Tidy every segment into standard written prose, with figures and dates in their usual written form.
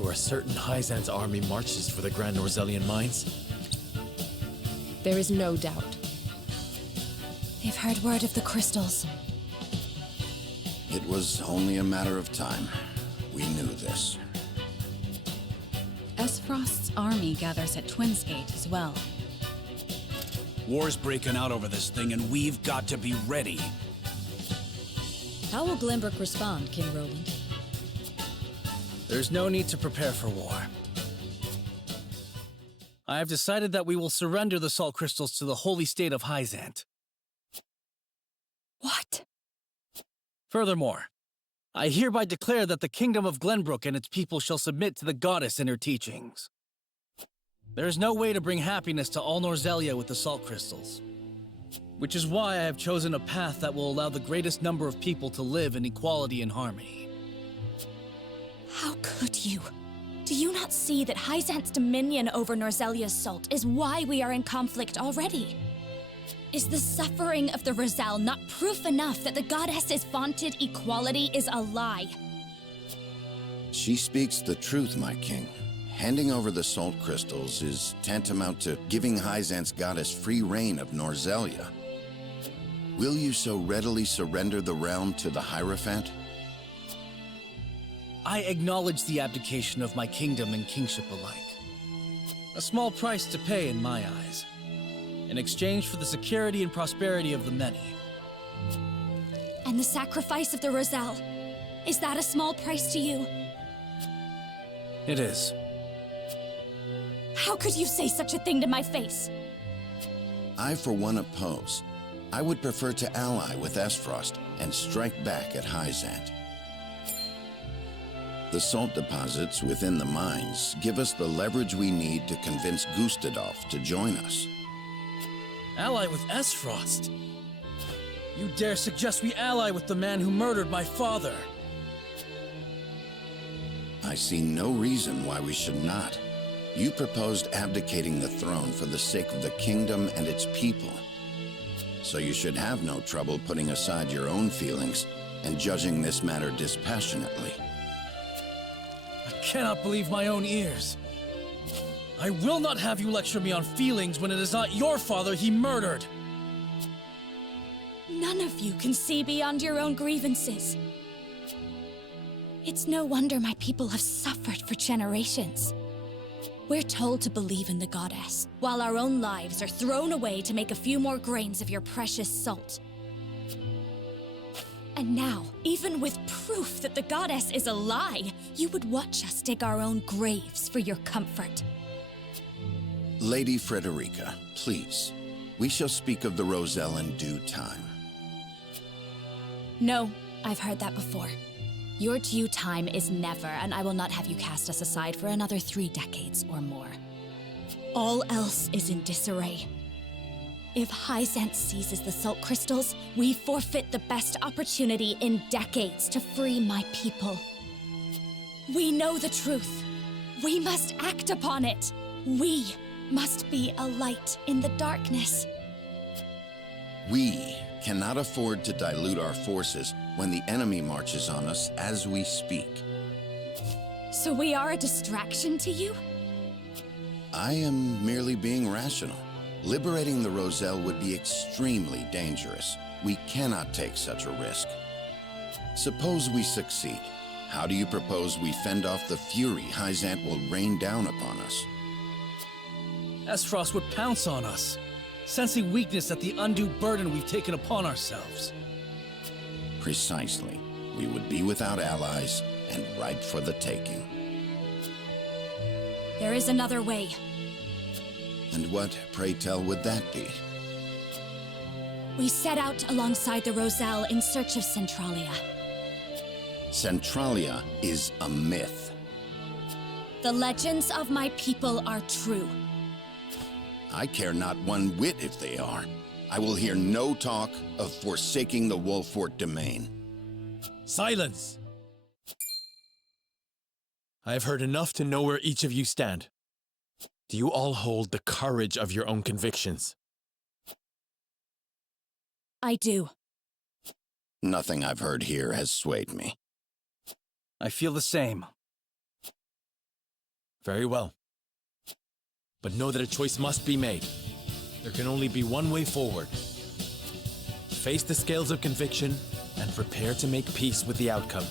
You are certain Hyzan's army marches for the Grand Norzelian mines? There is no doubt. They've heard word of the crystals. It was only a matter of time. We knew this. Esfrost's army gathers at Twinsgate as well. War's breaking out over this thing, and we've got to be ready. How will Glenbrook respond, King Roland? There's no need to prepare for war. I have decided that we will surrender the salt crystals to the holy state of Hyzant. What? Furthermore, I hereby declare that the kingdom of Glenbrook and its people shall submit to the goddess and her teachings. There is no way to bring happiness to all Norzelia with the salt crystals, which is why I have chosen a path that will allow the greatest number of people to live in equality and harmony. How could you? Do you not see that Hyzant's dominion over Norzelia's salt is why we are in conflict already? Is the suffering of the Rosal not proof enough that the goddess's vaunted equality is a lie? She speaks the truth, my king. Handing over the salt crystals is tantamount to giving Hyzant's goddess free reign of Norzelia. Will you so readily surrender the realm to the Hierophant? I acknowledge the abdication of my kingdom and kingship alike. A small price to pay in my eyes, in exchange for the security and prosperity of the many. And the sacrifice of the Rosal, is that a small price to you? It is. How could you say such a thing to my face? I, for one, oppose. I would prefer to ally with Esfrost and strike back at Hyzant. The salt deposits within the mines give us the leverage we need to convince Gustadolf to join us. Ally with Esfrost? You dare suggest we ally with the man who murdered my father? I see no reason why we should not. You proposed abdicating the throne for the sake of the kingdom and its people. So you should have no trouble putting aside your own feelings and judging this matter dispassionately. I cannot believe my own ears. I will not have you lecture me on feelings when it is not your father he murdered. None of you can see beyond your own grievances. It's no wonder my people have suffered for generations. We're told to believe in the goddess, while our own lives are thrown away to make a few more grains of your precious salt. And now, even with proof that the goddess is a lie, you would watch us dig our own graves for your comfort. Lady Frederica, please. We shall speak of the Roselle in due time. No, I've heard that before. Your due time is never, and I will not have you cast us aside for another 3 decades or more. All else is in disarray. If Hyzant seizes the salt crystals, we forfeit the best opportunity in decades to free my people. We know the truth. We must act upon it. We must be a light in the darkness. We cannot afford to dilute our forces when the enemy marches on us as we speak. So we are a distraction to you? I am merely being rational. Liberating the Roselle would be extremely dangerous. We cannot take such a risk. Suppose we succeed. How do you propose we fend off the fury Hyzant will rain down upon us? Esfrost would pounce on us, sensing weakness at the undue burden we've taken upon ourselves. Precisely. We would be without allies and ripe for the taking. There is another way. And what, pray tell, would that be? We set out alongside the Roselle in search of Centralia. Centralia is a myth. The legends of my people are true. I care not one whit if they are. I will hear no talk of forsaking the Wolfort domain. Silence! I have heard enough to know where each of you stand. Do you all hold the courage of your own convictions? I do. Nothing I've heard here has swayed me. I feel the same. Very well. But know that a choice must be made. There can only be one way forward. Face the scales of conviction and prepare to make peace with the outcome.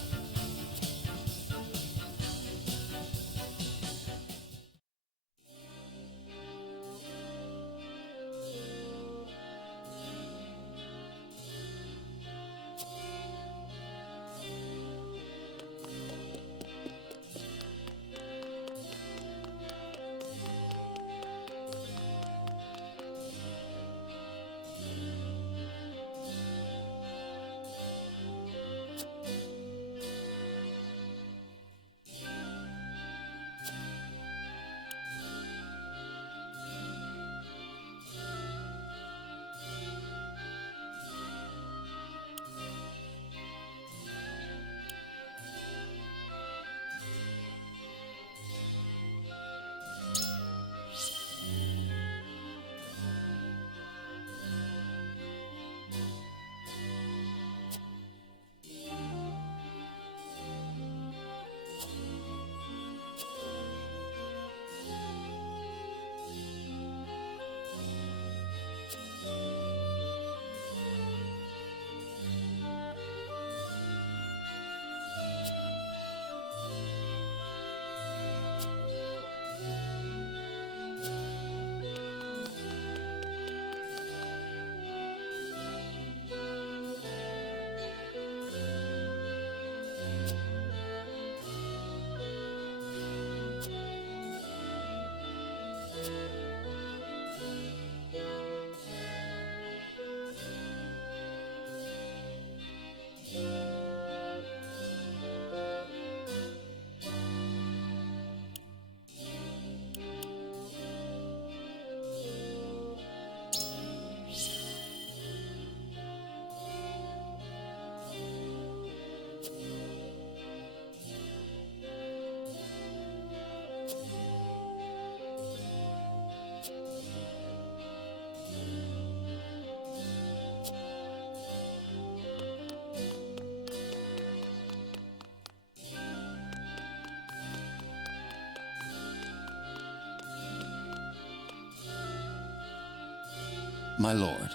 My lord.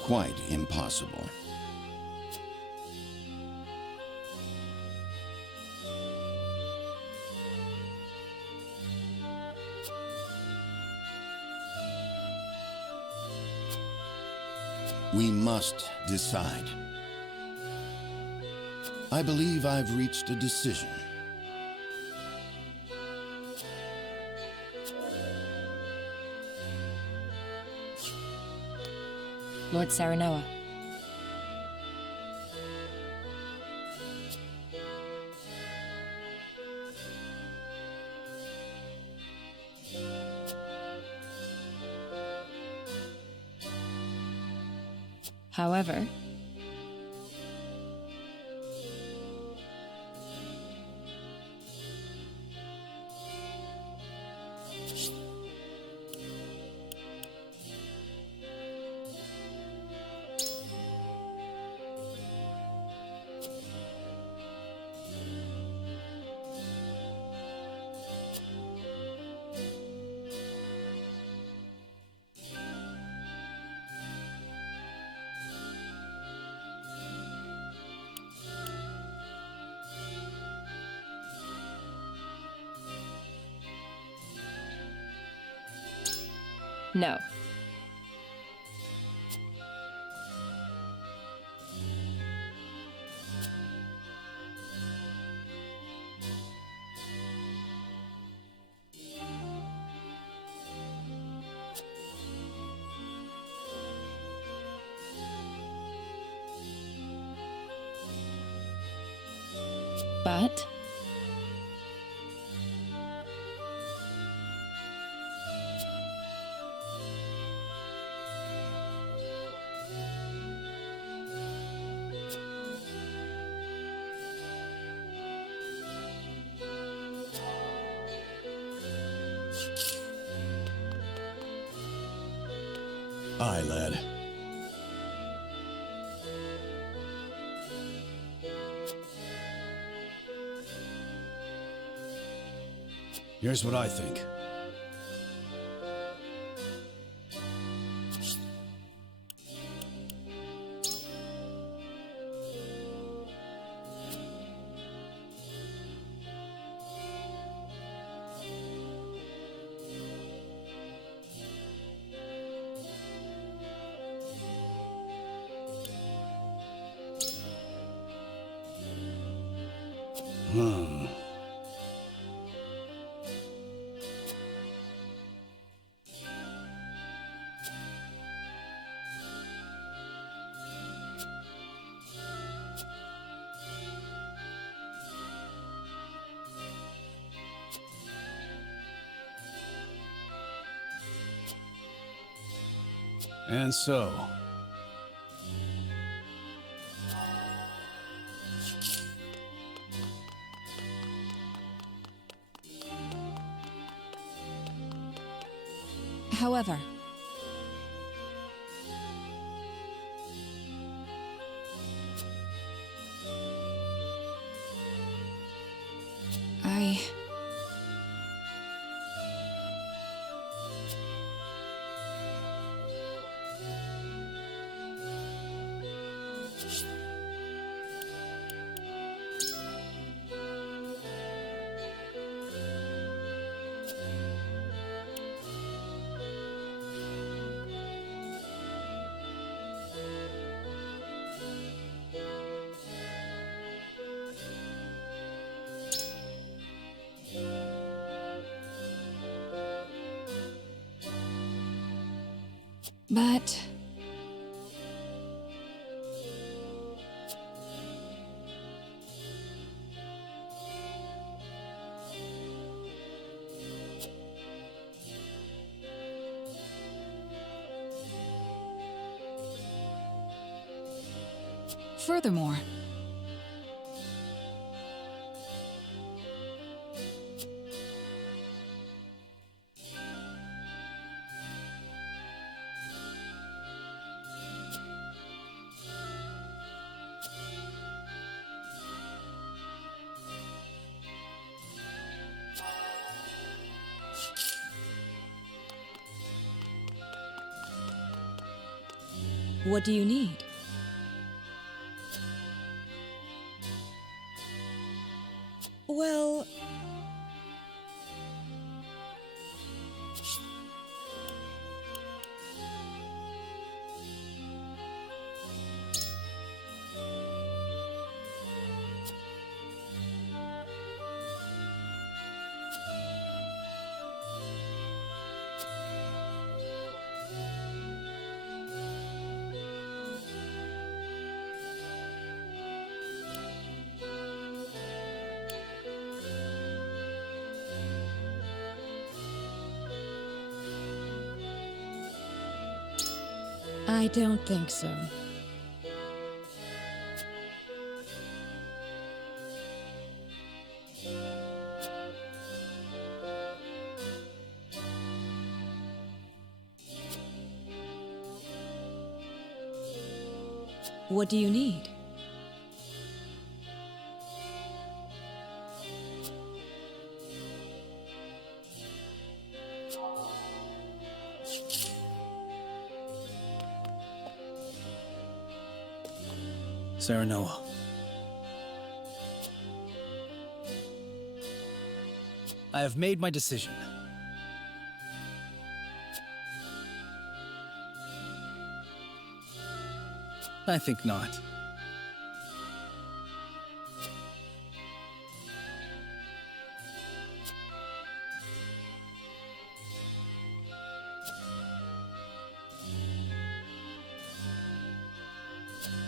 Quite impossible. We must decide. I believe I've reached a decision. Lord Saranoa. However, no. But Aye, lad. Here's what I think. And so, However, I... But... Furthermore, What do you need? Well... I don't think so. What do you need? Serenoa. I have made my decision. I think not.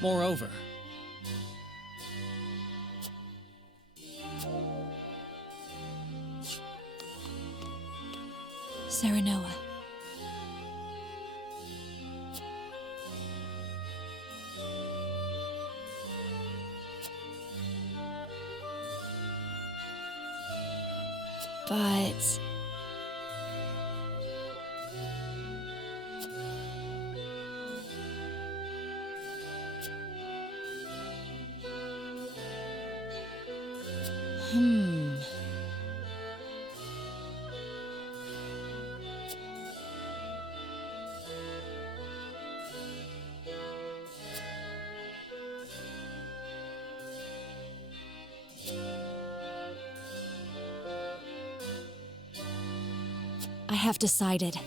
Moreover, Serenoa. But... I have decided.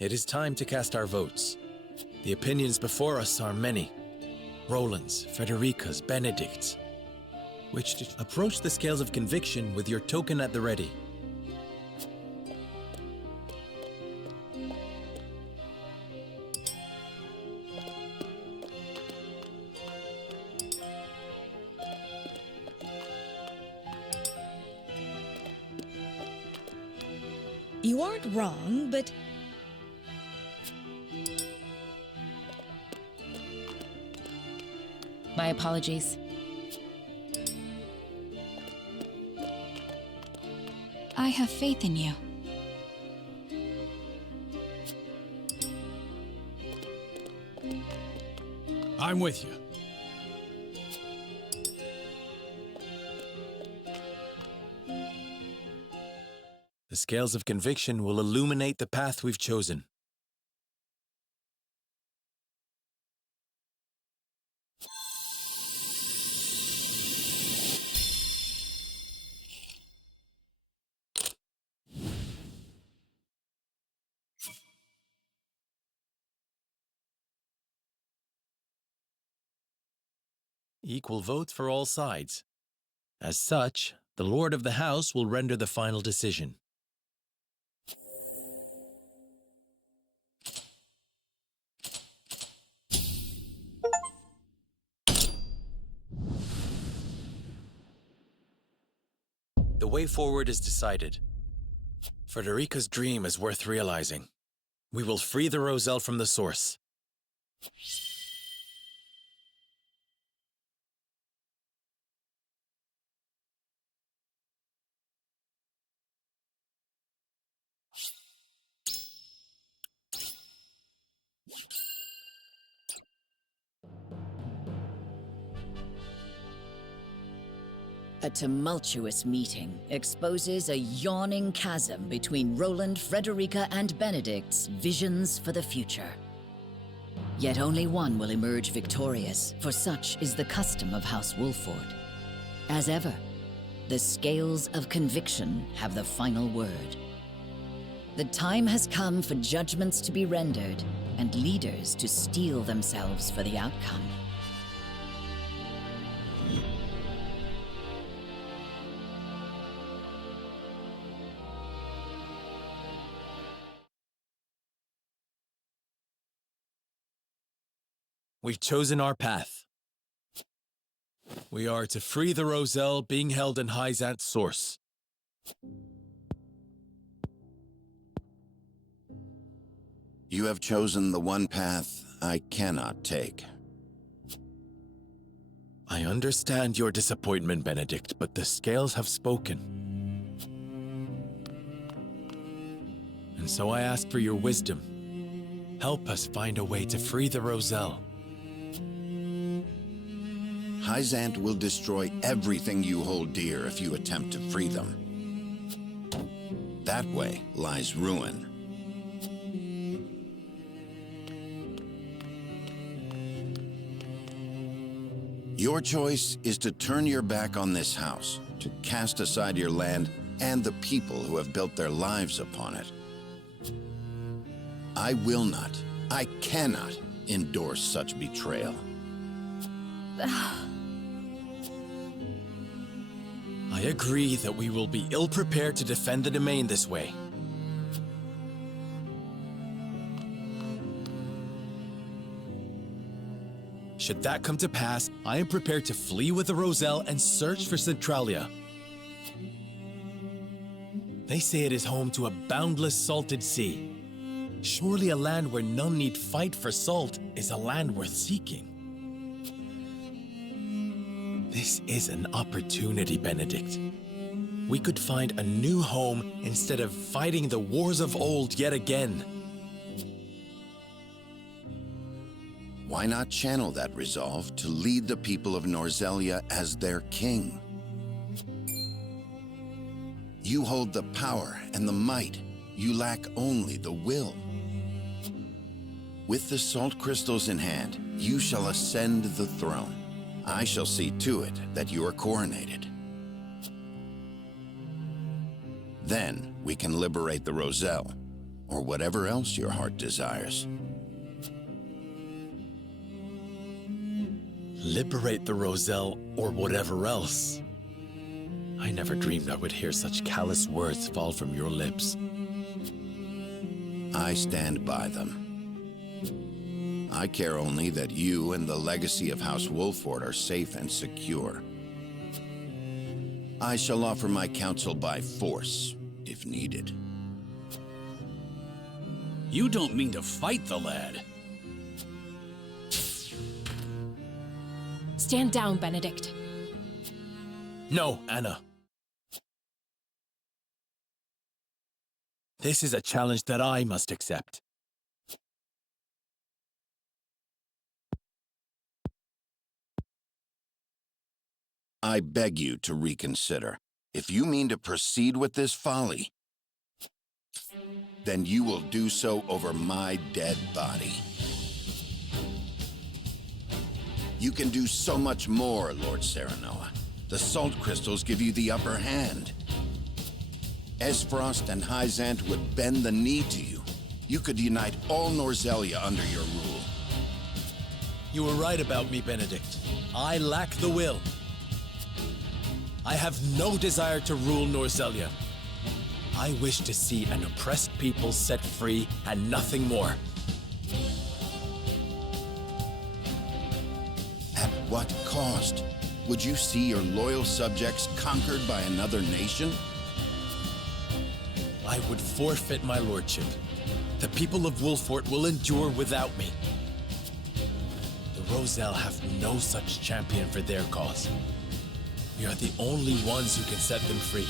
It is time to cast our votes. The opinions before us are many. Roland's, Frederica's, Benedict's. Which to approach the scales of conviction with your token at the ready. You aren't wrong, but My apologies. I have faith in you. I'm with you. The scales of conviction will illuminate the path we've chosen. Equal votes for all sides. As such, the Lord of the House will render the final decision. The way forward is decided. Frederica's dream is worth realizing. We will free the Roselle from the source. A tumultuous meeting exposes a yawning chasm between Roland, Frederica, and Benedict's visions for the future. Yet only one will emerge victorious, for such is the custom of House Wolford. As ever, the scales of conviction have the final word. The time has come for judgments to be rendered and leaders to steel themselves for the outcome. We've chosen our path. We are to free the Roselle being held in Hyzant's source. You have chosen the one path I cannot take. I understand your disappointment, Benedict, but the scales have spoken. And so I ask for your wisdom. Help us find a way to free the Roselle. Hyzant will destroy everything you hold dear if you attempt to free them. That way lies ruin. Your choice is to turn your back on this house, to cast aside your land and the people who have built their lives upon it. I will not, I cannot endorse such betrayal. I agree that we will be ill-prepared to defend the domain this way. Should that come to pass, I am prepared to flee with the Roselle and search for Centralia. They say it is home to a boundless salted sea. Surely a land where none need fight for salt is a land worth seeking. This is an opportunity, Benedict. We could find a new home instead of fighting the wars of old yet again. Why not channel that resolve to lead the people of Norzelia as their king? You hold the power and the might. You lack only the will. With the salt crystals in hand, you shall ascend the throne. I shall see to it that you are coronated. Then we can liberate the Roselle, or whatever else your heart desires. Liberate the Roselle, or whatever else. I never dreamed I would hear such callous words fall from your lips. I stand by them. I care only that you and the legacy of House Wolford are safe and secure. I shall offer my counsel by force, if needed. You don't mean to fight the lad. Stand down, Benedict. No, Anna. This is a challenge that I must accept. I beg you to reconsider. If you mean to proceed with this folly, then you will do so over my dead body. You can do so much more, Lord Serenoa. The salt crystals give you the upper hand. Esfrost and Hyzant would bend the knee to you. You could unite all Norzelia under your rule. You were right about me, Benedict. I lack the will. I have no desire to rule Norzelia. I wish to see an oppressed people set free and nothing more. At what cost? Would you see your loyal subjects conquered by another nation? I would forfeit my lordship. The people of Wolfort will endure without me. The Roselle have no such champion for their cause. We are the only ones who can set them free.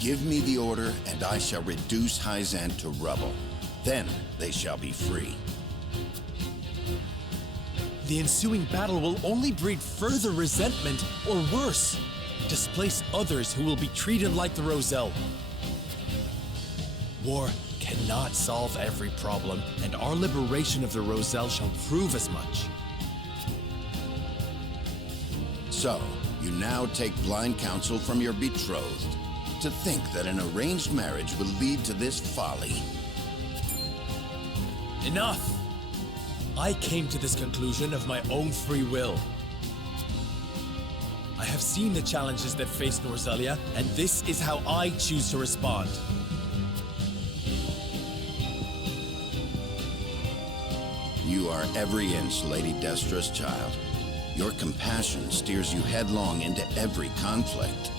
Give me the order, and I shall reduce Hyzant to rubble. Then they shall be free. The ensuing battle will only breed further resentment, or worse, displace others who will be treated like the Roselle. War cannot solve every problem, and our liberation of the Roselle shall prove as much. So, you now take blind counsel from your betrothed. To think that an arranged marriage will lead to this folly. Enough! I came to this conclusion of my own free will. I have seen the challenges that face Norzelia, and this is how I choose to respond. You are every inch Lady Destra's child. Your compassion steers you headlong into every conflict.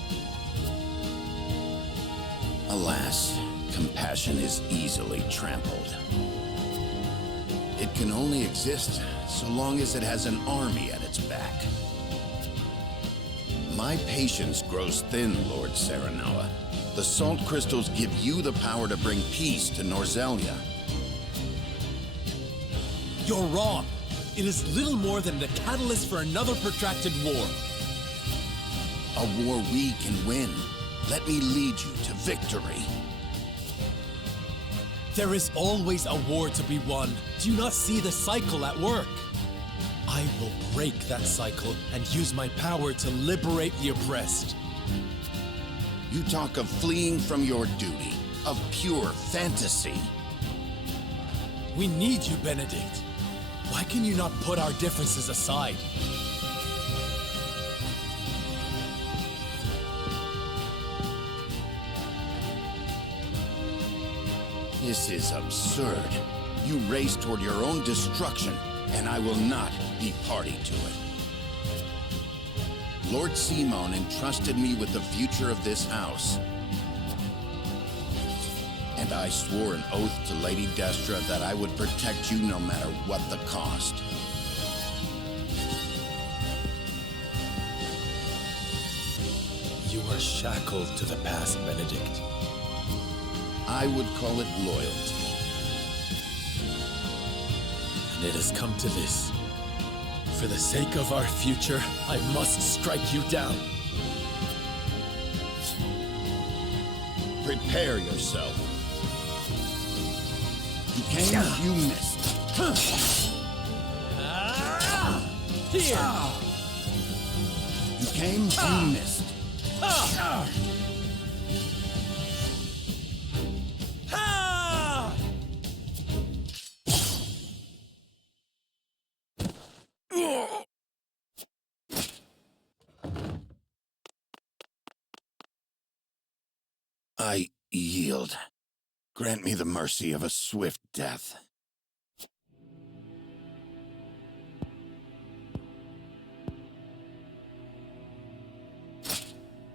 Alas, compassion is easily trampled. It can only exist so long as it has an army at its back. My patience grows thin, Lord Serenoa. The salt crystals give you the power to bring peace to Norzelia. You're wrong. It is little more than the catalyst for another protracted war. A war we can win. Let me lead you to victory. There is always a war to be won. Do you not see the cycle at work? I will break that cycle and use my power to liberate the oppressed. You talk of fleeing from your duty, of pure fantasy. We need you, Benedict. Why can you not put our differences aside? This is absurd. You race toward your own destruction, and I will not be party to it. Lord Simon entrusted me with the future of this house. And I swore an oath to Lady Destra that I would protect you no matter what the cost. You are shackled to the past, Benedict. I would call it loyalty. And it has come to this. For the sake of our future, I must strike you down. Prepare yourself. You came, you missed. Here! You came, you missed. I yield. Grant me the mercy of a swift death.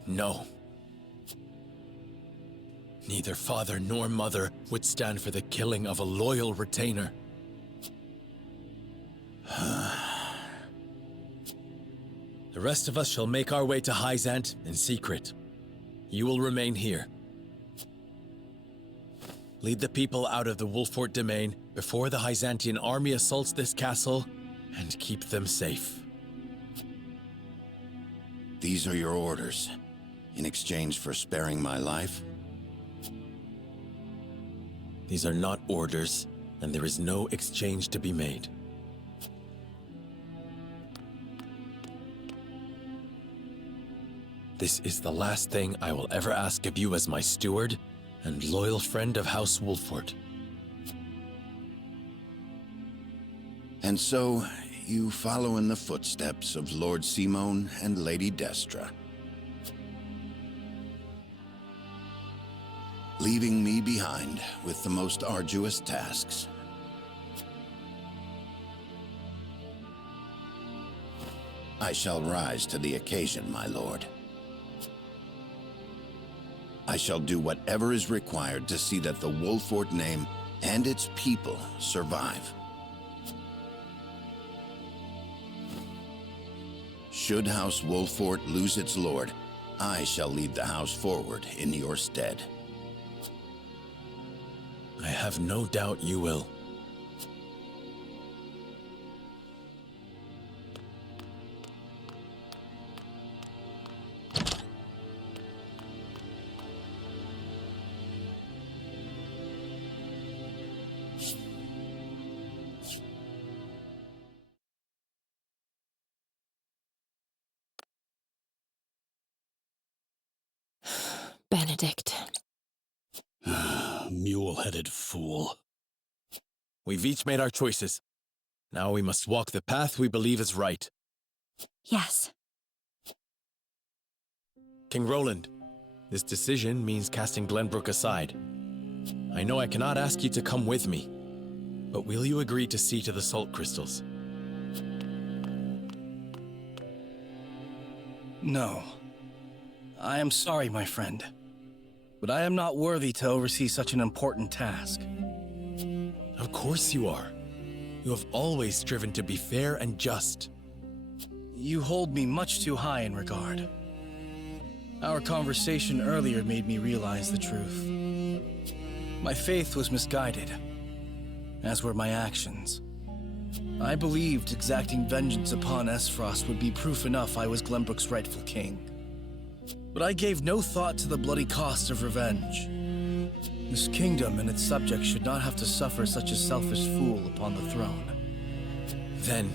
No. Neither father nor mother would stand for the killing of a loyal retainer. The rest of us shall make our way to Hyzant in secret. You will remain here. Lead the people out of the Wolfort domain before the Hyzantian army assaults this castle, and keep them safe. These are your orders, in exchange for sparing my life? These are not orders, and there is no exchange to be made. This is the last thing I will ever ask of you as my steward and loyal friend of House Wolfort. And so, you follow in the footsteps of Lord Simone and Lady Destra, leaving me behind with the most arduous tasks. I shall rise to the occasion, my lord. I shall do whatever is required to see that the Wolfort name and its people survive. Should House Wolfort lose its lord, I shall lead the house forward in your stead. I have no doubt you will. Benedict. Mule-headed fool. We've each made our choices. Now we must walk the path we believe is right. Yes. King Roland, this decision means casting Glenbrook aside. I know I cannot ask you to come with me, but will you agree to see to the salt crystals? No. I am sorry, my friend. But I am not worthy to oversee such an important task. Of course you are. You have always striven to be fair and just. You hold me much too high in regard. Our conversation earlier made me realize the truth. My faith was misguided, as were my actions. I believed exacting vengeance upon Esfrost would be proof enough I was Glenbrook's rightful king. But I gave no thought to the bloody cost of revenge. This kingdom and its subjects should not have to suffer such a selfish fool upon the throne. Then,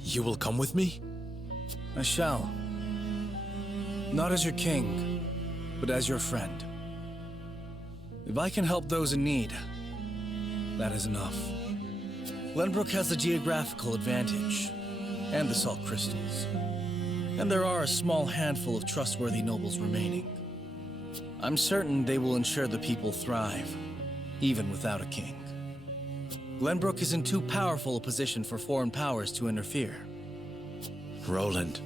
you will come with me? I shall. Not as your king, but as your friend. If I can help those in need, that is enough. Glenbrook has the geographical advantage, and the salt crystals. And there are a small handful of trustworthy nobles remaining. I'm certain they will ensure the people thrive, even without a king. Glenbrook is in too powerful a position for foreign powers to interfere. Roland.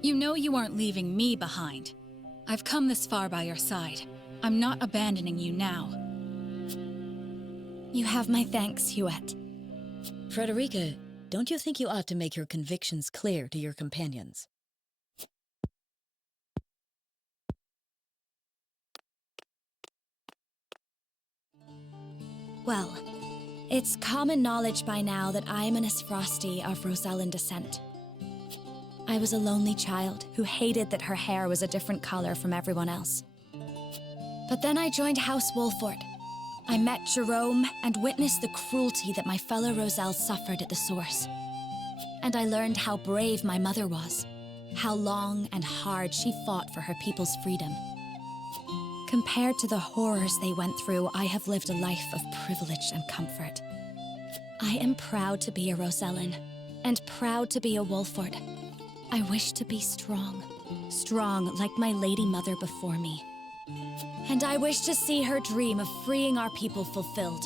You know you aren't leaving me behind. I've come this far by your side. I'm not abandoning you now. You have my thanks, Huette. Frederica, don't you think you ought to make your convictions clear to your companions? Well, it's common knowledge by now that I am an Isfrosti of Rosellan descent. I was a lonely child who hated that her hair was a different color from everyone else. But then I joined House Wolford. I met Jerome and witnessed the cruelty that my fellow Roselle suffered at the source. And I learned how brave my mother was, how long and hard she fought for her people's freedom. Compared to the horrors they went through, I have lived a life of privilege and comfort. I am proud to be a Rosellan, and proud to be a Wolford. I wish to be strong, strong like my lady mother before me. And I wish to see her dream of freeing our people fulfilled.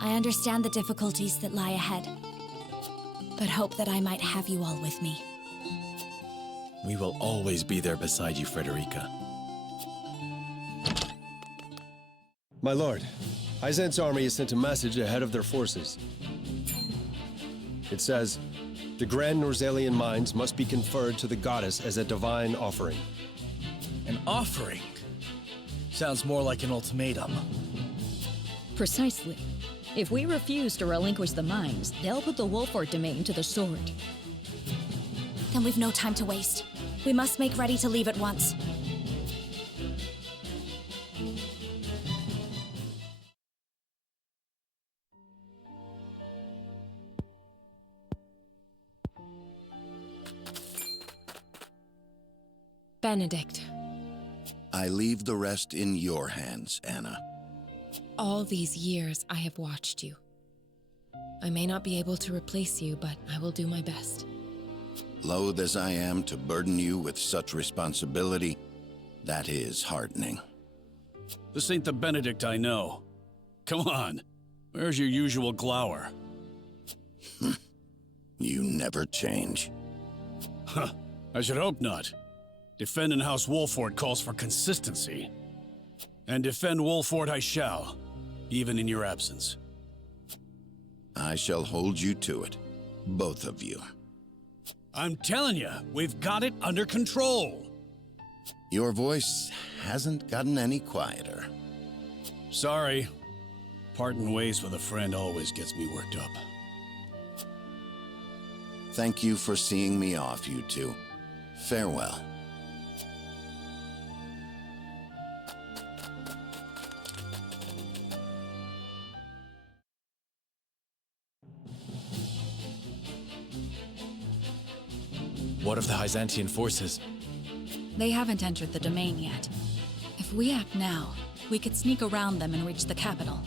I understand the difficulties that lie ahead, but hope that I might have you all with me. We will always be there beside you, Frederica. My lord, Hyzant's army has sent a message ahead of their forces. It says, the Grand Norzalian mines must be conferred to the goddess as a divine offering. An offering? Sounds more like an ultimatum. Precisely. If we refuse to relinquish the mines, they'll put the Wolford domain to the sword. Then we've no time to waste. We must make ready to leave at once. Benedict, I leave the rest in your hands, Anna. all these years I have watched you. I may not be able to replace you, but I will do my best. Loath as I am to burden you with such responsibility, that is heartening. This ain't the Benedict I know. Come on, where's your usual glower? You never change. Huh, I should hope not. Defending House Wolford calls for consistency. And defend Wolford I shall, even in your absence. I shall hold you to it, both of you. I'm telling you, we've got it under control. Your voice hasn't gotten any quieter. Sorry. Parting ways with a friend always gets me worked up. Thank you for seeing me off, you two. Farewell. What of the Byzantine forces? They haven't entered the domain yet. If we act now, we could sneak around them and reach the capital.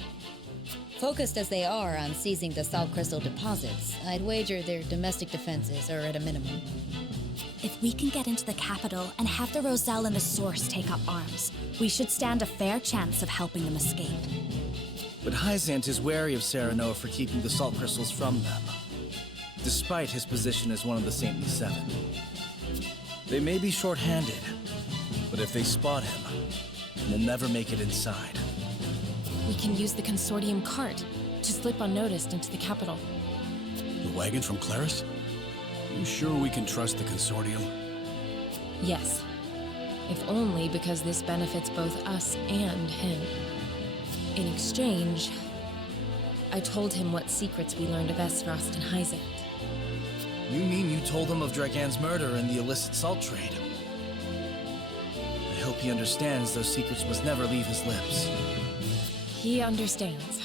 Focused as they are on seizing the salt crystal deposits, I'd wager their domestic defenses are at a minimum. If we can get into the capital and have the Roselle and the Source take up arms, we should stand a fair chance of helping them escape. But Hyzant is wary of Serenoa for keeping the salt crystals from them, despite his position as one of the Saintly Seven. They may be short-handed, but if they spot him, we'll never make it inside. We can use the consortium cart to slip unnoticed into the capital. The wagon from Claris? You sure we can trust the consortium? Yes. If only because this benefits both us and him. In exchange, I told him what secrets we learned of Esfrost and Hyzant. You mean you told him of Dragan's murder and the illicit salt trade? I hope he understands those secrets must never leave his lips. He understands.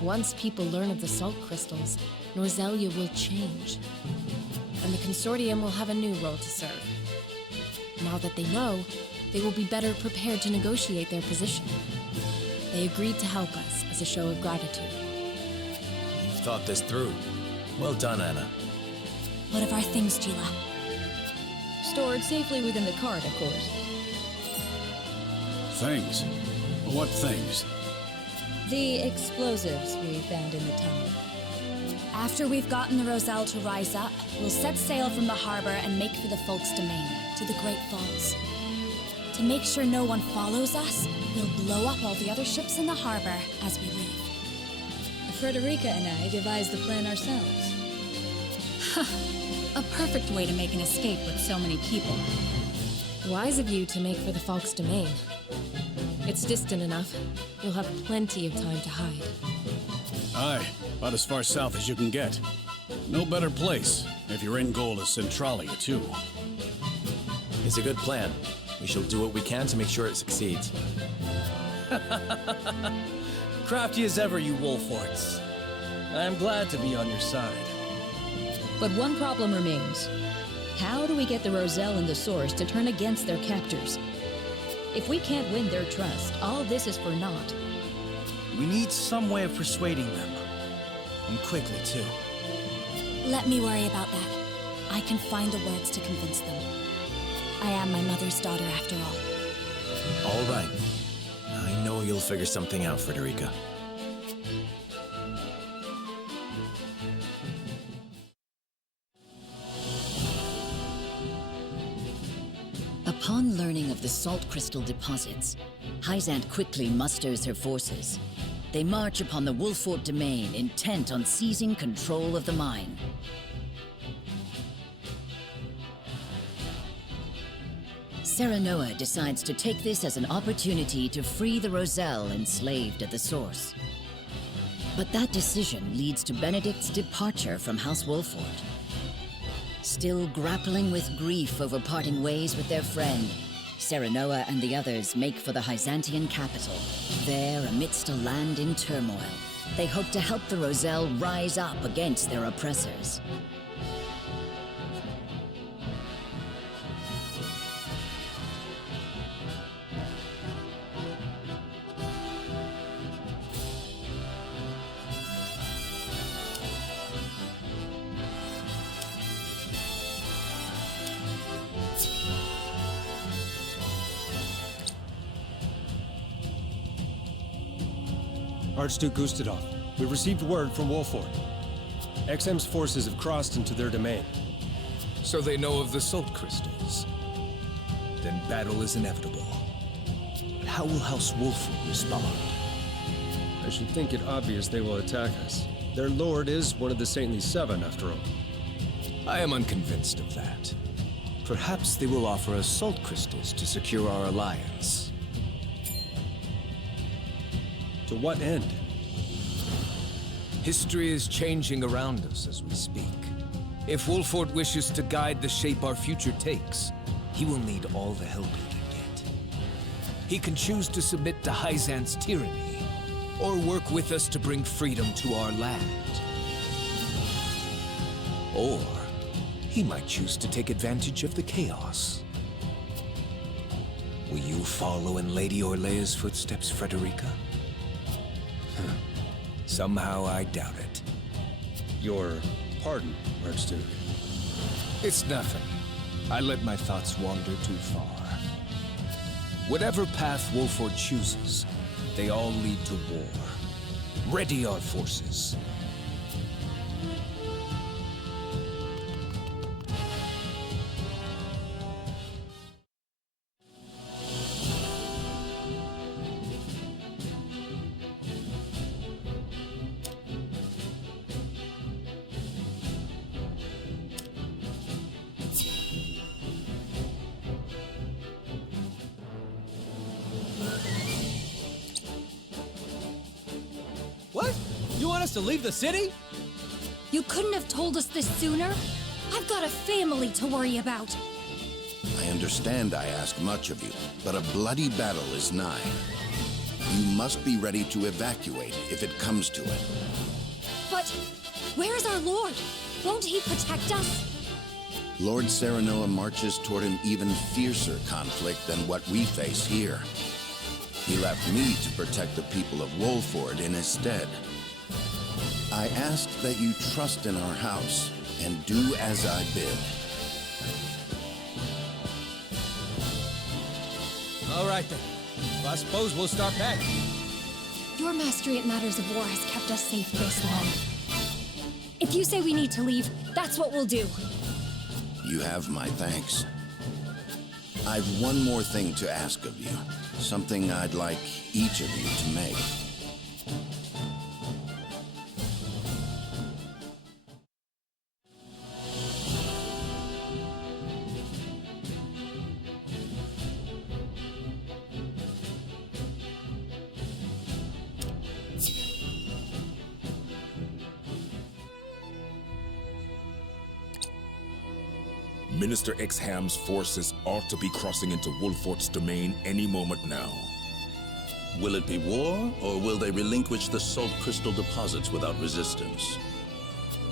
Once people learn of the salt crystals, Norzelia will change. And the consortium will have a new role to serve. Now that they know, they will be better prepared to negotiate their position. They agreed to help us as a show of gratitude. You've thought this through. Well done, Anna. What of our things, Gila? Stored safely within the cart, of course. Things? What things? The explosives we found in the tunnel. After we've gotten the Roselle to rise up, we'll set sail from the harbor and make for the Folk's domain, to the Great Falls. To make sure no one follows us, we'll blow up all the other ships in the harbor as we leave. Frederica and I devised the plan ourselves. A perfect way to make an escape with so many people. Wise of you to make for the Falk's domain. It's distant enough. You'll have plenty of time to hide. Aye, about as far south as you can get. No better place, if your end goal is Centralia, too. It's a good plan. We shall do what we can to make sure it succeeds. Crafty as ever, you Wolforts. I am glad to be on your side. But one problem remains. How do we get the Roselle and the Source to turn against their captors? If we can't win their trust, all this is for naught. We need some way of persuading them. And quickly, too. Let me worry about that. I can find the words to convince them. I am my mother's daughter after all. All right. I know you'll figure something out, Frederica. Upon learning of the salt crystal deposits, Hyzant quickly musters her forces. They march upon the Wolfort domain, intent on seizing control of the mine. Serenoa decides to take this as an opportunity to free the Roselle enslaved at the Source. But that decision leads to Benedict's departure from House Wolfort. Still grappling with grief over parting ways with their friend, Serenoa and the others make for the Hyzantian capital. There, amidst a land in turmoil, they hope to help the Roselle rise up against their oppressors. Archduke Gustadov, we received word from Wolfort. XM's forces have crossed into their domain. So they know of the salt crystals. Then battle is inevitable. But how will House Wolfort respond? I should think it obvious they will attack us. Their lord is one of the Saintly Seven, after all. I am unconvinced of that. Perhaps they will offer us salt crystals to secure our alliance. To what end? History is changing around us as we speak. If Wolfort wishes to guide the shape our future takes, he will need all the help he can get. He can choose to submit to Hyzant's tyranny, or work with us to bring freedom to our land. Or he might choose to take advantage of the chaos. Will you follow in Lady Orlea's footsteps, Frederica? Somehow I doubt it. Your pardon, Archduke. It's nothing. I let my thoughts wander too far. Whatever path Wolfort chooses, they all lead to war. Ready our forces. What? You want us to leave the city? You couldn't have told us this sooner? I've got a family to worry about. I understand I ask much of you, but a bloody battle is nigh. You must be ready to evacuate if it comes to it. But where's our lord? Won't he protect us? Lord Serenoa marches toward an even fiercer conflict than what we face here. He left me to protect the people of Wolfort in his stead. I ask that you trust in our house and do as I bid. All right then. Well, I suppose we'll start packing. Your mastery at matters of war has kept us safe this long. If you say we need to leave, that's what we'll do. You have my thanks. I've one more thing to ask of you. Something I'd like each of you to make. Minister Exham's forces ought to be crossing into Wolfort's domain any moment now. Will it be war, or will they relinquish the salt crystal deposits without resistance?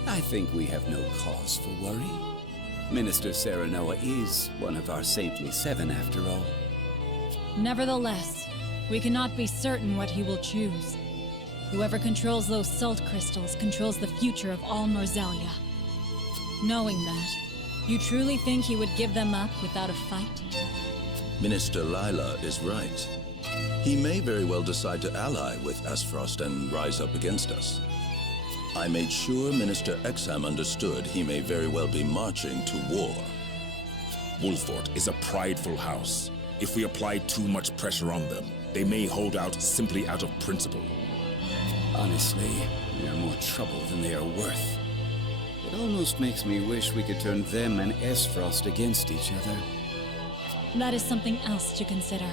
I think we have no cause for worry. Minister Serenoa is one of our saintly seven, after all. Nevertheless, we cannot be certain what he will choose. Whoever controls those salt crystals controls the future of all Norzelia. Knowing that, you truly think he would give them up without a fight? Minister Lila is right. He may very well decide to ally with Aesfrost and rise up against us. I made sure Minister Exham understood he may very well be marching to war. Wolfort is a prideful house. If we apply too much pressure on them, they may hold out simply out of principle. Honestly, they are more trouble than they are worth. It almost makes me wish we could turn them and Aesfrost against each other. That is something else to consider.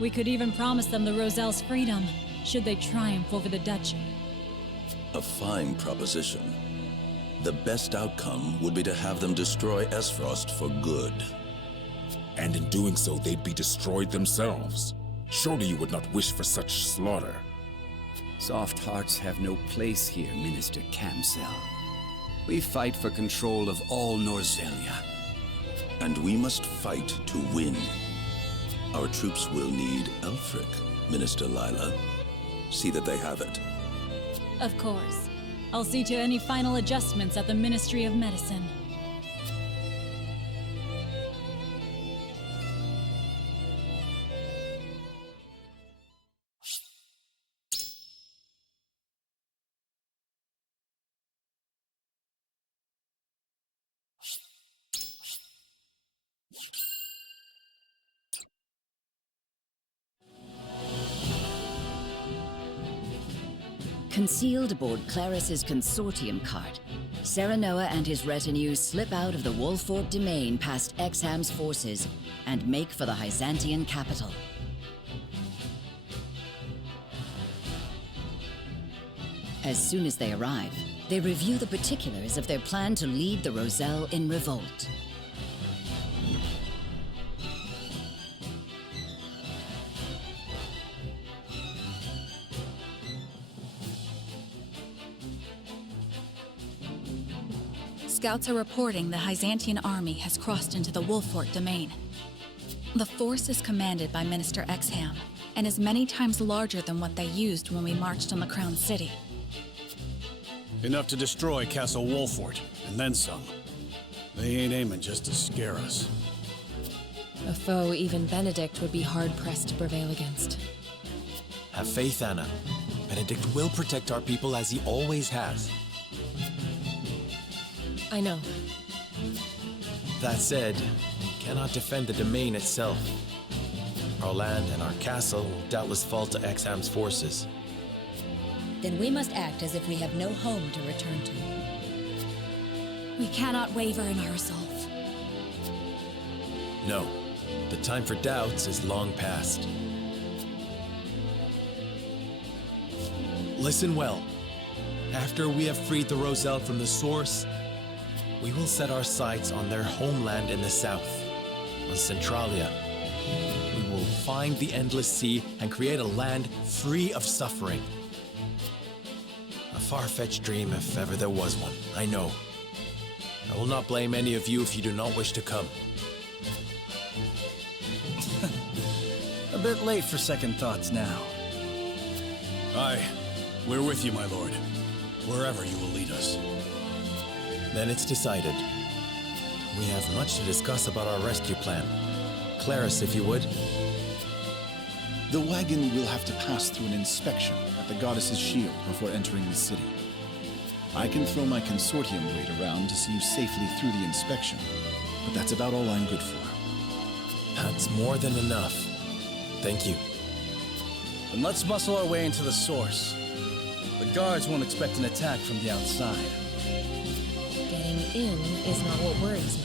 We could even promise them the Roselle's freedom, should they triumph over the duchy. A fine proposition. The best outcome would be to have them destroy Aesfrost for good. And in doing so, they'd be destroyed themselves. Surely you would not wish for such slaughter. Soft hearts have no place here, Minister Camsel. We fight for control of all Norzelia. And we must fight to win. Our troops will need Elfric, Minister Lila. See that they have it. Of course. I'll see to any final adjustments at the Ministry of Medicine. Concealed aboard Claris's consortium cart, Serenoa and his retinue slip out of the Wolfort domain past Exham's forces and make for the Hyzantian capital. As soon as they arrive, they review the particulars of their plan to lead the Roselle in revolt. Scouts are reporting the Hyzantian army has crossed into the Wolfort domain. The force is commanded by Minister Exham, and is many times larger than what they used when we marched on the Crown City. Enough to destroy Castle Wolfort, and then some. They ain't aiming just to scare us. A foe even Benedict would be hard-pressed to prevail against. Have faith, Anna. Benedict will protect our people as he always has. I know. That said, we cannot defend the domain itself. Our land and our castle will doubtless fall to Exham's forces. Then we must act as if we have no home to return to. We cannot waver in our resolve. No, the time for doubts is long past. Listen well. After we have freed the Roselle from the source, we will set our sights on their homeland in the south, on Centralia. We will find the Endless Sea and create a land free of suffering. A far-fetched dream if ever there was one, I know. I will not blame any of you if you do not wish to come. A bit late for second thoughts now. Aye, we're with you, my lord. Wherever you will lead us. Then it's decided. We have much to discuss about our rescue plan. Claris, if you would. The wagon will have to pass through an inspection at the Goddess's Shield before entering the city. I can throw my consortium blade around to see you safely through the inspection, but that's about all I'm good for. That's more than enough. Thank you. Then let's muscle our way into the source. The guards won't expect an attack from the outside. Getting in is not what worries me.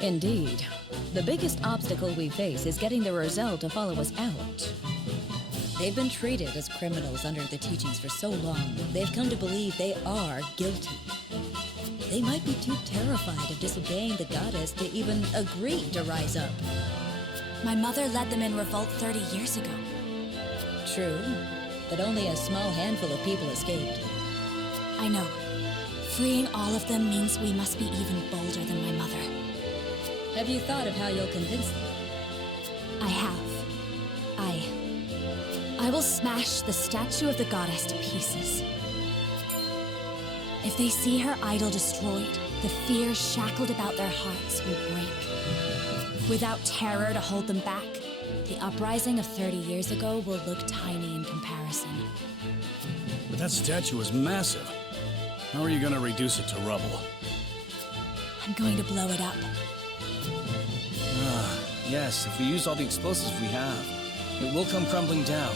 Indeed. The biggest obstacle we face is getting the Roselle to follow us out. They've been treated as criminals under the teachings for so long, they've come to believe they are guilty. They might be too terrified of disobeying the goddess to even agree to rise up. My mother led them in revolt 30 years ago. True, but only a small handful of people escaped. I know. Freeing all of them means we must be even bolder than my mother. Have you thought of how you'll convince them? I have. I will smash the statue of the goddess to pieces. If they see her idol destroyed, the fear shackled about their hearts will break. Without terror to hold them back, the uprising of 30 years ago will look tiny in comparison. But that statue is massive. How are you gonna reduce it to rubble? I'm going to blow it up. Yes, if we use all the explosives we have, it will come crumbling down.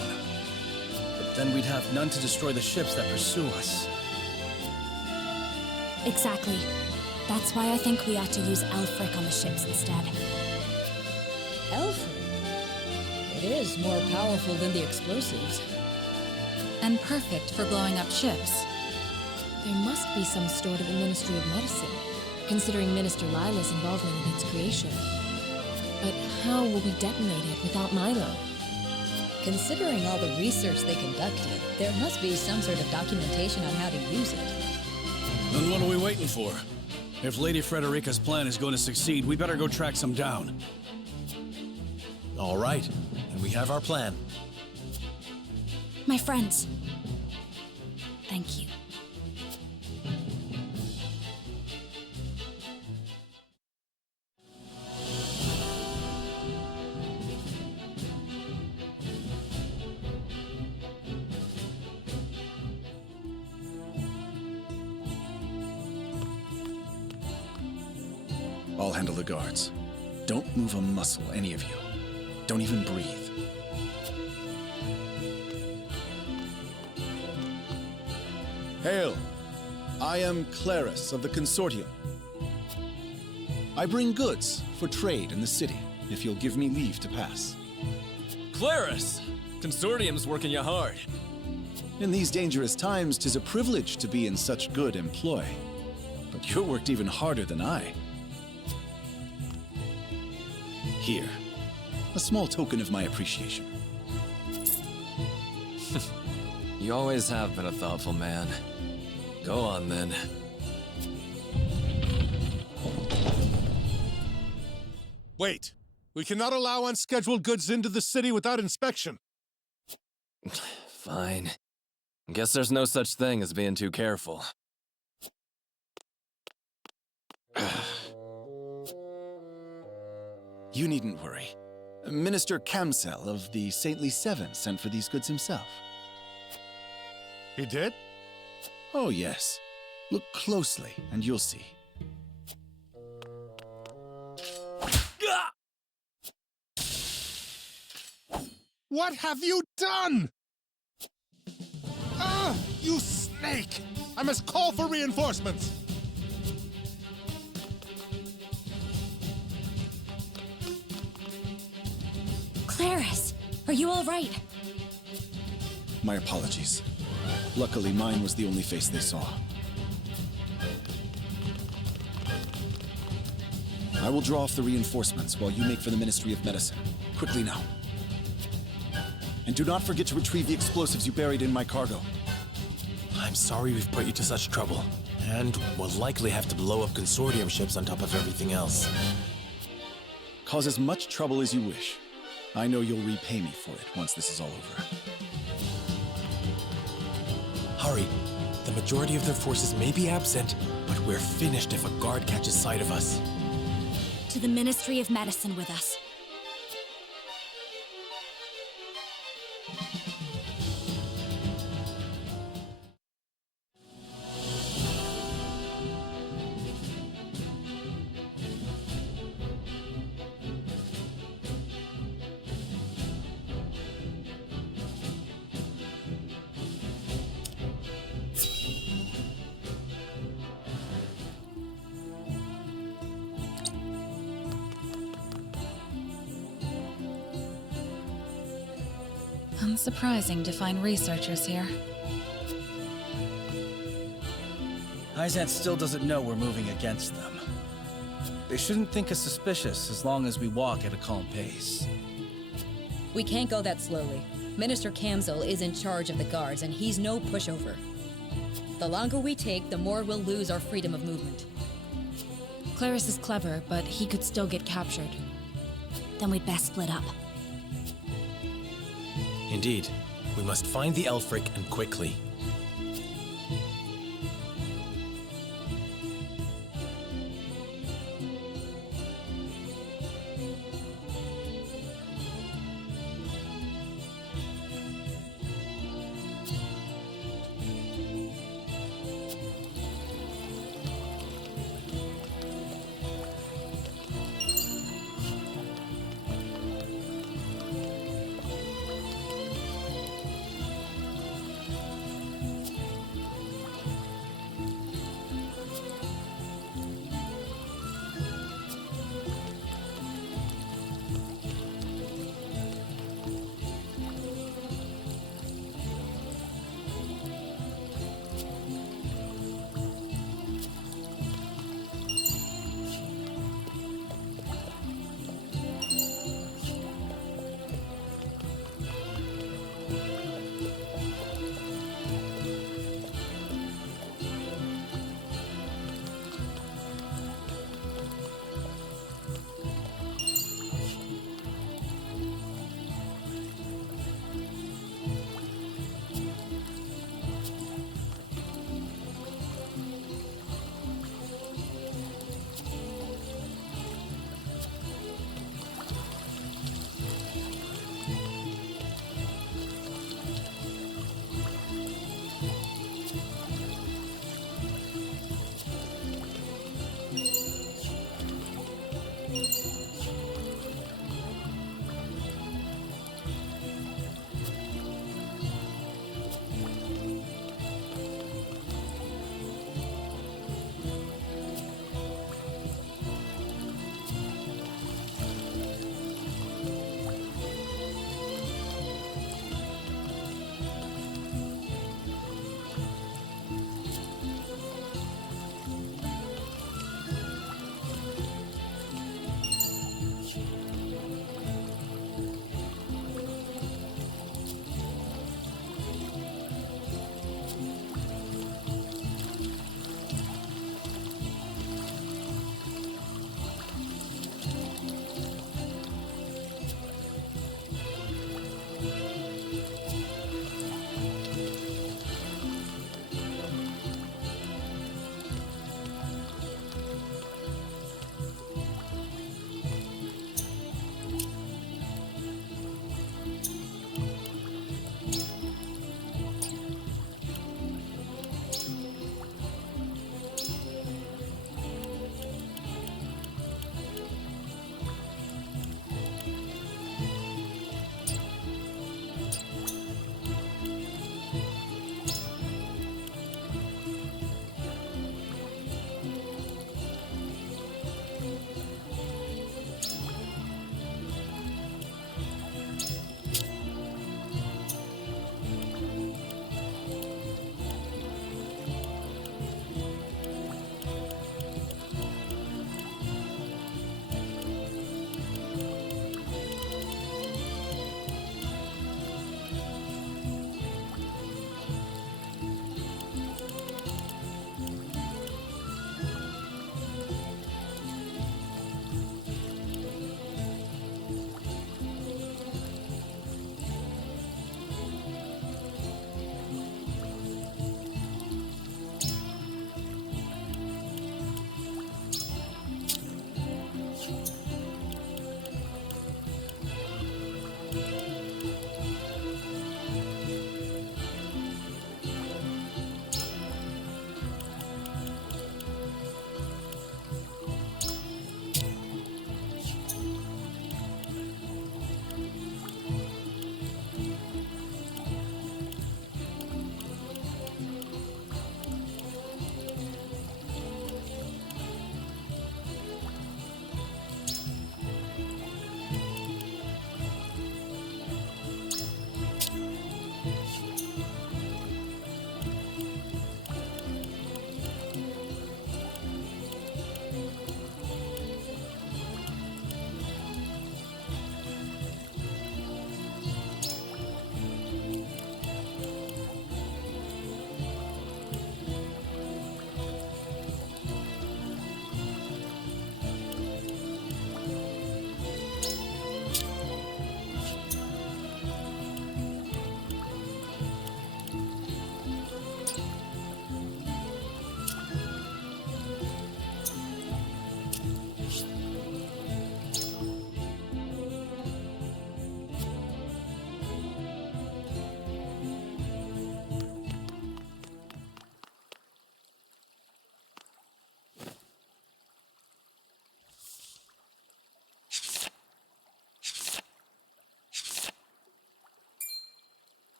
But then we'd have none to destroy the ships that pursue us. Exactly. That's why I think we ought to use Elfric on the ships instead. Elfric? It is more powerful than the explosives. And perfect for blowing up ships. There must be some stored at the Ministry of Medicine, considering Minister Lila's involvement in its creation. But how will we detonate it without Milo? Considering all the research they conducted, there must be some sort of documentation on how to use it. Then what are we waiting for? If Lady Frederica's plan is going to succeed, we better go track some down. All right, and we have our plan. My friends. Thank you. I'll handle the guards. Don't move a muscle, any of you. Don't even breathe. Hail! I am Claris of the Consortium. I bring goods for trade in the city, if you'll give me leave to pass. Claris! Consortium's working you hard. In these dangerous times, 'tis a privilege to be in such good employ. But you're worked even harder than I. Here, a small token of my appreciation. You always have been a thoughtful man. Go on, then. Wait! We cannot allow unscheduled goods into the city without inspection. Fine. Guess there's no such thing as being too careful. You needn't worry. Minister Camsel of the Saintly Seven sent for these goods himself. He did? Oh, yes. Look closely, and you'll see. What have you done? Ah, you snake! I must call for reinforcements! Claris, are you all right? My apologies. Luckily, mine was the only face they saw. I will draw off the reinforcements while you make for the Ministry of Medicine. Quickly now. And do not forget to retrieve the explosives you buried in my cargo. I'm sorry we've put you to such trouble. And we'll likely have to blow up Consortium ships on top of everything else. Cause as much trouble as you wish. I know you'll repay me for it once this is all over. Hurry. The majority of their forces may be absent, but we're finished if a guard catches sight of us. To the Ministry of Medicine with us. Unsurprising to find researchers here. Hyzant still doesn't know we're moving against them. They shouldn't think us suspicious as long as we walk at a calm pace. We can't go that slowly. Minister Kamzel is in charge of the guards, and he's no pushover. The longer we take, the more we'll lose our freedom of movement. Claris is clever, but he could still get captured. Then we'd best split up. Indeed. We must find the Elfric and quickly.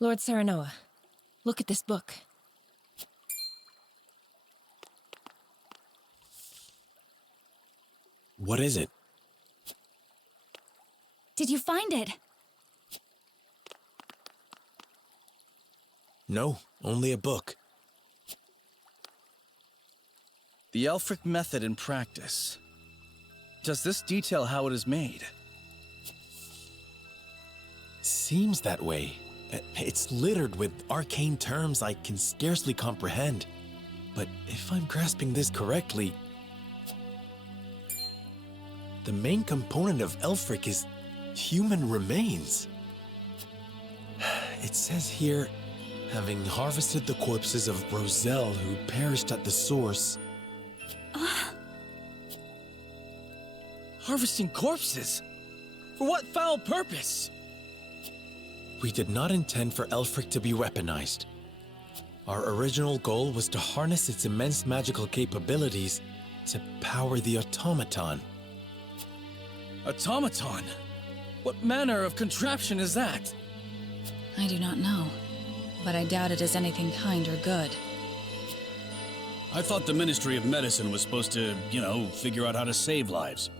Lord Serenoa, look at this book. What is it? Did you find it? No, only a book. The Elfric method in practice. Does this detail how it is made? Seems that way. It's littered with arcane terms I can scarcely comprehend. But if I'm grasping this correctly, the main component of Elfric is human remains. It says here, having harvested the corpses of Roselle who perished at the source. Harvesting corpses? For what foul purpose? We did not intend for Elfric to be weaponized. Our original goal was to harness its immense magical capabilities to power the automaton. Automaton? What manner of contraption is that? I do not know, but I doubt it is anything kind or good. I thought the Ministry of Medicine was supposed to, figure out how to save lives,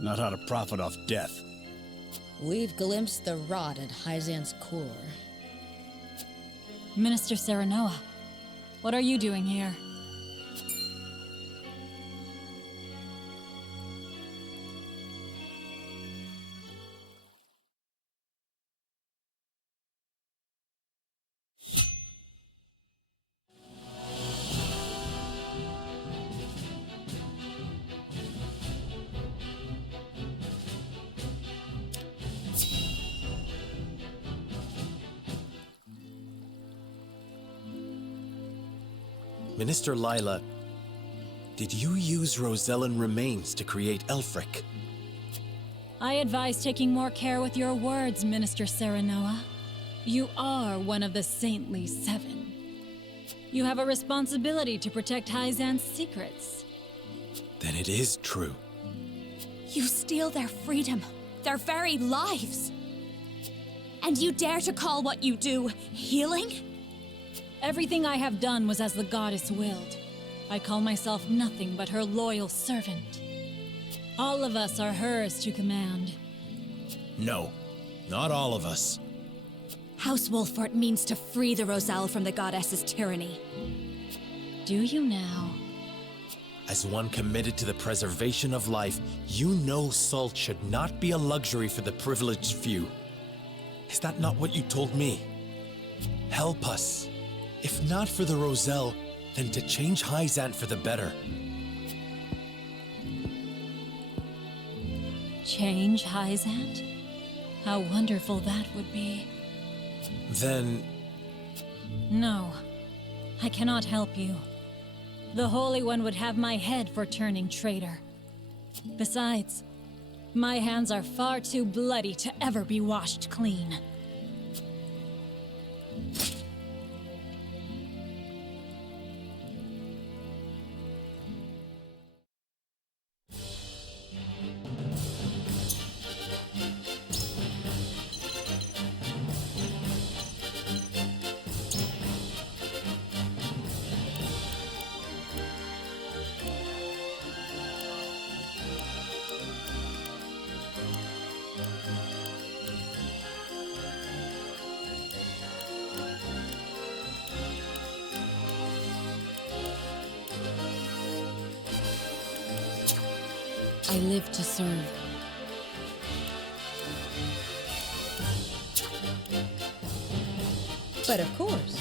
not how to profit off death. We've glimpsed the rot at Hyzan's core. Minister Serenoa, what are you doing here? Minister Lila, did you use Rosellan remains to create Elfric? I advise taking more care with your words, Minister Serenoa. You are one of the Saintly Seven. You have a responsibility to protect Hyzan's secrets. Then it is true. You steal their freedom, their very lives. And you dare to call what you do healing? Everything I have done was as the goddess willed. I call myself nothing but her loyal servant. All of us are hers to command. No, not all of us. House Wolfort means to free the Roselle from the goddess's tyranny. Do you now? As one committed to the preservation of life, you know salt should not be a luxury for the privileged few. Is that not what you told me? Help us. If not for the Roselle, then to change Hyzan for the better. Change Hyzan? How wonderful that would be. Then... No, I cannot help you. The Holy One would have my head for turning traitor. Besides, my hands are far too bloody to ever be washed clean. I live to serve. But of course.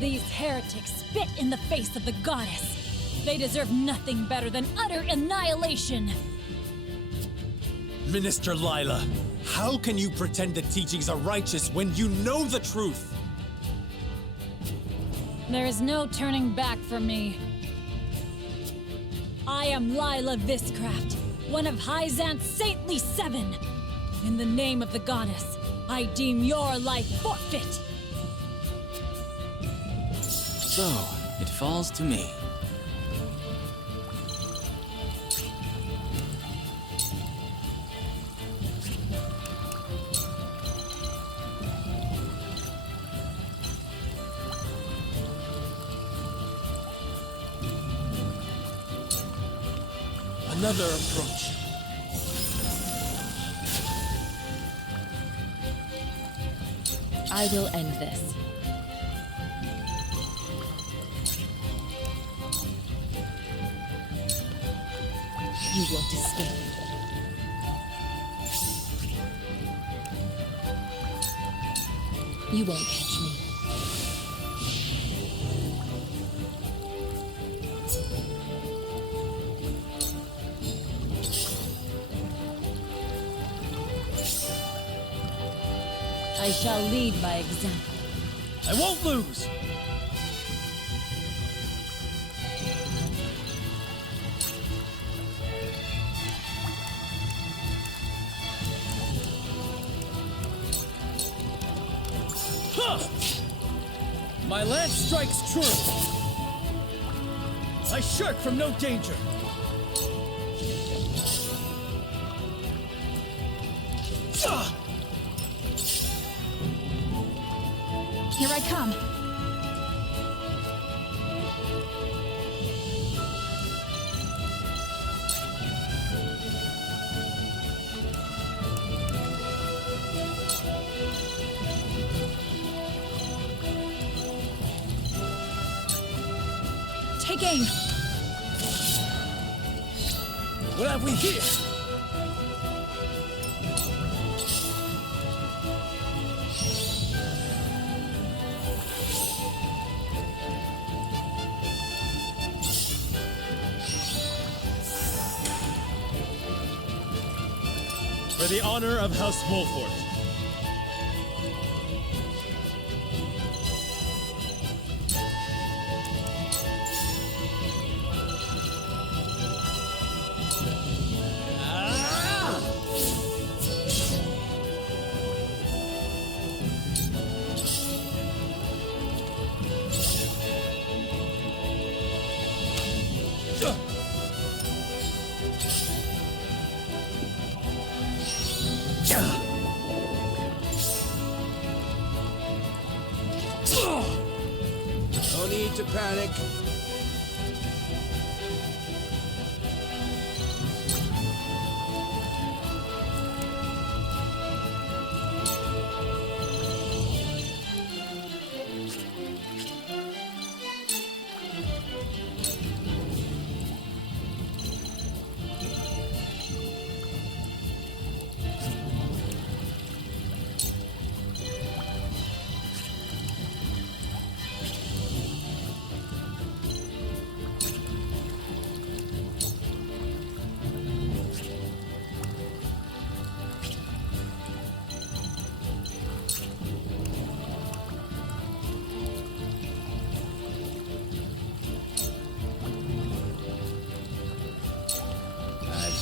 These heretics spit in the face of the goddess. They deserve nothing better than utter annihilation. Minister Lila, how can you pretend the teachings are righteous when you know the truth? There is no turning back for me. I am Lila Viscraft, one of Hyzant's saintly seven. In the name of the goddess, I deem your life forfeit. So, it falls to me. Another approach. I will end this. You won't escape. You won't catch me. I shall lead by example. I won't lose! My lance strikes true. I shirk from no danger. Here I come. Take aim. What have we here? For the honor of House Wolfort. No need to panic.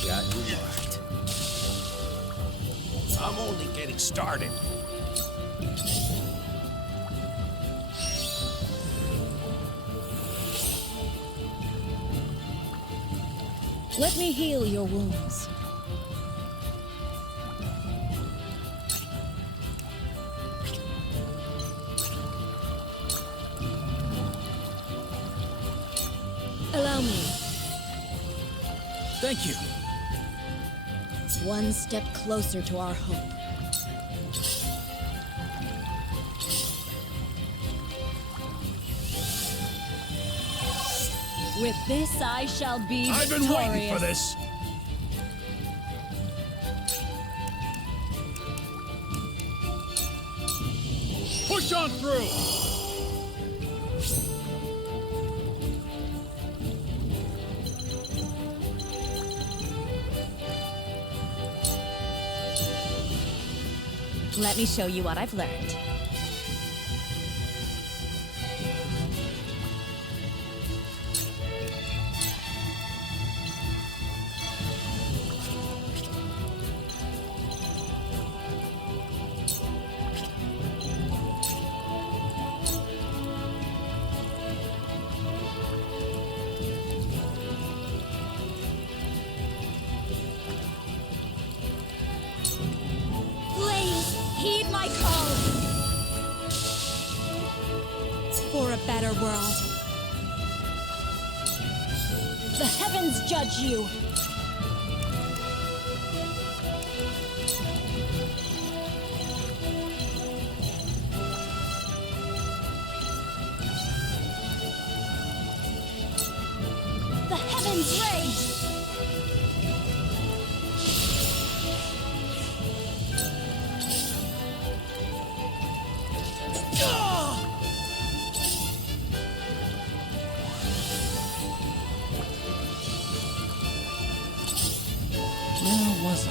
Got you marked. I'm only getting started. Let me heal your wounds. Allow me. Thank you. One step closer to our hope. With this, I shall be I've been waiting for this. Push on through. Let me show you what I've learned. Heed my call! For a better world. The heavens judge you! The heavens rage! Where was I?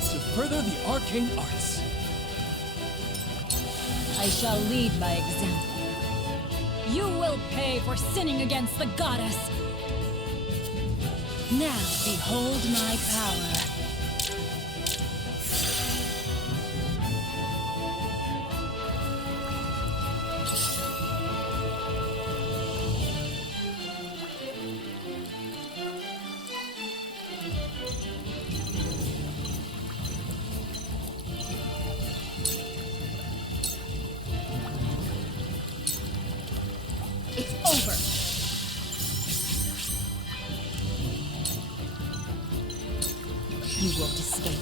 To further the arcane arts. I shall lead by example. You will pay for sinning against the goddess. Now behold my power. It's over. You won't escape.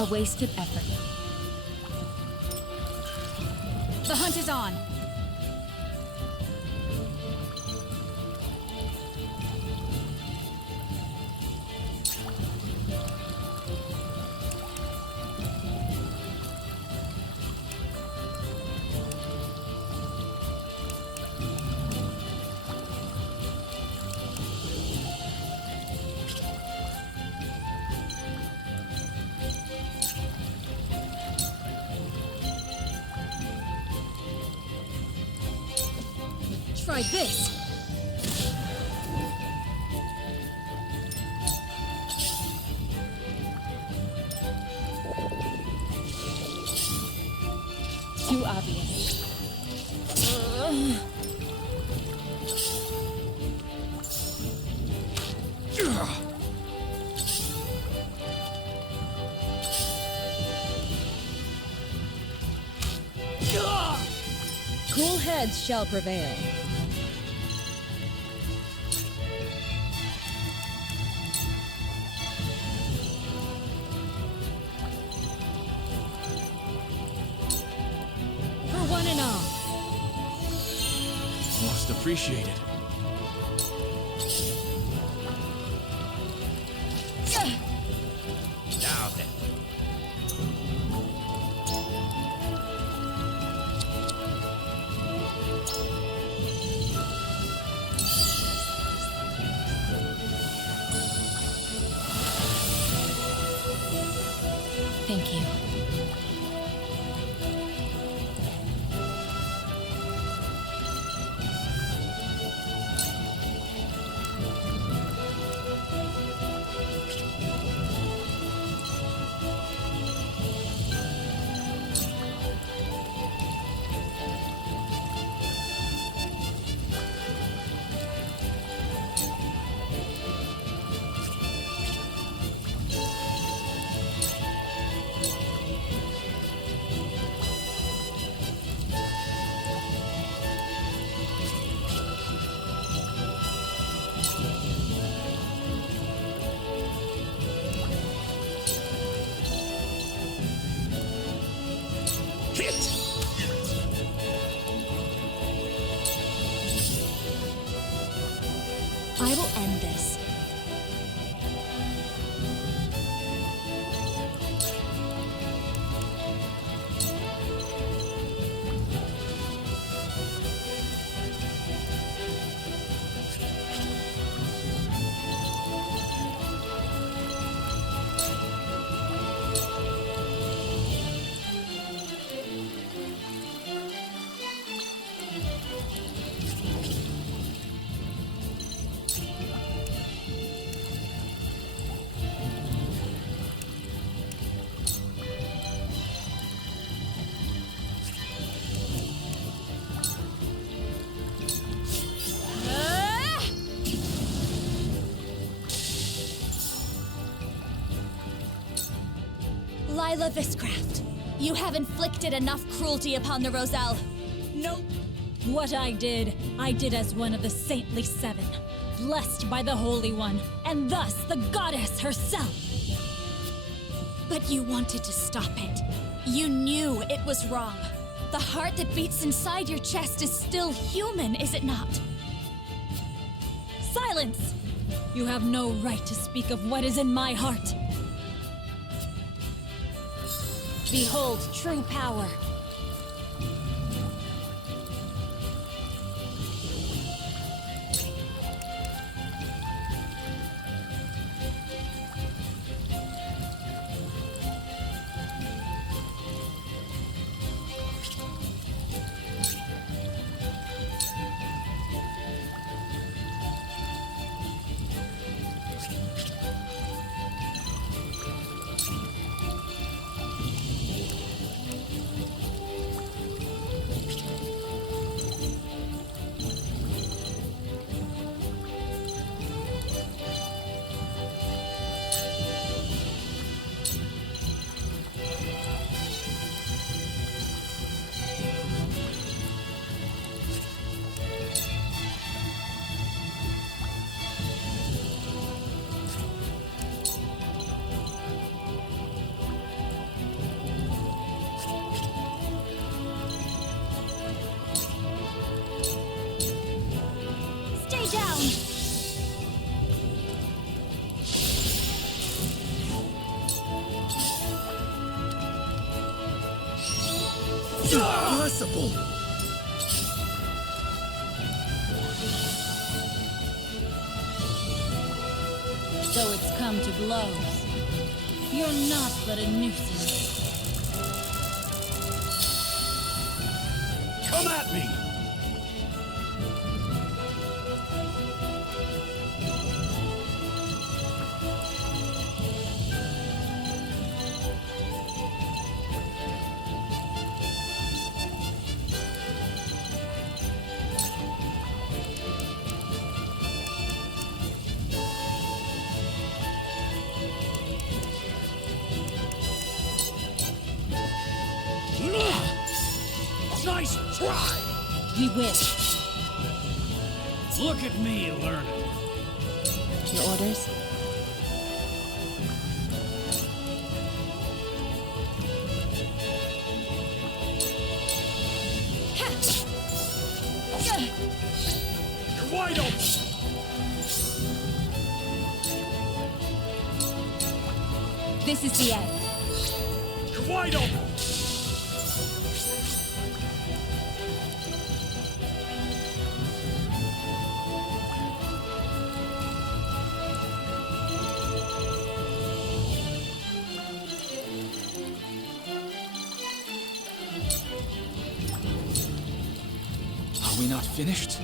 A wasted effort. The hunt is on. Try this! Too obvious. Cool heads shall prevail. For one and all. Most appreciated. Now then. Thank you. Lila Viscraft, you have inflicted enough cruelty upon the Roselle. Nope. What I did as one of the Saintly Seven, blessed by the Holy One, and thus the goddess herself. But you wanted to stop it. You knew it was wrong. The heart that beats inside your chest is still human, is it not? Silence! You have no right to speak of what is in my heart. Behold true power. Impossible! So it's come to blows. You're not but a nuisance. Come at me! Nice try! We win. Look at me learning. Your orders? You're wide open! This is the end. You're wide open! Are we not finished?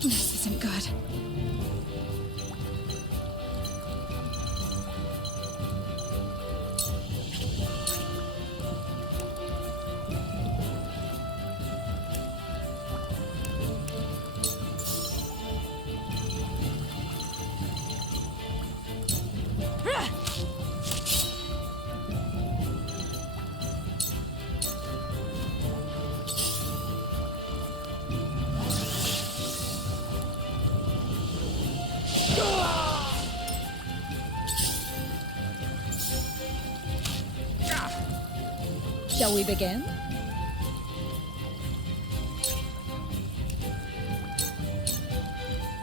This isn't good. Shall we begin?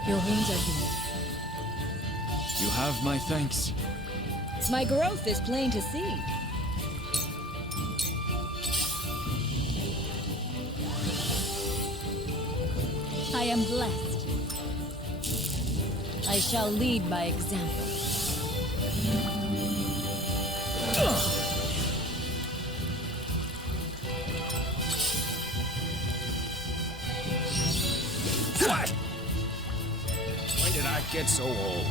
Your wounds are healed. You have my thanks. My growth is plain to see. I am blessed. I shall lead by example. What? When did I get so old?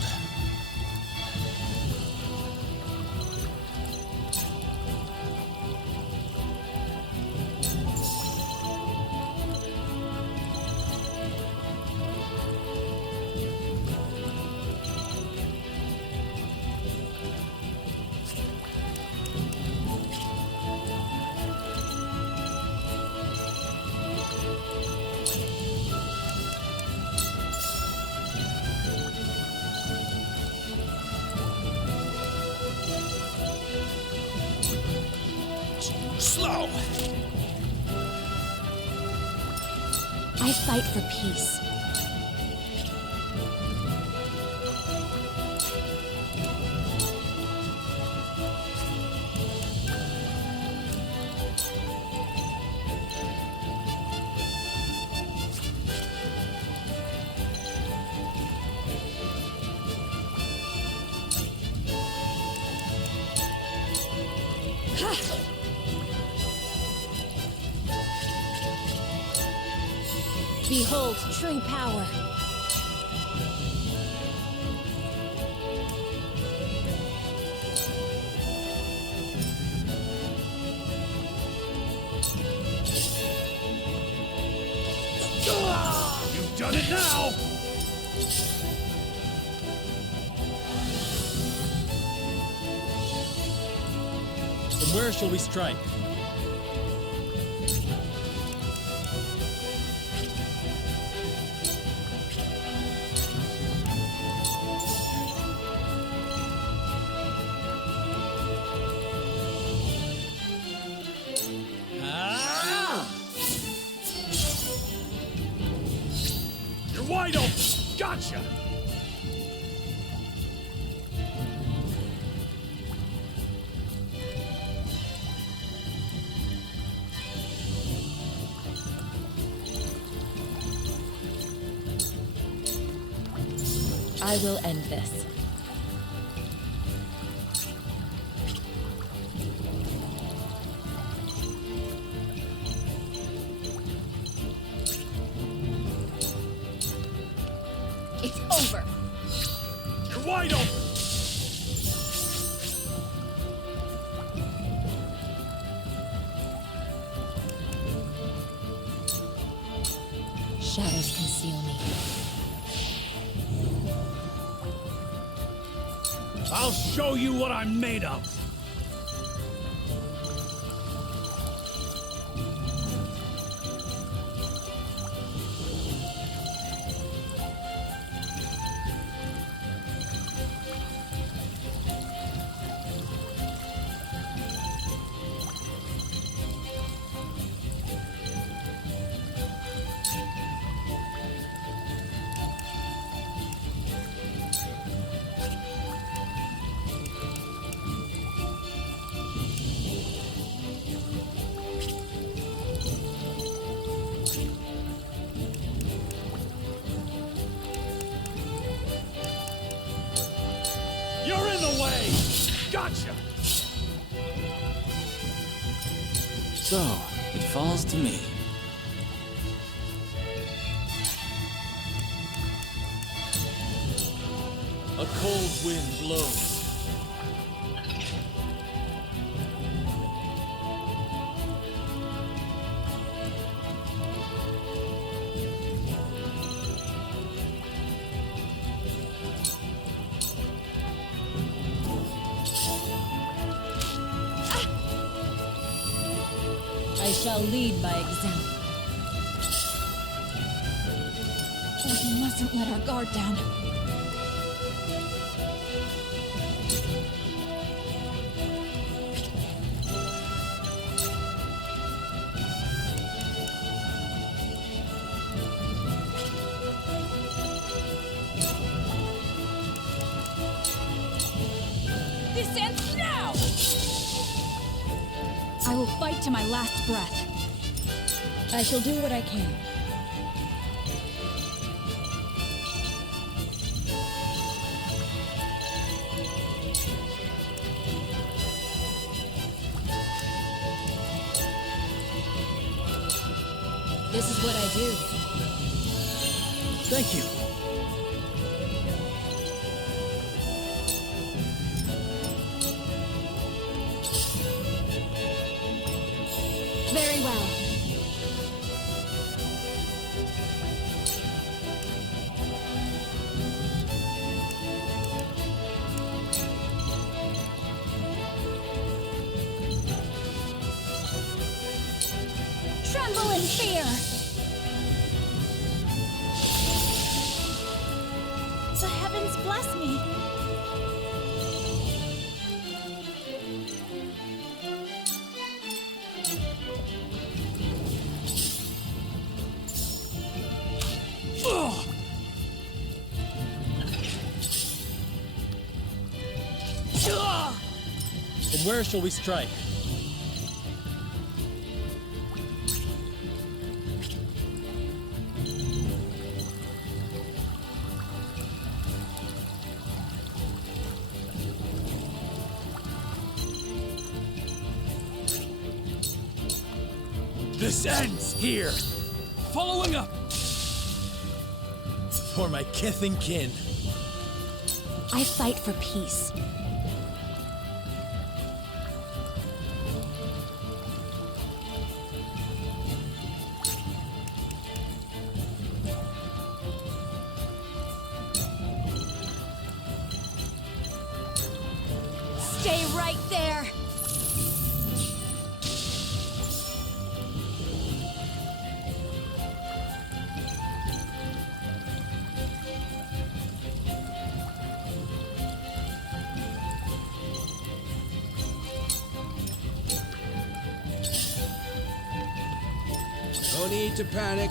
Slow! I fight for peace. Behold true power. You've done it now! From where shall we strike? You're wide open! Gotcha! I will end this. It's over. You're wide open! Shadows conceal me. I'll show you what I'm made of! You're in the way! Gotcha! So, it falls to me. A cold wind blows. I shall lead by example. We mustn't let our guard down. This ends now! I will fight to my last breath. I shall do what I can. This is what I do. Thank you. Very well. Tremble in fear! The heavens bless me! From where shall we strike? This ends here! Following up! For my kith and kin. I fight for peace. Stay right there! No need to panic.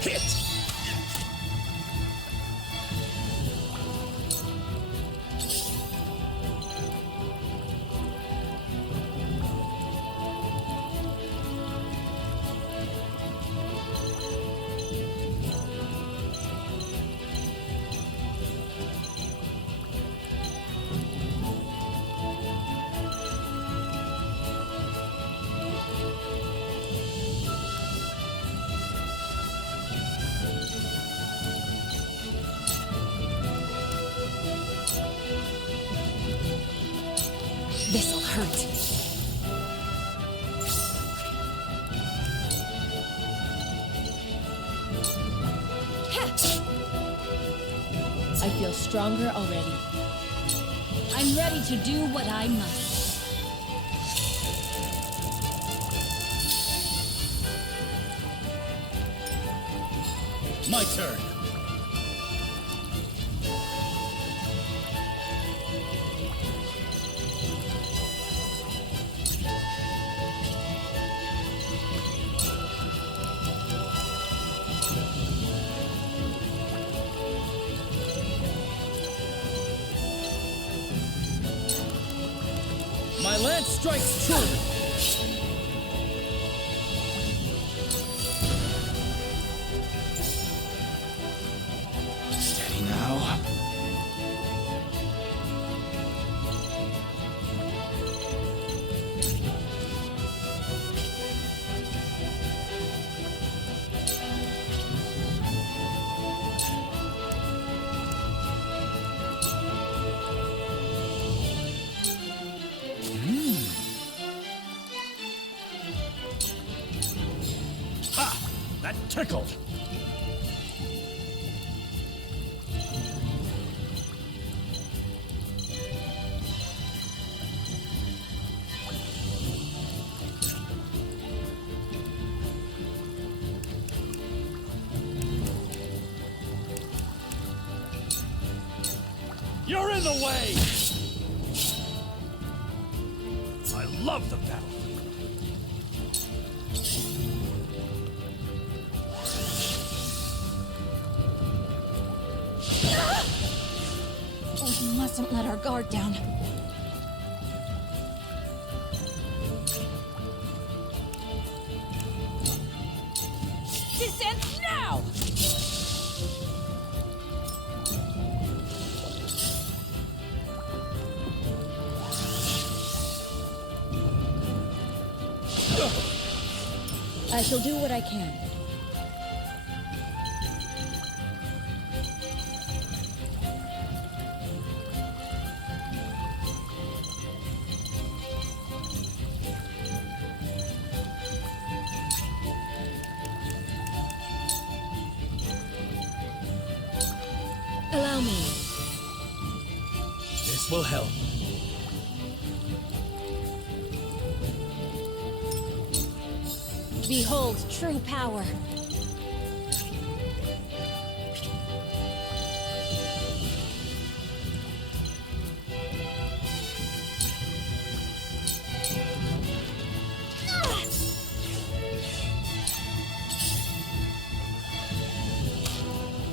Hit! This'll hurt. I feel stronger already. I'm ready to do what I must. My turn. My lance strikes true! Steady now. That tickled! You're in the way! I love the battle. We mustn't let our guard down. Descend now! I shall do what I can. Allow me. This will help. Behold true power.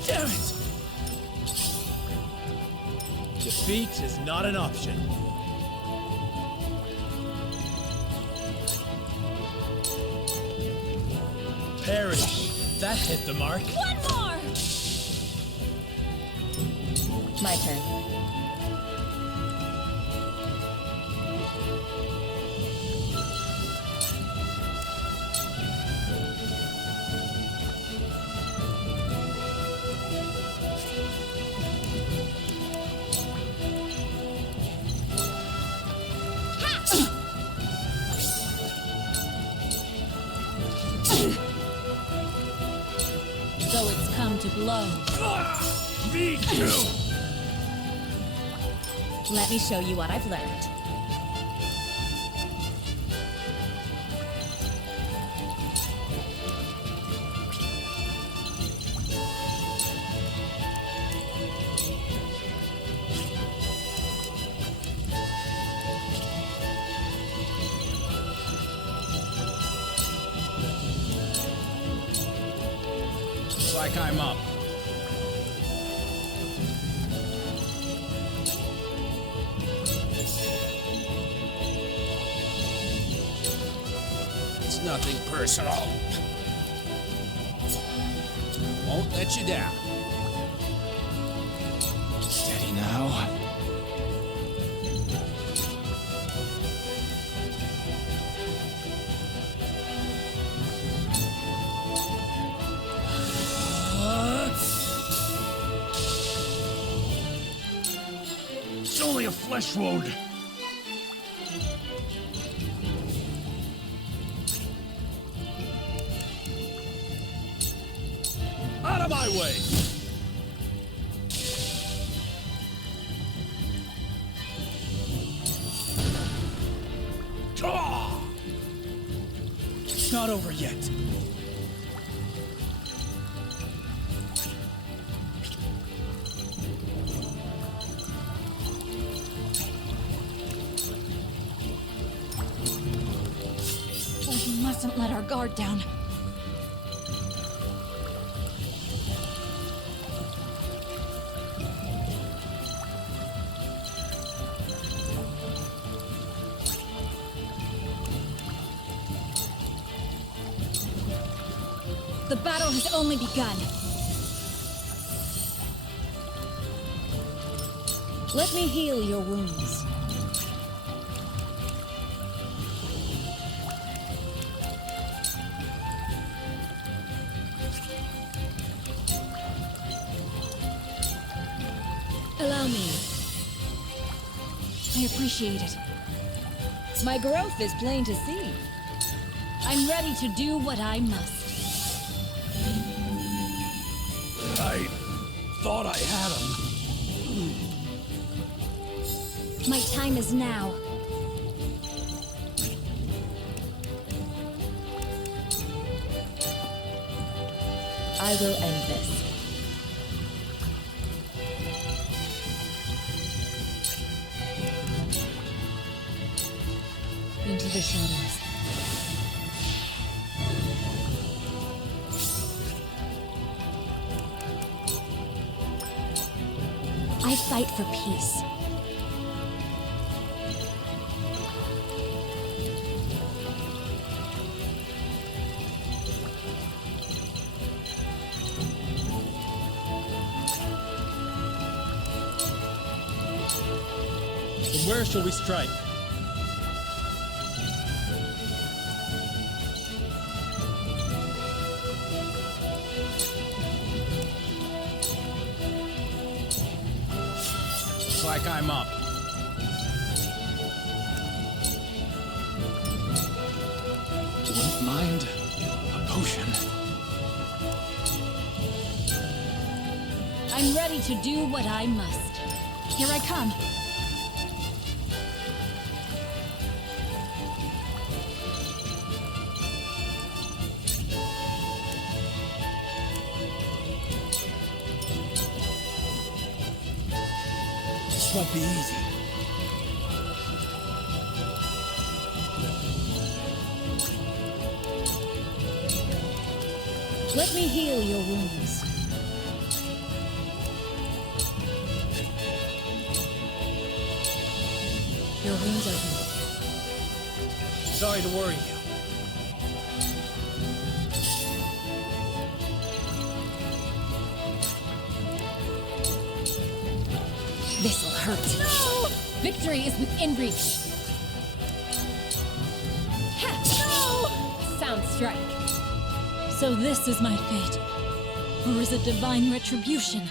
Damn it! Defeat is not an option. Perish. That hit the mark. One more! My turn. So it's come to blows. Me too! Let me show you what I've learned. Looks like I'm up. It's nothing personal. Won't let you down. Steady now. It's only a flesh wound. Out of my way! Ah! It's not over yet. We mustn't let our guard down. The battle has only begun. Let me heal your wounds. Allow me. I appreciate it. My growth is plain to see. I'm ready to do what I must. I thought I had him. My time is now. I will end this. Into the shadows. I fight for peace. Then where shall we strike? Looks like I'm up. Wouldn't mind a potion. I'm ready to do what I must. Here I come. This won't be easy. Let me heal your wounds. Your wounds are healed. Sorry to worry you. This'll hurt. No! Victory is within reach. No! Sound strike. So this is my fate. Or is it divine retribution?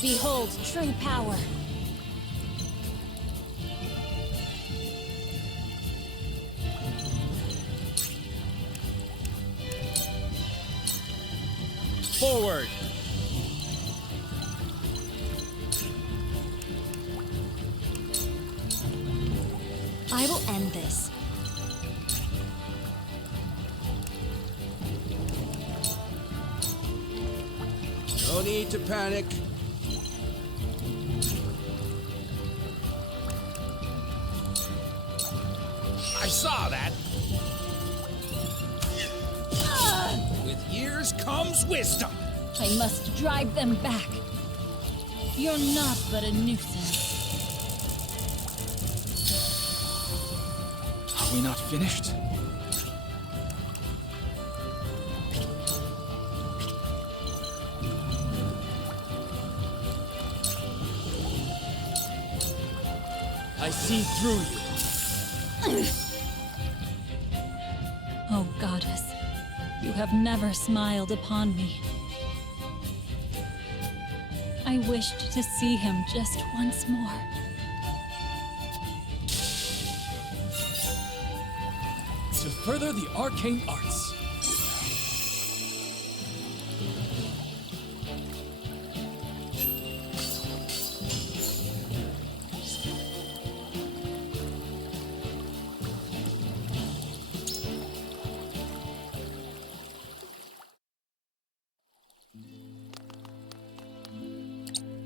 Behold true power. Forward! I will end this. No need to panic. I saw that. With years comes wisdom. I must drive them back. You're not but a nuisance. Are we not finished? I see through you. Oh, goddess, you have never smiled upon me. I wished to see him just once more. To further the arcane arts.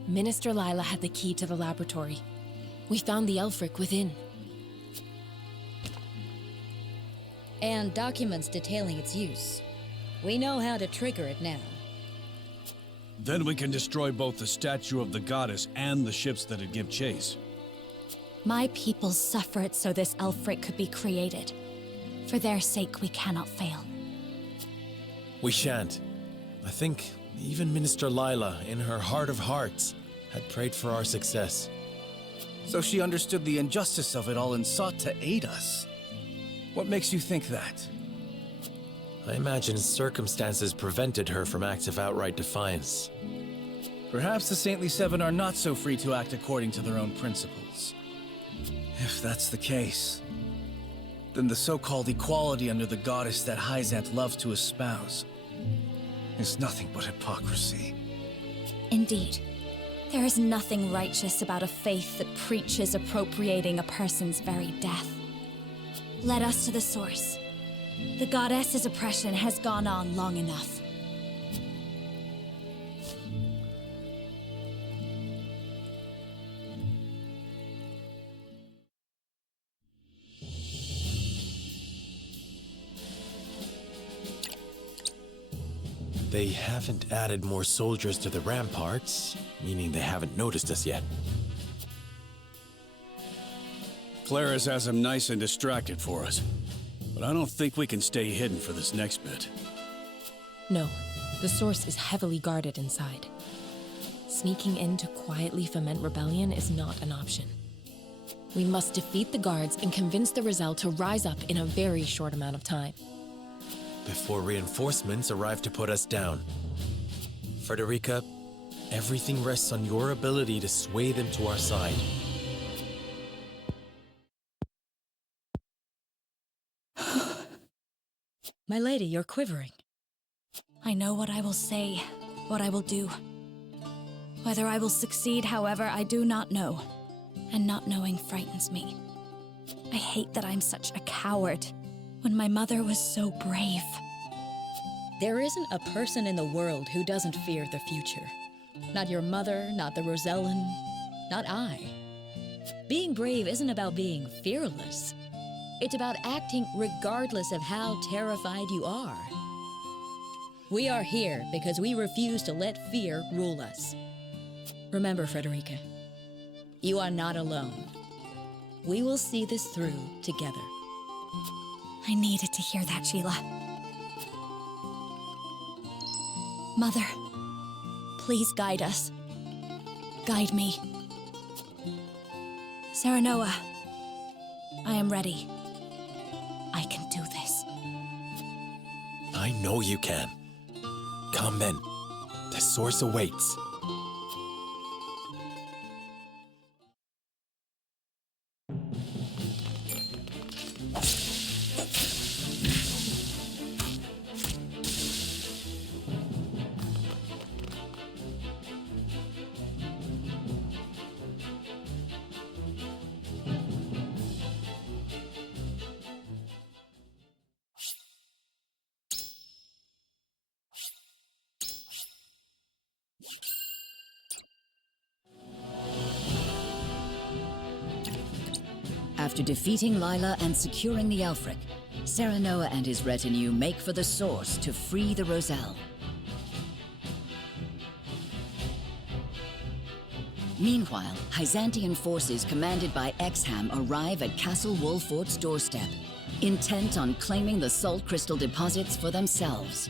Minister Lila had the key to the laboratory. We found the Elfric within. And documents detailing its use. We know how to trigger it now. Then we can destroy both the statue of the goddess and the ships that'd give chase. My people suffered so this Elfric could be created. For their sake, we cannot fail. We shan't. I think even Minister Lila, in her heart of hearts, had prayed for our success. So she understood the injustice of it all and sought to aid us. What makes you think that? I imagine circumstances prevented her from acts of outright defiance. Perhaps the Saintly Seven are not so free to act according to their own principles. If that's the case, then the so-called equality under the goddess that Hyzant loves to espouse is nothing but hypocrisy. Indeed. There is nothing righteous about a faith that preaches appropriating a person's very death. Let us to the source. The goddess's oppression has gone on long enough. they haven't added more soldiers to the ramparts, meaning they haven't noticed us yet. Claris has him nice and distracted for us. But I don't think we can stay hidden for this next bit. No, the source is heavily guarded inside. Sneaking in to quietly foment rebellion is not an option. We must defeat the guards and convince the Roselle to rise up in a very short amount of time. Before reinforcements arrive to put us down. Frederica, everything rests on your ability to sway them to our side. My lady, you're quivering. I know what I will say, what I will do. Whether I will succeed, however, I do not know. And not knowing frightens me. I hate that I'm such a coward, when my mother was so brave. There isn't a person in the world who doesn't fear the future. Not your mother, not the Rosellan, not I. Being brave isn't about being fearless. It's about acting regardless of how terrified you are. We are here because we refuse to let fear rule us. Remember, Frederica, you are not alone. We will see this through together. I needed to hear that, Sheila. Mother, please guide us. Guide me. Serenoa, I am ready. I can do this. I know you can. Come then. The source awaits. After defeating Lila and securing the Elfric, Serenoa and his retinue make for the source to free the Roselle. Meanwhile, Hyzantian forces commanded by Exham arrive at Castle Wolfort's doorstep, intent on claiming the salt crystal deposits for themselves.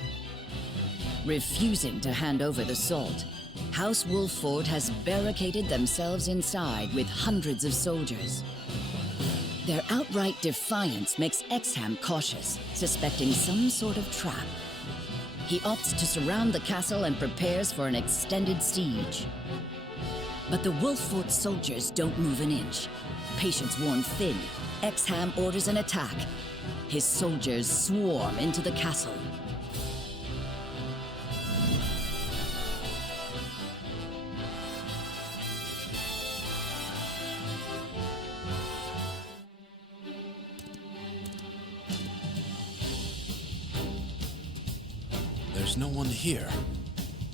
Refusing to hand over the salt, House Wolfort has barricaded themselves inside with hundreds of soldiers. Their outright defiance makes Exham cautious, suspecting some sort of trap. He opts to surround the castle and prepares for an extended siege. But the Wolfort soldiers don't move an inch. Patience worn thin, Exham orders an attack. His soldiers swarm into the castle. There's no one here.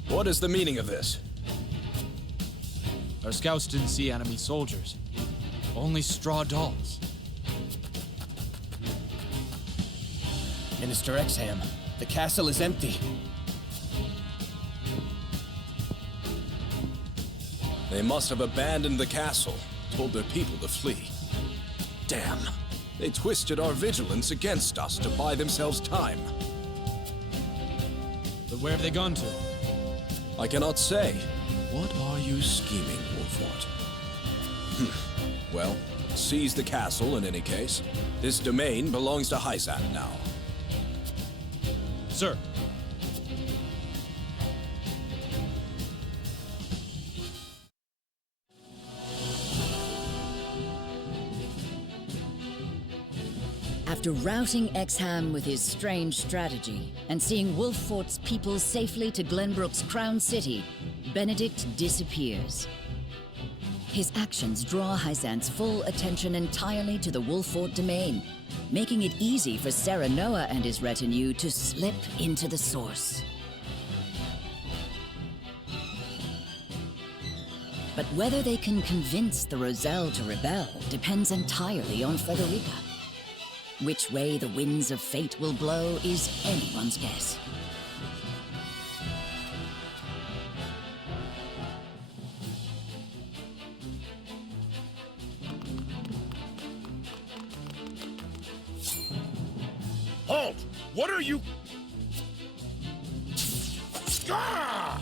What is the meaning of this? Our scouts didn't see enemy soldiers. Only straw dolls. Minister Exham, the castle is empty. They must have abandoned the castle, told their people to flee. Damn. They twisted our vigilance against us to buy themselves time. But where have they gone to? I cannot say. What are you scheming, Wolfort? Well, seize the castle in any case. This domain belongs to Hyzant now. Sir. After routing Exham with his strange strategy and seeing Wolfort's people safely to Glenbrook's crown city, Benedict disappears. His actions draw Hyzant's full attention entirely to the Wolfort domain, making it easy for Serenoa and his retinue to slip into the source. But whether they can convince the Roselle to rebel depends entirely on Frederica. Which way the winds of fate will blow is anyone's guess. What are you... Ah!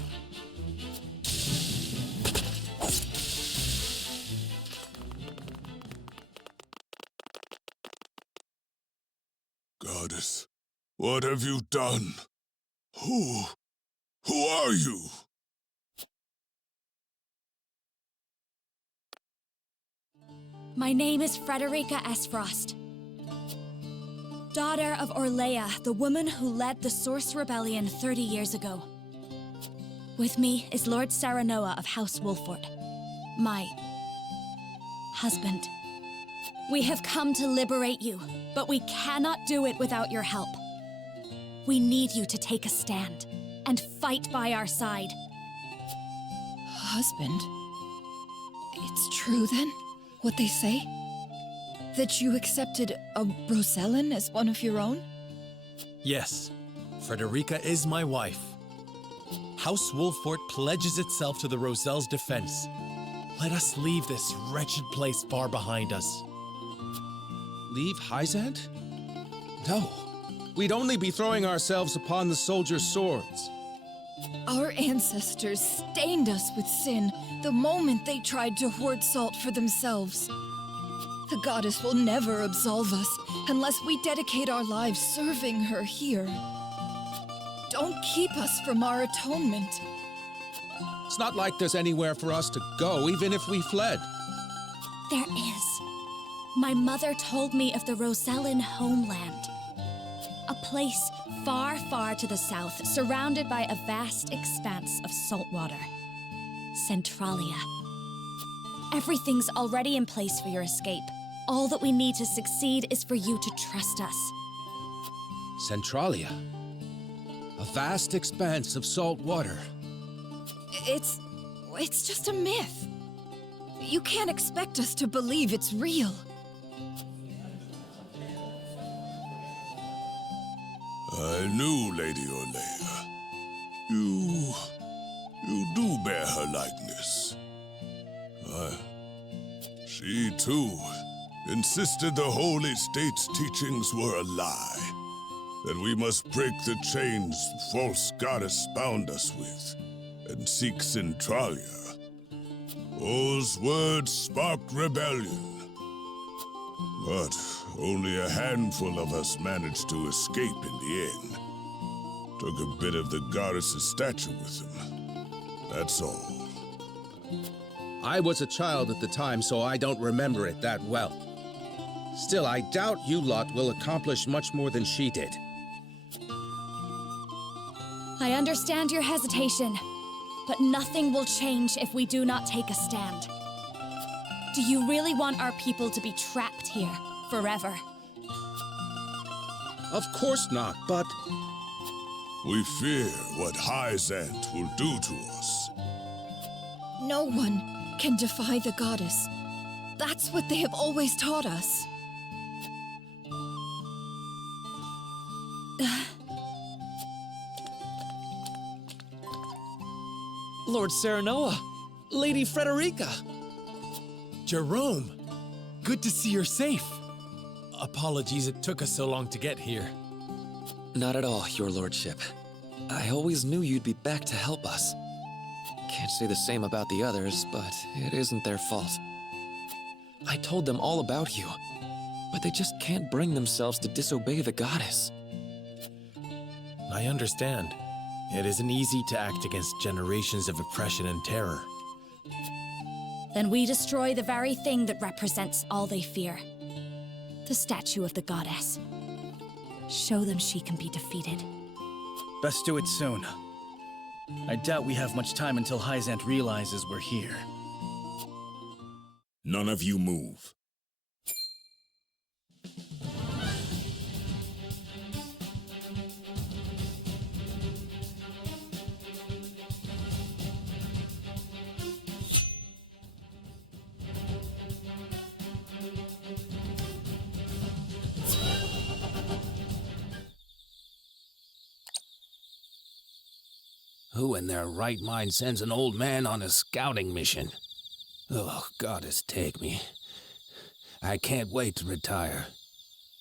Goddess, what have you done? Who are you? My name is Frederica S. Frost. Daughter of Orlea, the woman who led the Source Rebellion 30 years ago. With me is Lord Saranoa of House Wolford, my husband. We have come to liberate you, but we cannot do it without your help. We need you to take a stand and fight by our side. Husband? It's true then, what they say? That you accepted a Rosellan as one of your own? Yes, Frederica is my wife. House Wolfort pledges itself to the Roselle's defense. Let us leave this wretched place far behind us. Leave Hyzant? No. We'd only be throwing ourselves upon the soldiers' swords. Our ancestors stained us with sin the moment they tried to hoard salt for themselves. The goddess will never absolve us unless we dedicate our lives serving her here. Don't keep us from our atonement. It's not like there's anywhere for us to go, even if we fled. There is. My mother told me of the Rosellan homeland. A place far, far to the south, surrounded by a vast expanse of salt water. Centralia. Everything's already in place for your escape. All that we need to succeed is for you to trust us. Centralia. A vast expanse of salt water. It's just a myth. You can't expect us to believe it's real. I knew Lady Orlea. You do bear her likeness. She, too, insisted the Holy State's teachings were a lie. That we must break the chains the false goddess bound us with, and seek Centralia. Those words sparked rebellion. But only a handful of us managed to escape in the end. Took a bit of the goddess's statue with them. That's all. I was a child at the time, so I don't remember it that well. Still, I doubt you lot will accomplish much more than she did. I understand your hesitation, but nothing will change if we do not take a stand. Do you really want our people to be trapped here forever? Of course not, but... We fear what Hyzant will do to us. No one can defy the goddess. That's what they have always taught us. Lord Serenoa, Lady Frederica. Jerome, good to see you're safe. Apologies it took us so long to get here. Not at all, your lordship. I always knew you'd be back to help us. Can't say the same about the others, but it isn't their fault. I told them all about you, but they just can't bring themselves to disobey the goddess. I understand. It isn't easy to act against generations of oppression and terror. Then we destroy the very thing that represents all they fear. The statue of the goddess. Show them she can be defeated. Best do it soon. I doubt we have much time until Hyzant realizes we're here. None of you move. Who in their right mind sends an old man on a scouting mission? Oh, goddess take me. I can't wait to retire.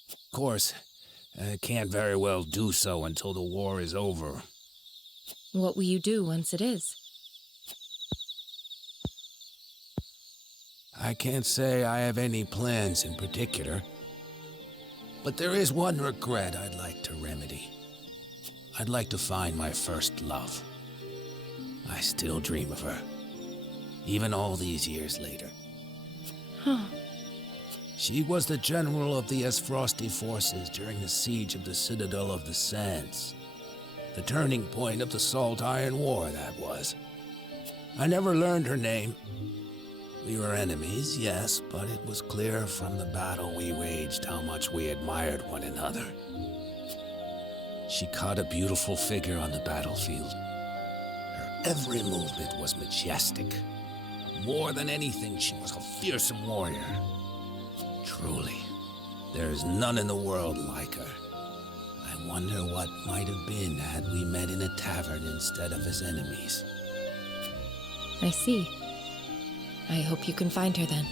Of course, I can't very well do so until the war is over. What will you do once it is? I can't say I have any plans in particular. But there is one regret I'd like to remedy. I'd like to find my first love. I still dream of her, even all these years later. Huh. She was the general of the Esfrosti forces during the siege of the Citadel of the Sands. The turning point of the Salt Iron War, that was. I never learned her name. We were enemies, yes, but it was clear from the battle we waged how much we admired one another. She caught a beautiful figure on the battlefield. Her every movement was majestic. More than anything, she was a fearsome warrior. Truly, there is none in the world like her. I wonder what might have been had we met in a tavern instead of as enemies. I see. I hope you can find her then.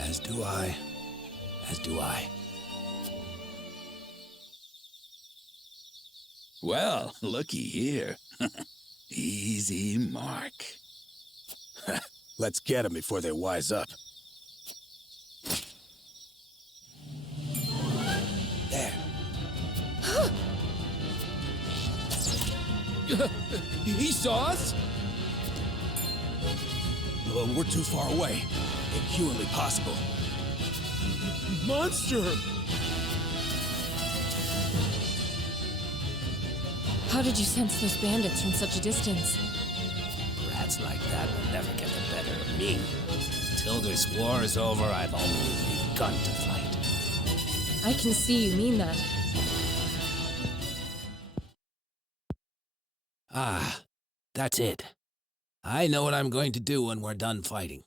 As do I. As do I. Well, looky here. Easy mark. Let's get them before they wise up. There. He saw us? Well, we're too far away. Inhumanly possible. Monster! How did you sense those bandits from such a distance? Rats like that will never get the better of me. Till this war is over, I've only begun to fight. I can see you mean that. Ah, that's it. I know what I'm going to do when we're done fighting.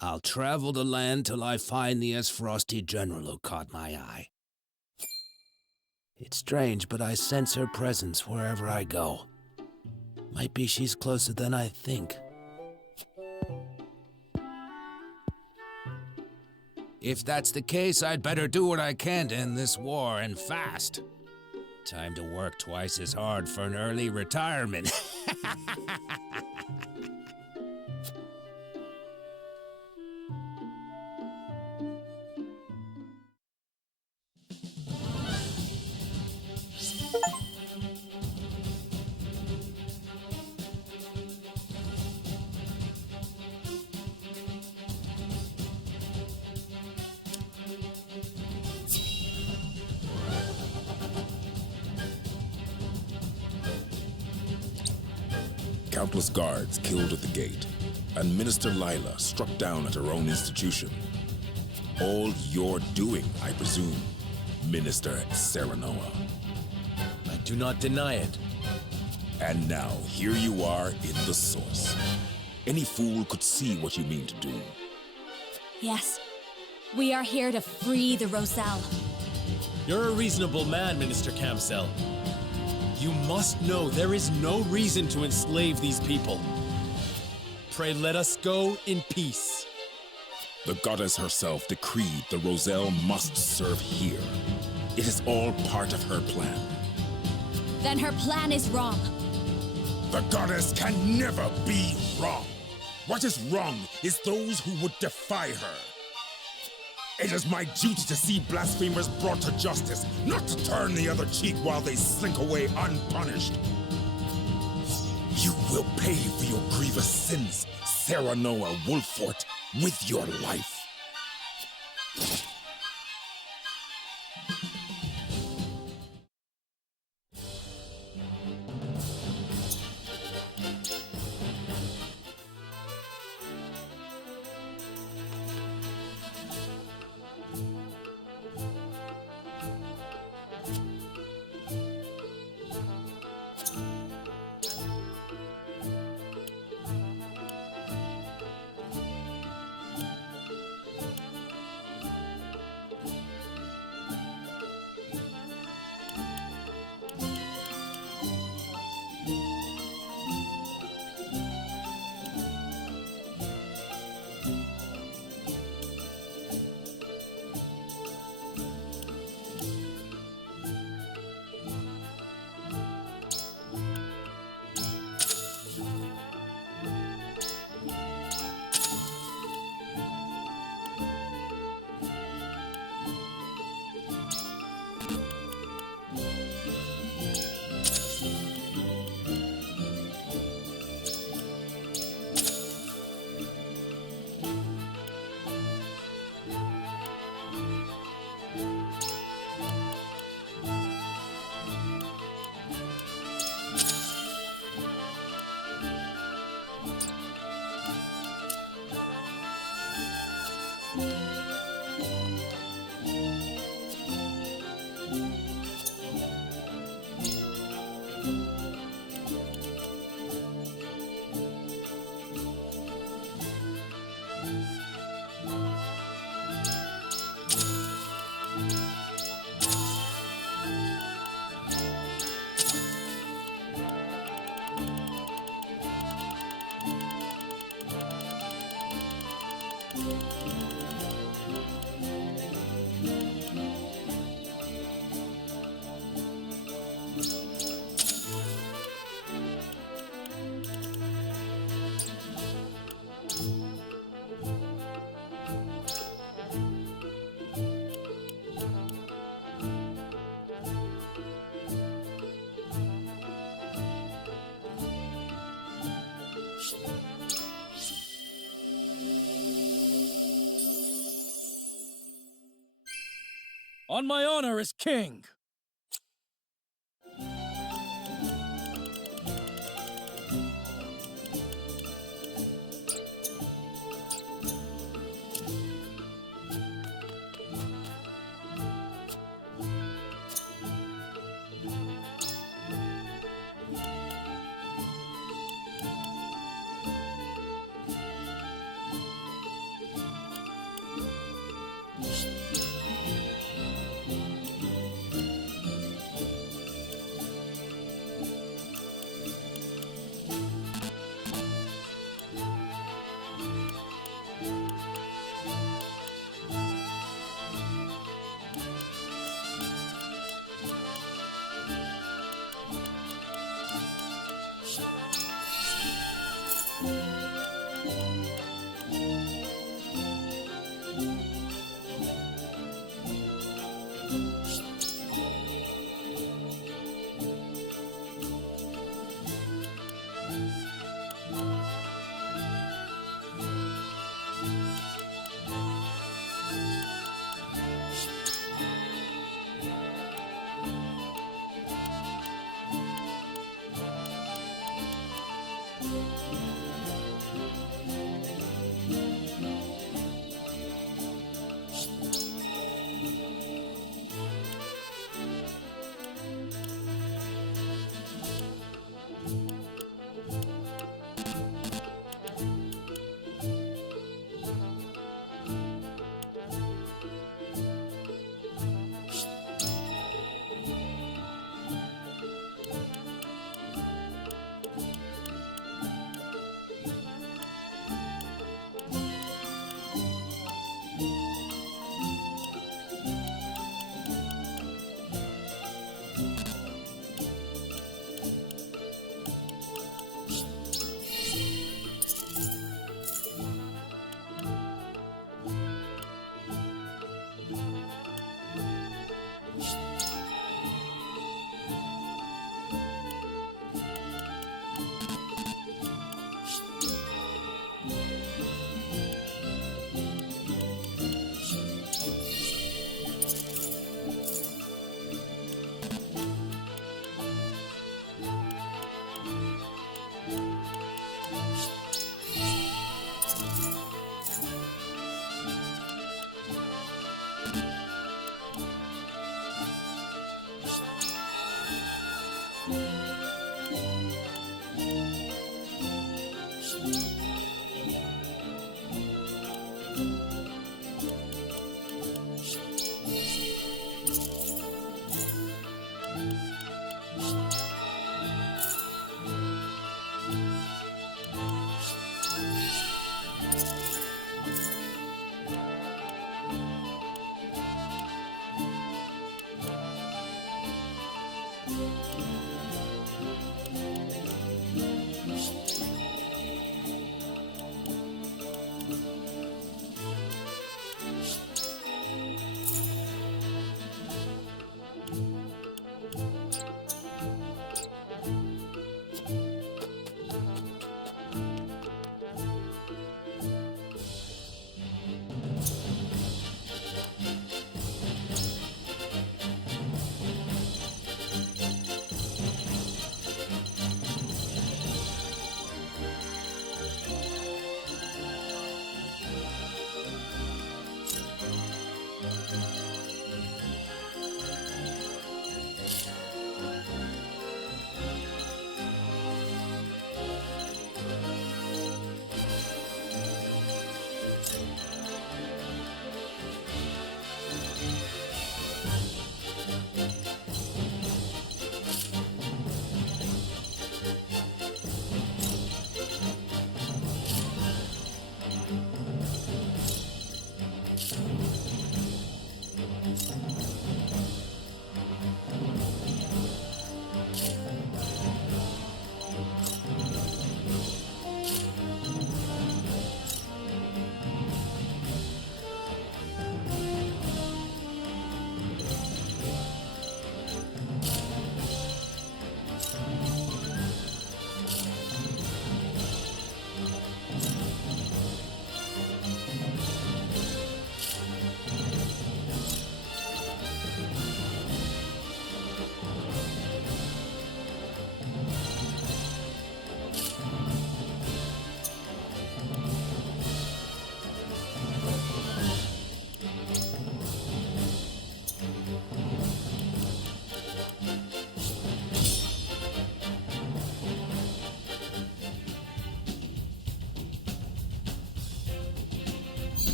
I'll travel the land till I find the Esfrosti general who caught my eye. It's strange, but I sense her presence wherever I go. Might be she's closer than I think. If that's the case, I'd better do what I can to end this war, and fast. Time to work twice as hard for an early retirement. Countless guards killed at the gate, and Minister Lila struck down at her own institution. All your doing, I presume, Minister Serenoa. I do not deny it. And now, here you are in the source. Any fool could see what you mean to do. Yes, we are here to free the Roselle. You're a reasonable man, Minister Camsell. You must know there is no reason to enslave these people. Pray let us go in peace. The goddess herself decreed the Roselle must serve here. It is all part of her plan. Then her plan is wrong. The goddess can never be wrong. What is wrong is those who would defy her. It is my duty to see blasphemers brought to justice, not to turn the other cheek while they slink away unpunished. You will pay for your grievous sins, Serenoa Wolfort, with your life. On my honor as king!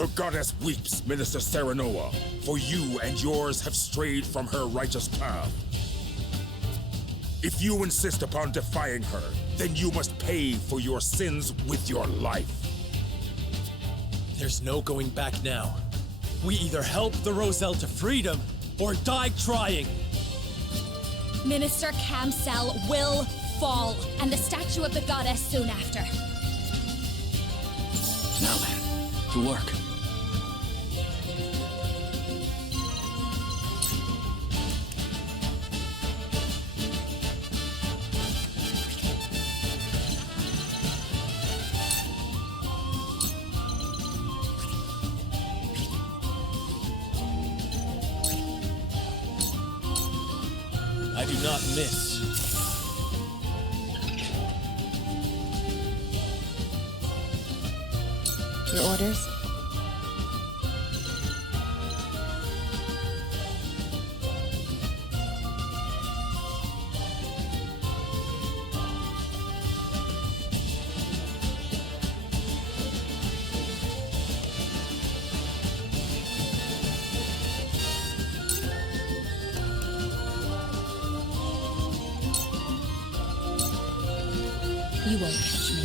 The goddess weeps, Minister Serenoa, for you and yours have strayed from her righteous path. If you insist upon defying her, then you must pay for your sins with your life. There's no going back now. We either help the Roselle to freedom, or die trying! Minister Camsel will fall, and the statue of the goddess soon after. Now then, to work. I do not miss. Your orders? You won't catch me.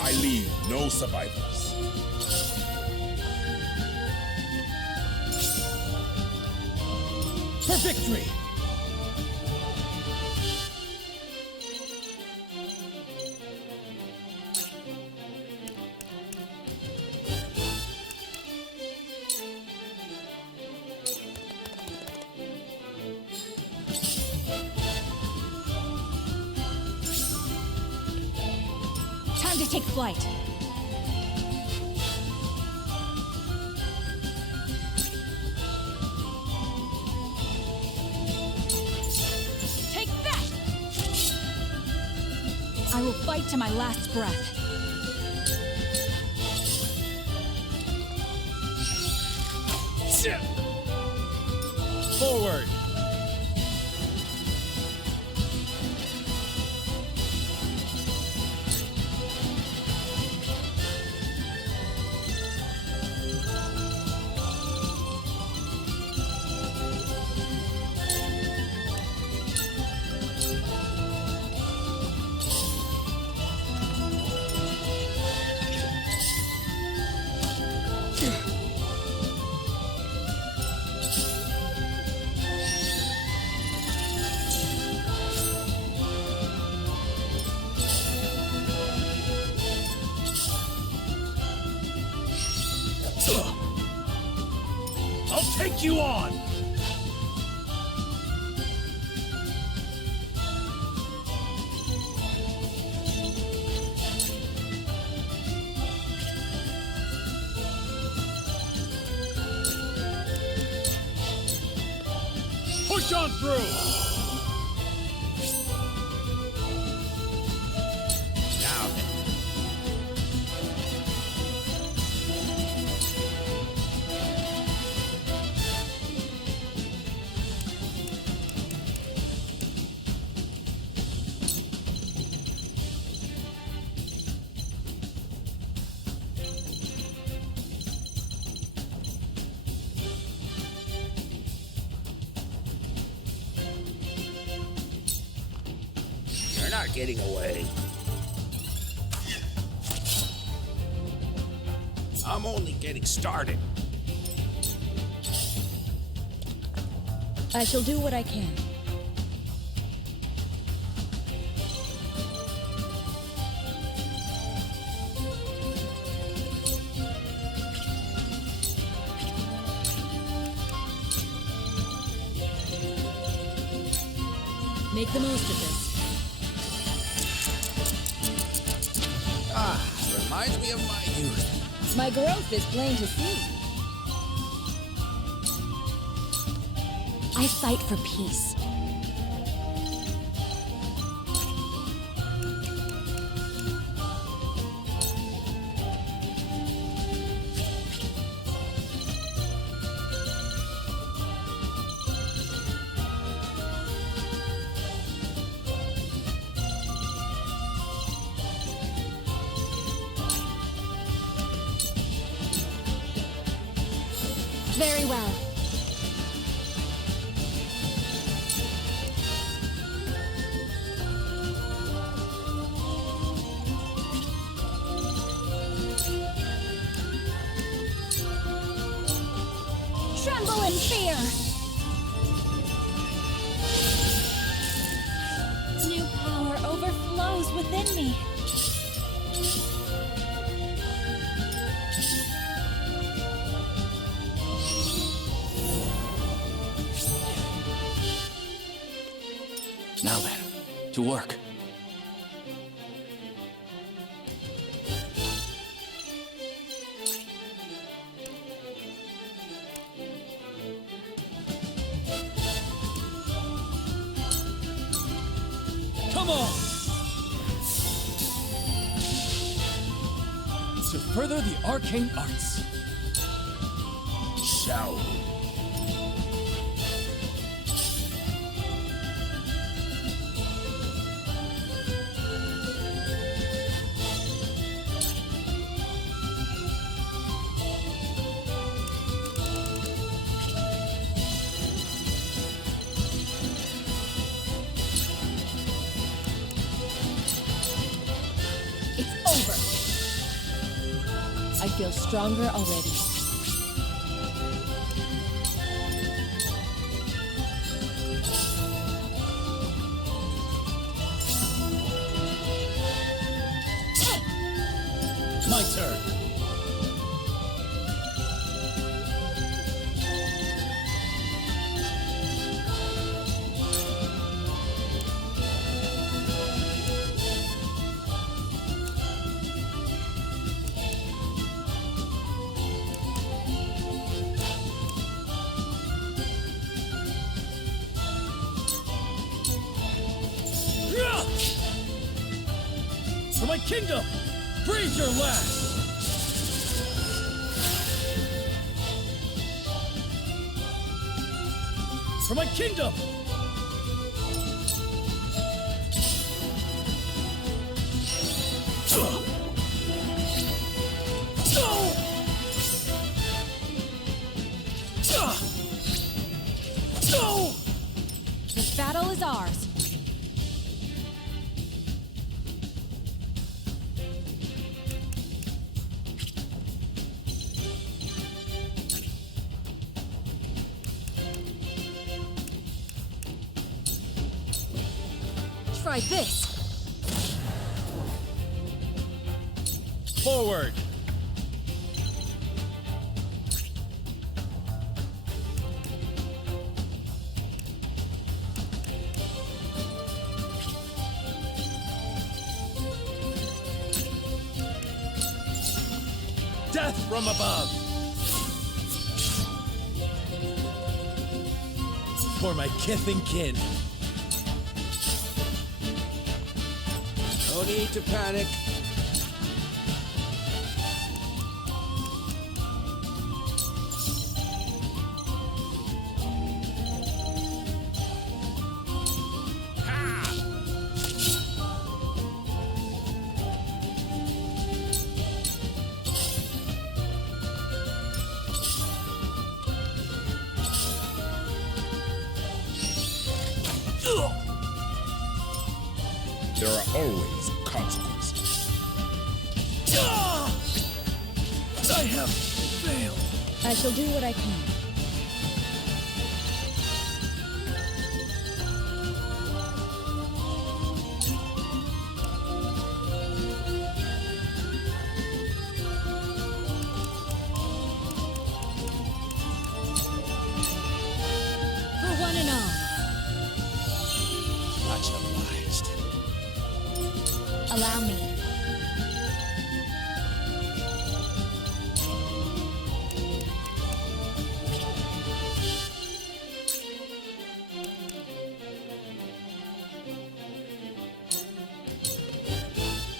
I leave no survivors. For victory! Time to take flight. Take that! I will fight to my last breath. Forward! I'll take you on! Push on through! Now then. You're not getting away. I'm only getting started. I shall do what I can. Make the most of this. Reminds me of my youth. My growth is plain to see. I fight for peace. Very well. Tremble in fear! New power overflows within me. Now then, to work. Come on! To further the arcane arts. Shall. I feel stronger already. My turn. For my kingdom, breathe your last! For my kingdom! This battle is ours. Try this! Forward! Death from above! For my kith and kin. No need to panic. There are always consequences. I have failed. I shall do what I can. For one and all. Much obliged. Allow me.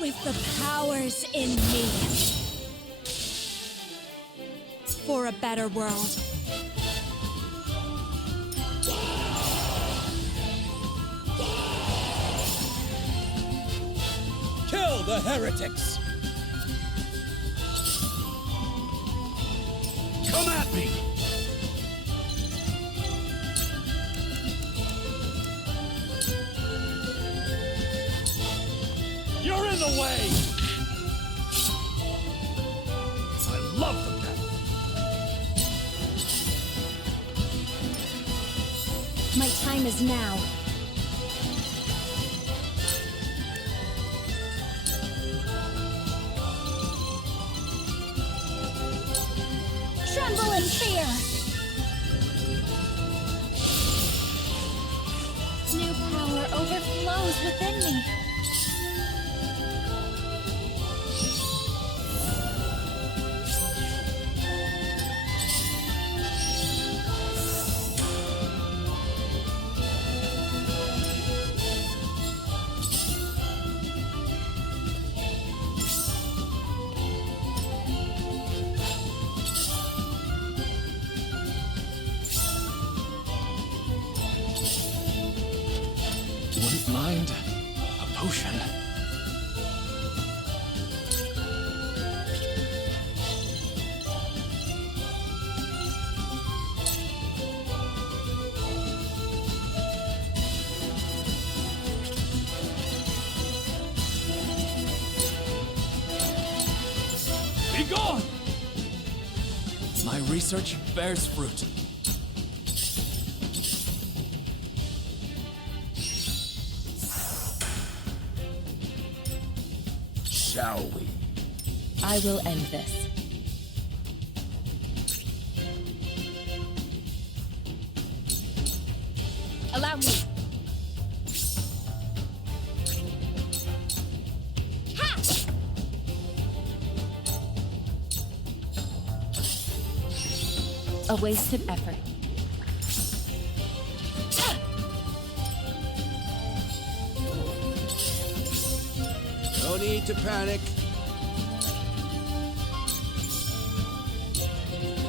With the powers in me. For a better world. Kill the heretics! Come at me! You're in the way! I love the battle. My time is now. Tremble in fear! New power overflows within me. Wouldn't mind a potion. Be gone! My research bears fruit. Shall we? I will end this. Allow me. Ha! A wasted effort. No need to panic.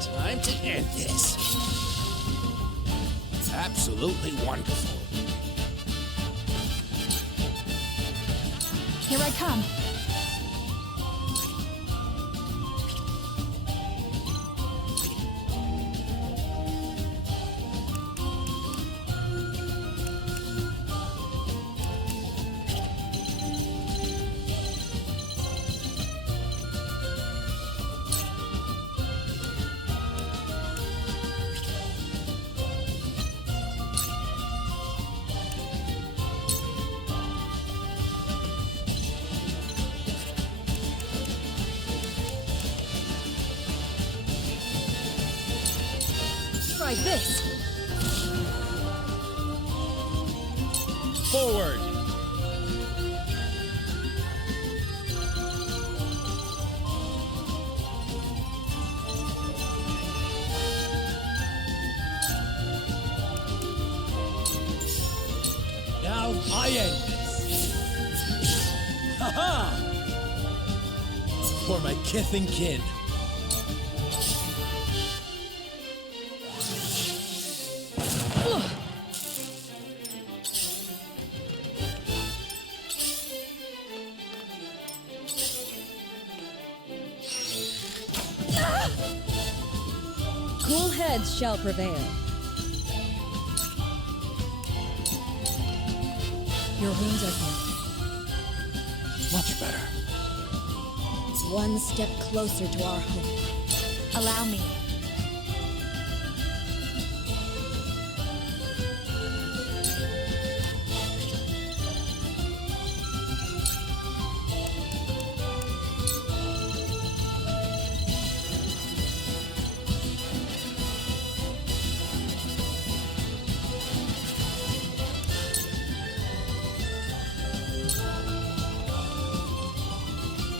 Time to end this. Absolutely wonderful. Here I come. Try this. Forward! Now I end this. Ha-ha! For my kith and kin. Cool heads shall prevail. Your wounds are healed. Much better. One step closer to our hope. Allow me.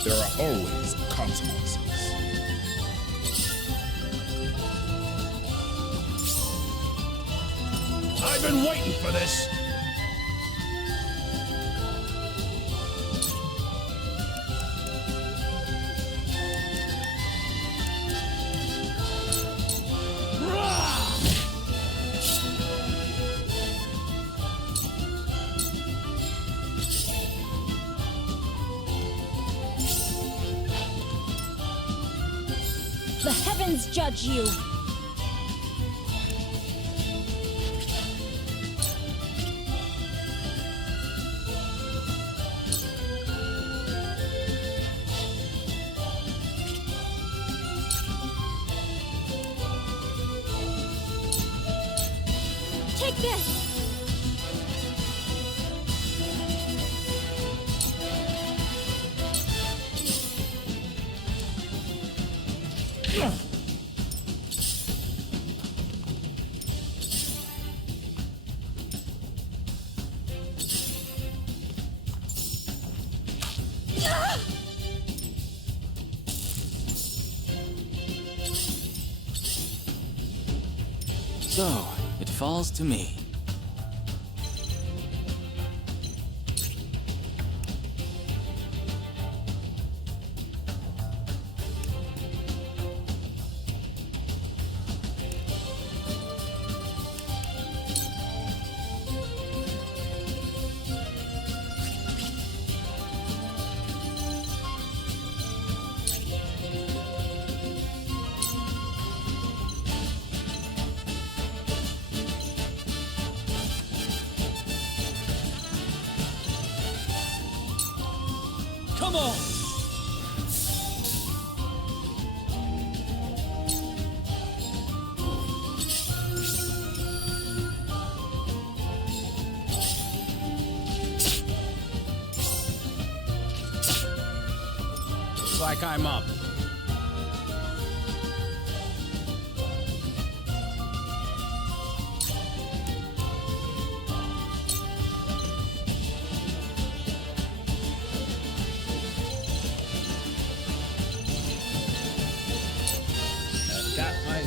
There are always consequences. I've been waiting for this. The heavens judge you! Take this! So, it falls to me. Come on! Looks like I'm up.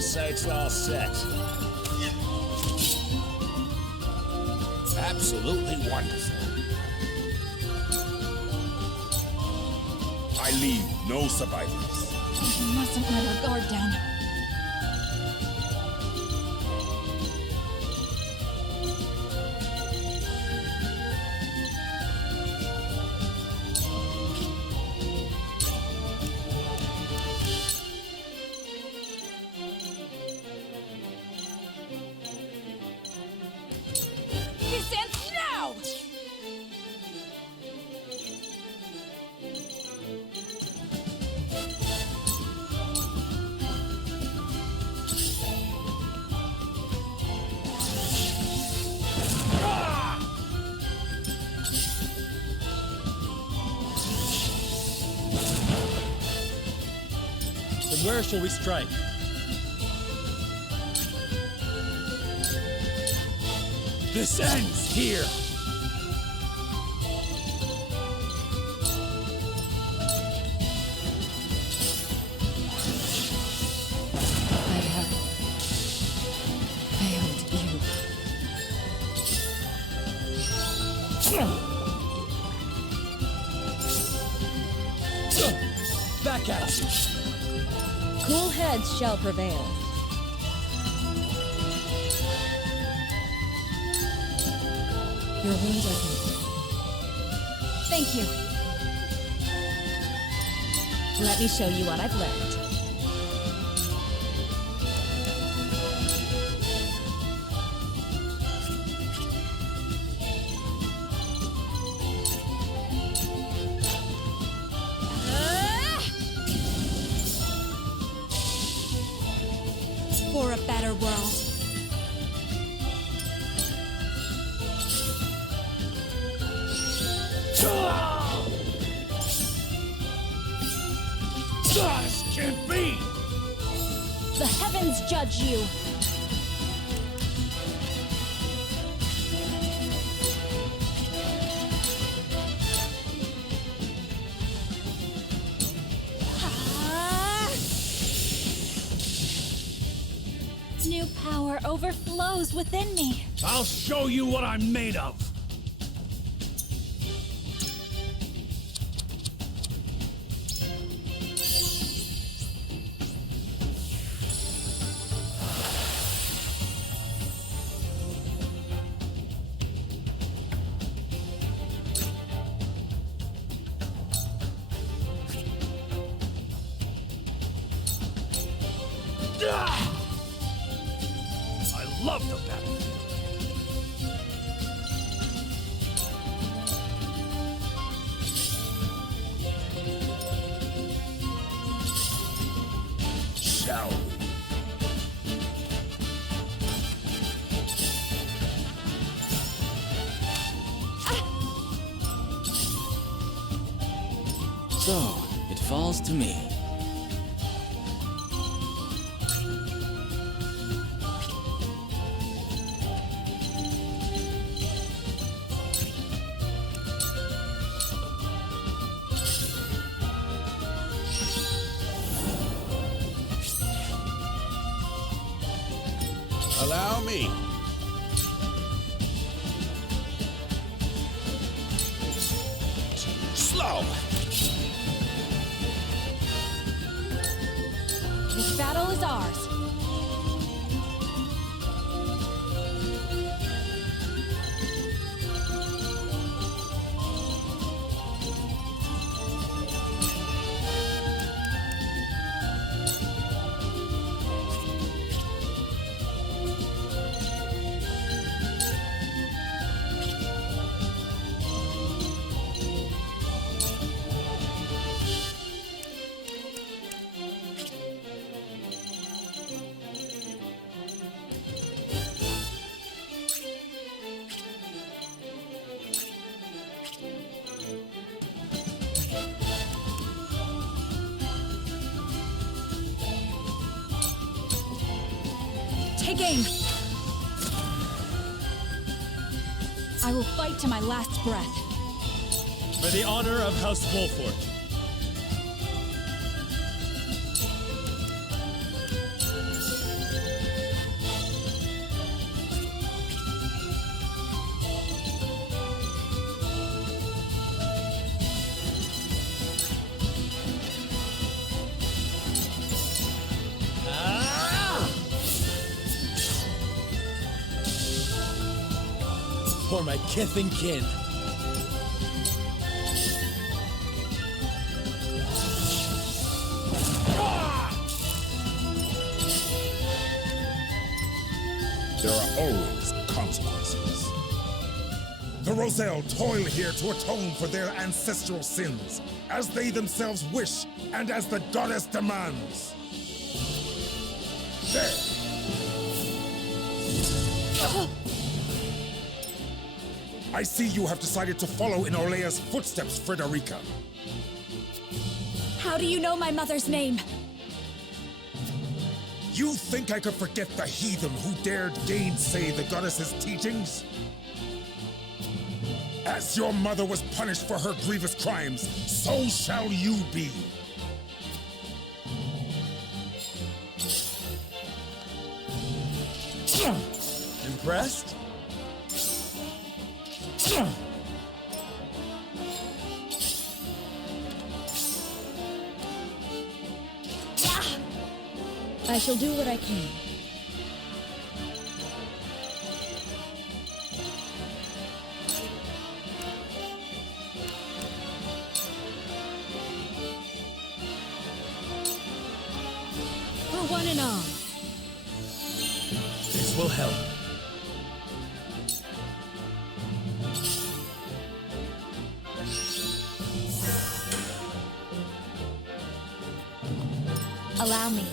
Sights all set. Absolutely wonderful. I leave no survivors. We mustn't let our guard down. This ends now! From where shall we strike? This ends here! I have failed you. Back at you! Cool heads shall prevail. Your wounds are healed. Thank you. Let me show you what I've learned. For a better world. This can't be! The heavens judge you. New power overflows within me. I'll show you what I'm made of! I love the battlefield! Shall we? So, it falls to me. Allow me. Slow! This battle is ours. Take aim. I will fight to my last breath. For the honor of House Wolford. For my kith and kin. There are always consequences. The Roselle toil here to atone for their ancestral sins, as they themselves wish and as the goddess demands. There! I see you have decided to follow in Orlea's footsteps, Frederica. How do you know my mother's name? You think I could forget the heathen who dared gainsay the goddess's teachings? As your mother was punished for her grievous crimes, so shall you be. Impressed? I shall do what I can. For one and all. This will help. Allow me.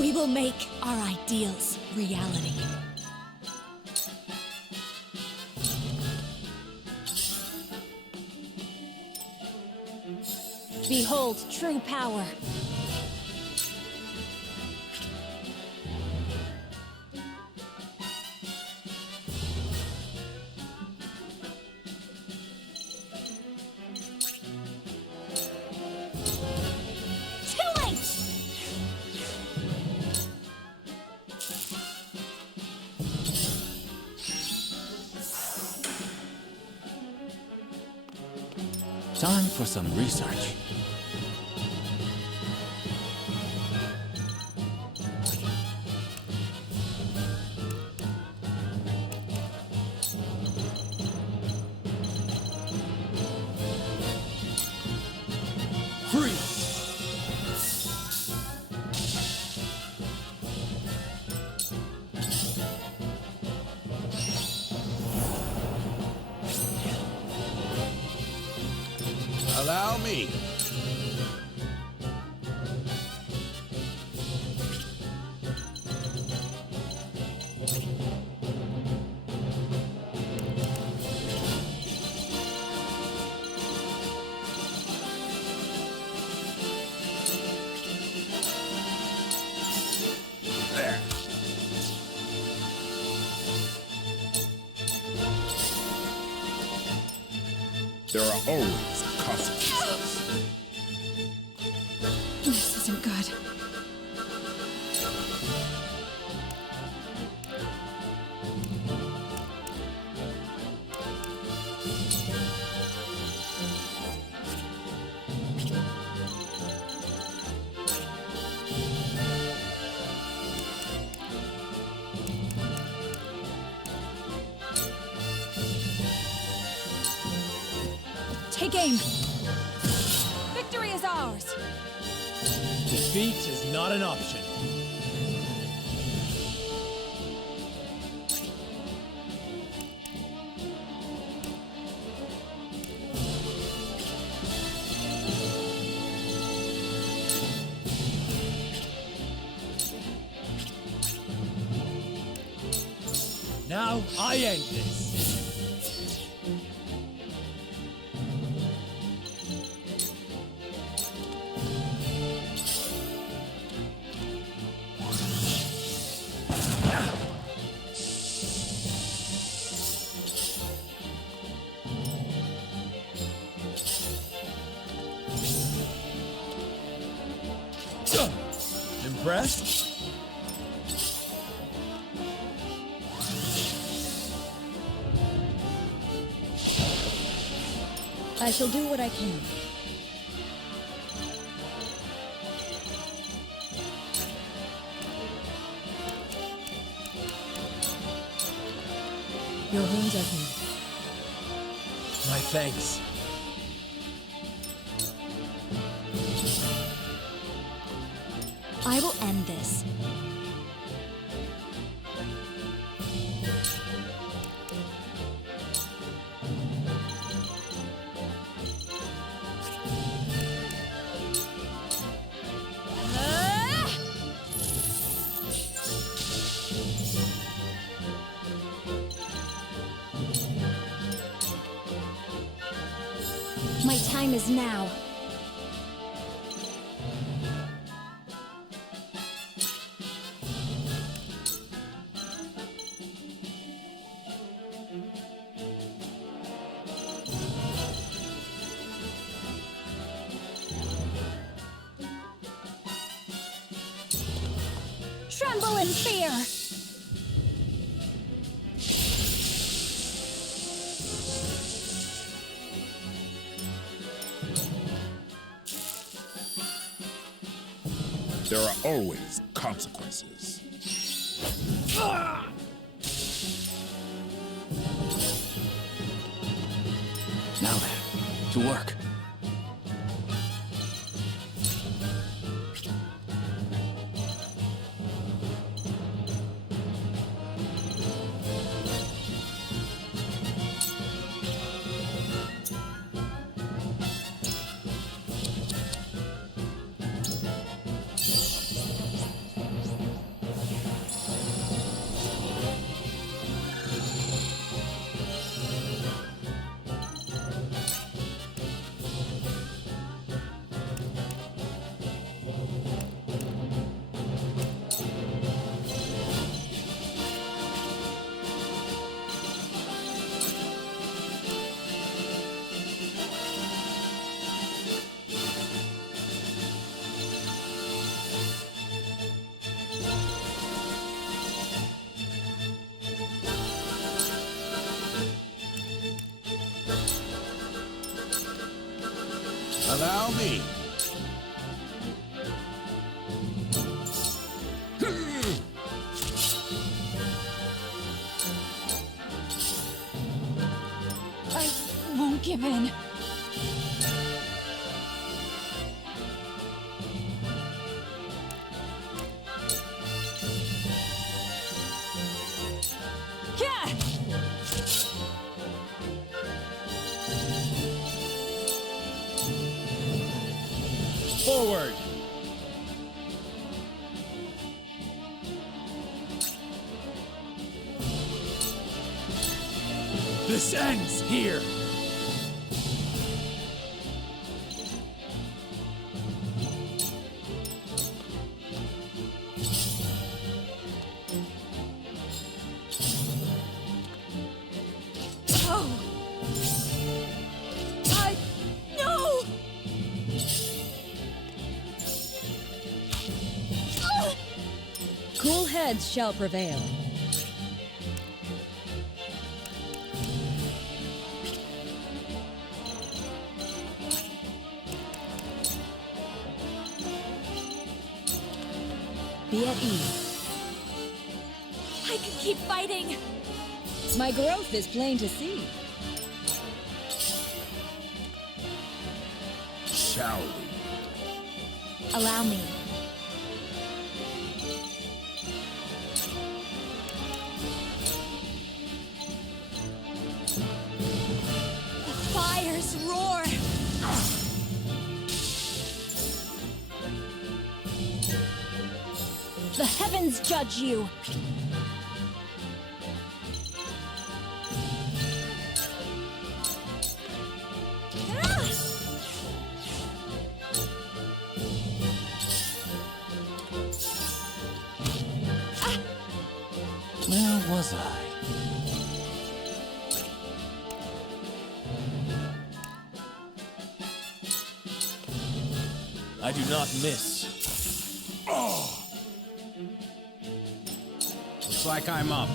We will make our ideals reality. Behold true power. Too late! Time for some research. Allow me. There are always consequences. This isn't good. Take aim! Victory is ours! Defeat is not an option. Now I end this. Impressed? I shall do what I can. Your wounds are healed. My thanks. I will end this. My time is now. Tremble in fear! There are always consequences. Now then, to work. Allow me. I won't give in. Forward! This ends here! No! Cool heads shall prevail. Be at ease. I can keep fighting! My growth is plain to see. Shall we? Allow me. The fires roar! The heavens judge you! Where was I? I do not miss. Looks like I'm up.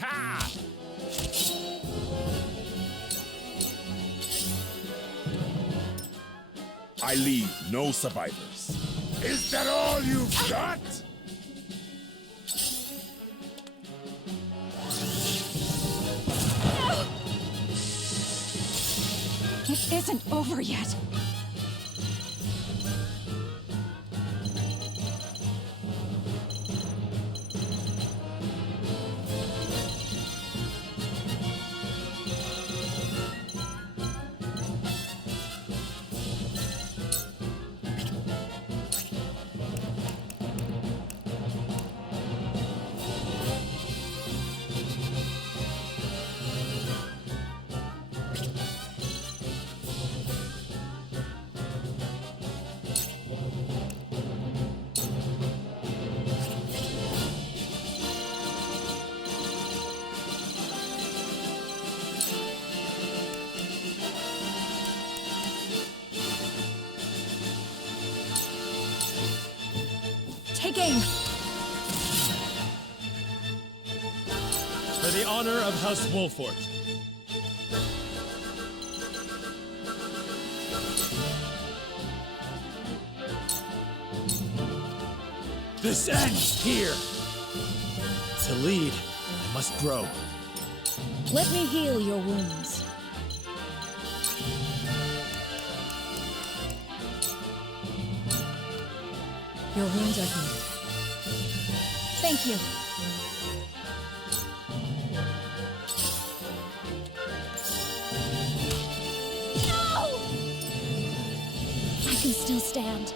Ha! I leave no survivors. Is that all you've got? It isn't over yet. Taking! For the honor of House Wolfort. This ends here! To lead, I must grow. Let me heal your wounds. Your wounds are healed. Thank you. No! I can still stand.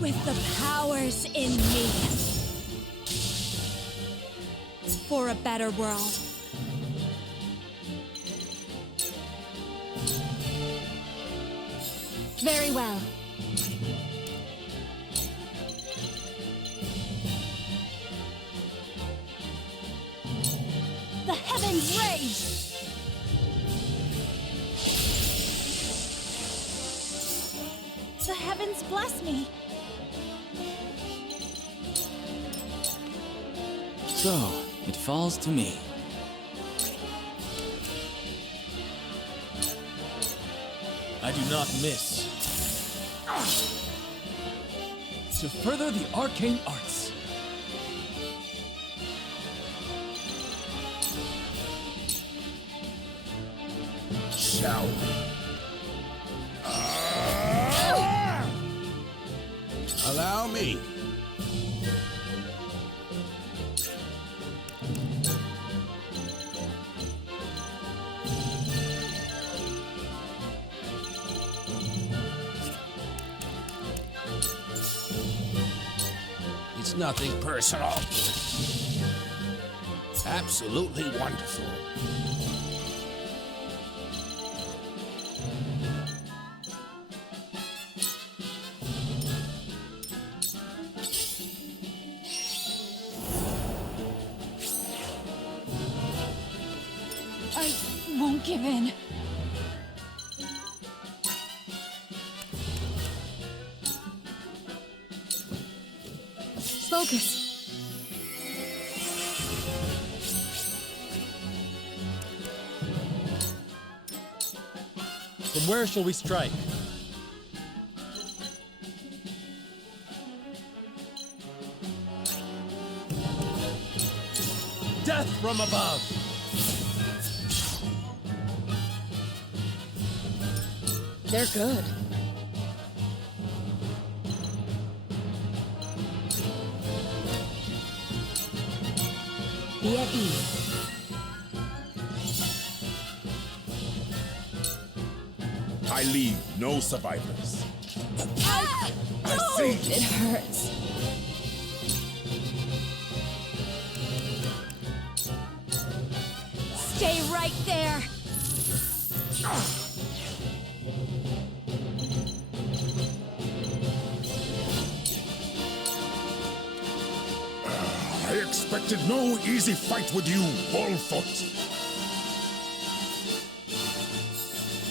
With the powers in me. For a better world. Very well. The heavens rage! The heavens bless me. So, it falls to me. I do not miss. To further the arcane arts. shall we? Allow me. It's nothing personal. Absolutely wonderful. I won't give in. Focus. From where shall we strike? Death from above! They're good. Be at ease. I leave no survivors. I see. It hurts. Stay right there! I expected no easy fight with you, Wallfoot.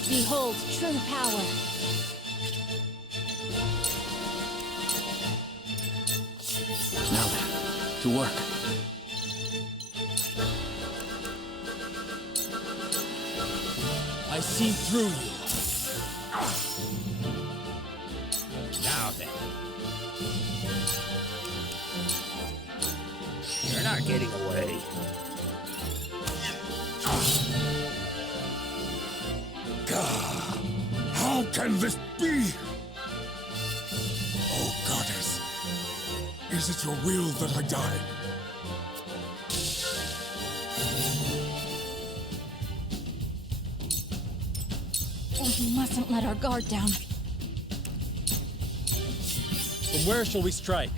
Behold true power. Now then, to work. I see through you. Now then. You're not getting away. God, how can this be? Oh, Goddess, is it your will that I die? We mustn't let our guard down. From where shall we strike?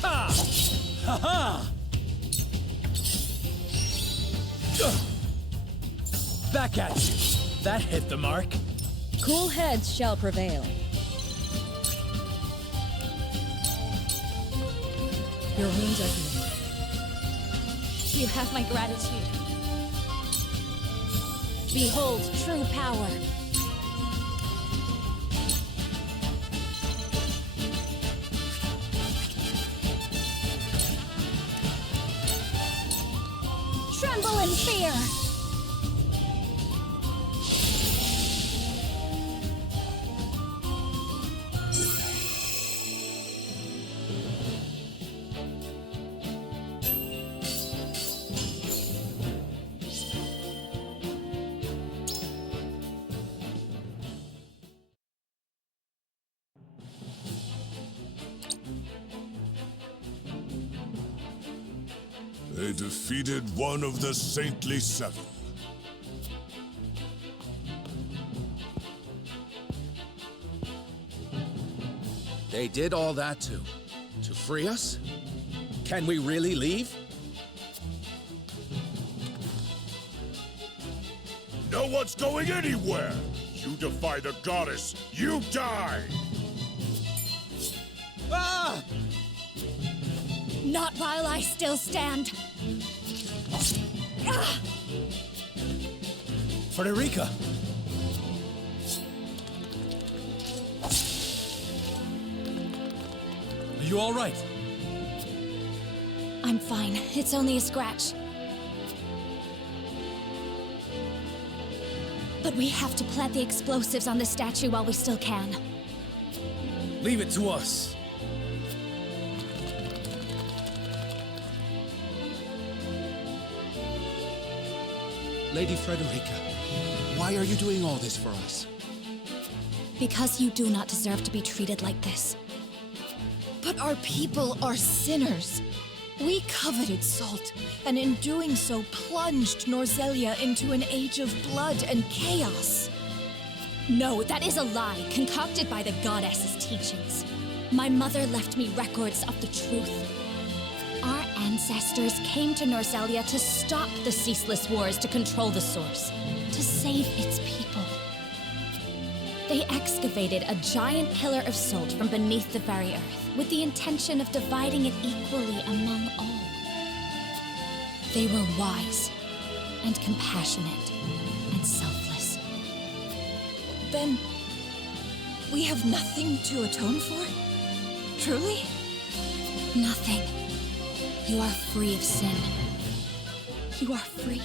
Ha! Ha ha! Back at you. That hit the mark. Cool heads shall prevail. Your wounds are healed. You have my gratitude. Behold true power. Tremble in fear. They defeated one of the Saintly Seven. They did all that to free us? Can we really leave? No one's going anywhere! You defy the goddess, you die! Ah! Not while I still stand. Ah! Frederica! Are you all right? I'm fine. It's only a scratch. But we have to plant the explosives on the statue while we still can. Leave it to us. Lady Frederica, why are you doing all this for us? Because you do not deserve to be treated like this. But our people are sinners. We coveted salt, and in doing so plunged Norzelia into an age of blood and chaos. No, that is a lie, concocted by the goddess's teachings. My mother left me records of the truth. Our ancestors came to Norzelia to stop the ceaseless wars to control the source, to save its people. They excavated a giant pillar of salt from beneath the very earth, with the intention of dividing it equally among all. They were wise, and compassionate, and selfless. Then, we have nothing to atone for? Truly? Nothing. You are free of sin. You are free.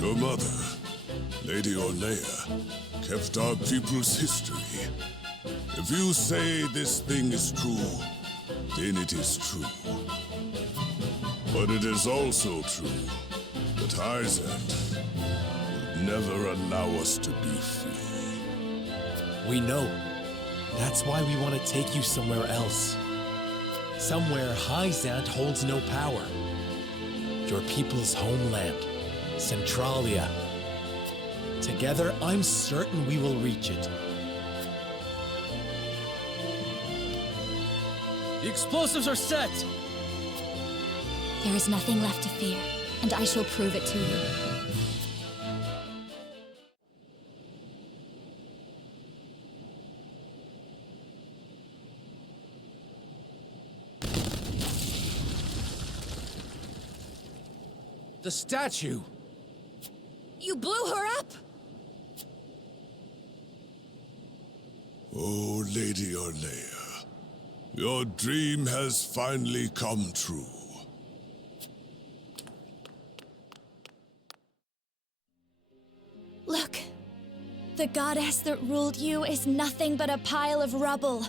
Your mother, Lady Orlea, kept our people's history. If you say this thing is true, then it is true. But it is also true that Hyzant would never allow us to be free. We know. That's why we want to take you somewhere else. Somewhere Hyzant holds no power. Your people's homeland, Centralia. Together, I'm certain we will reach it. The explosives are set! There is nothing left to fear, and I shall prove it to you. The statue! You blew her up? Oh, Lady Orlea, your dream has finally come true. Look, the goddess that ruled you is nothing but a pile of rubble.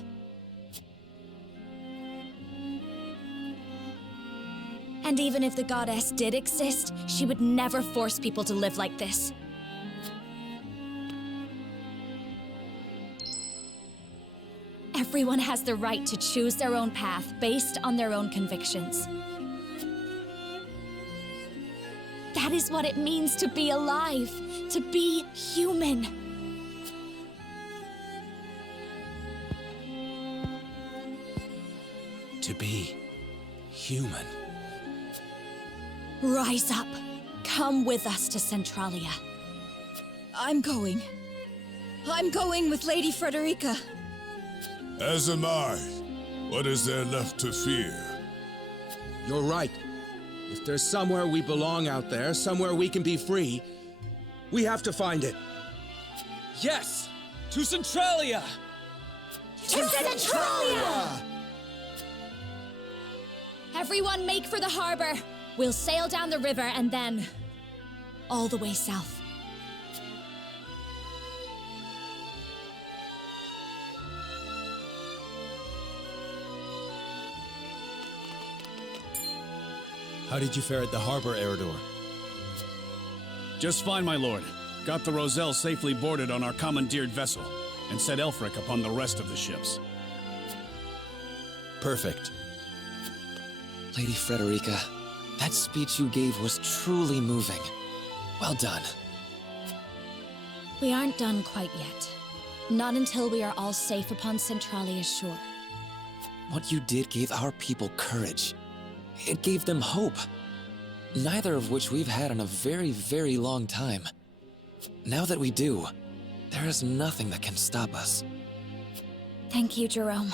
And even if the goddess did exist, she would never force people to live like this. Everyone has the right to choose their own path based on their own convictions. That is what it means to be alive, to be human. To be human. Rise up. Come with us to Centralia. I'm going. I'm going with Lady Frederica. As am I. What is there left to fear? You're right. If there's somewhere we belong out there, somewhere we can be free, we have to find it. Yes! To Centralia! To Centralia! Everyone make for the harbor. We'll sail down the river and then all the way south. How did you fare at the harbor, Eredor? Just fine, my lord. Got the Roselle safely boarded on our commandeered vessel, and set Elfric upon the rest of the ships. Perfect. Lady Frederica, that speech you gave was truly moving. Well done. We aren't done quite yet. Not until we are all safe upon Centralia's shore. What you did gave our people courage. It gave them hope. Neither of which we've had in a very, very long time. Now that we do, there is nothing that can stop us. Thank you, Jerome.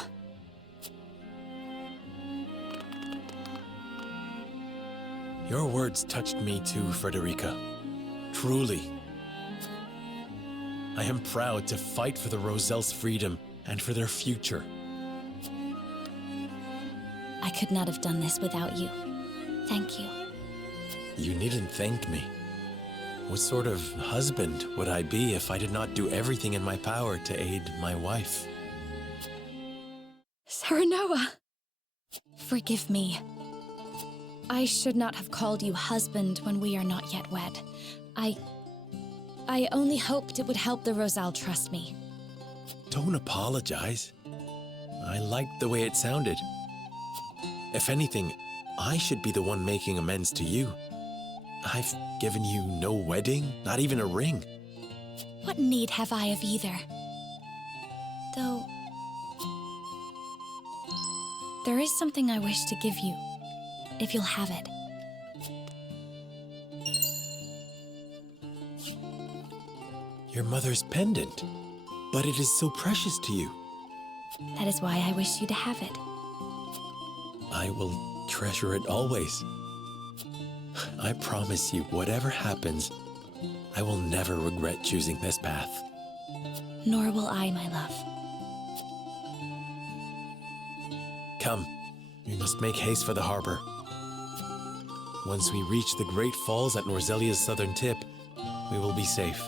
Your words touched me too, Frederica. Truly. I am proud to fight for the Roselle's freedom and for their future. I could not have done this without you. Thank you. You needn't thank me. What sort of husband would I be if I did not do everything in my power to aid my wife? Serenoa! Forgive me. I should not have called you husband when we are not yet wed. I only hoped it would help the Rosal trust me. Don't apologize. I liked the way it sounded. If anything, I should be the one making amends to you. I've given you no wedding, not even a ring. What need have I of either? Though, there is something I wish to give you, if you'll have it. Your mother's pendant, but it is so precious to you. That is why I wish you to have it. I will treasure it always. I promise you, whatever happens, I will never regret choosing this path. Nor will I, my love. Come, we must make haste for the harbor. Once we reach the Great Falls at Norzelia's southern tip, we will be safe.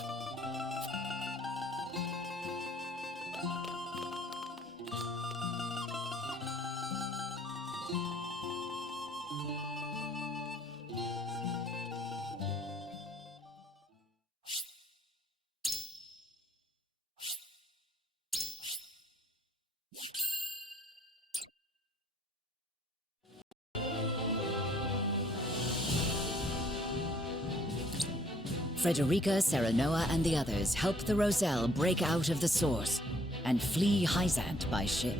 Frederica, Serenoa, and the others help the Roselle break out of the source and flee Hyzant by ship.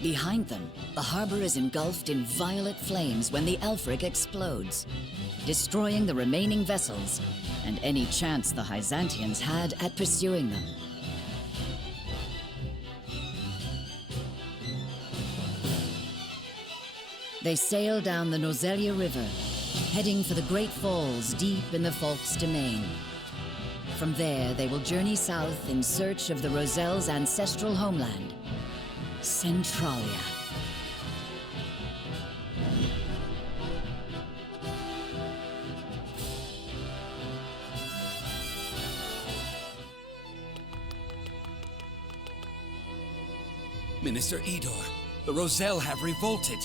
Behind them, the harbor is engulfed in violet flames when the Elfric explodes, destroying the remaining vessels and any chance the Hyzantians had at pursuing them. They sail down the Nozelia River, heading for the Great Falls deep in the Folk's domain. From there, they will journey south in search of the Roselle's ancestral homeland, Centralia. Minister Idor, the Roselle have revolted.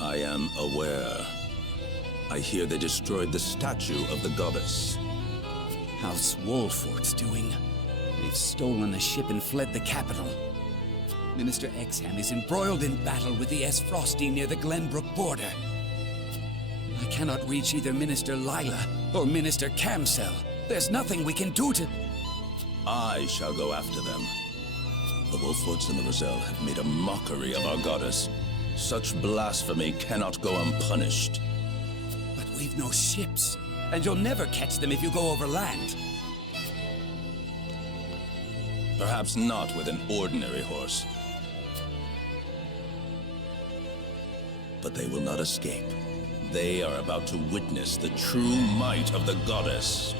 I am aware. I hear they destroyed the statue of the goddess. How's Wolfort's doing? They've stolen a ship and fled the capital. Minister Exham is embroiled in battle with the Frosty near the Glenbrook border. I cannot reach either Minister Lila or Minister Camsell. There's nothing we can do to... I shall go after them. The Wolforts and the Roselle have made a mockery of our goddess. Such blasphemy cannot go unpunished. But we've no ships, and you'll never catch them if you go over land. Perhaps not with an ordinary horse. But they will not escape. They are about to witness the true might of the goddess.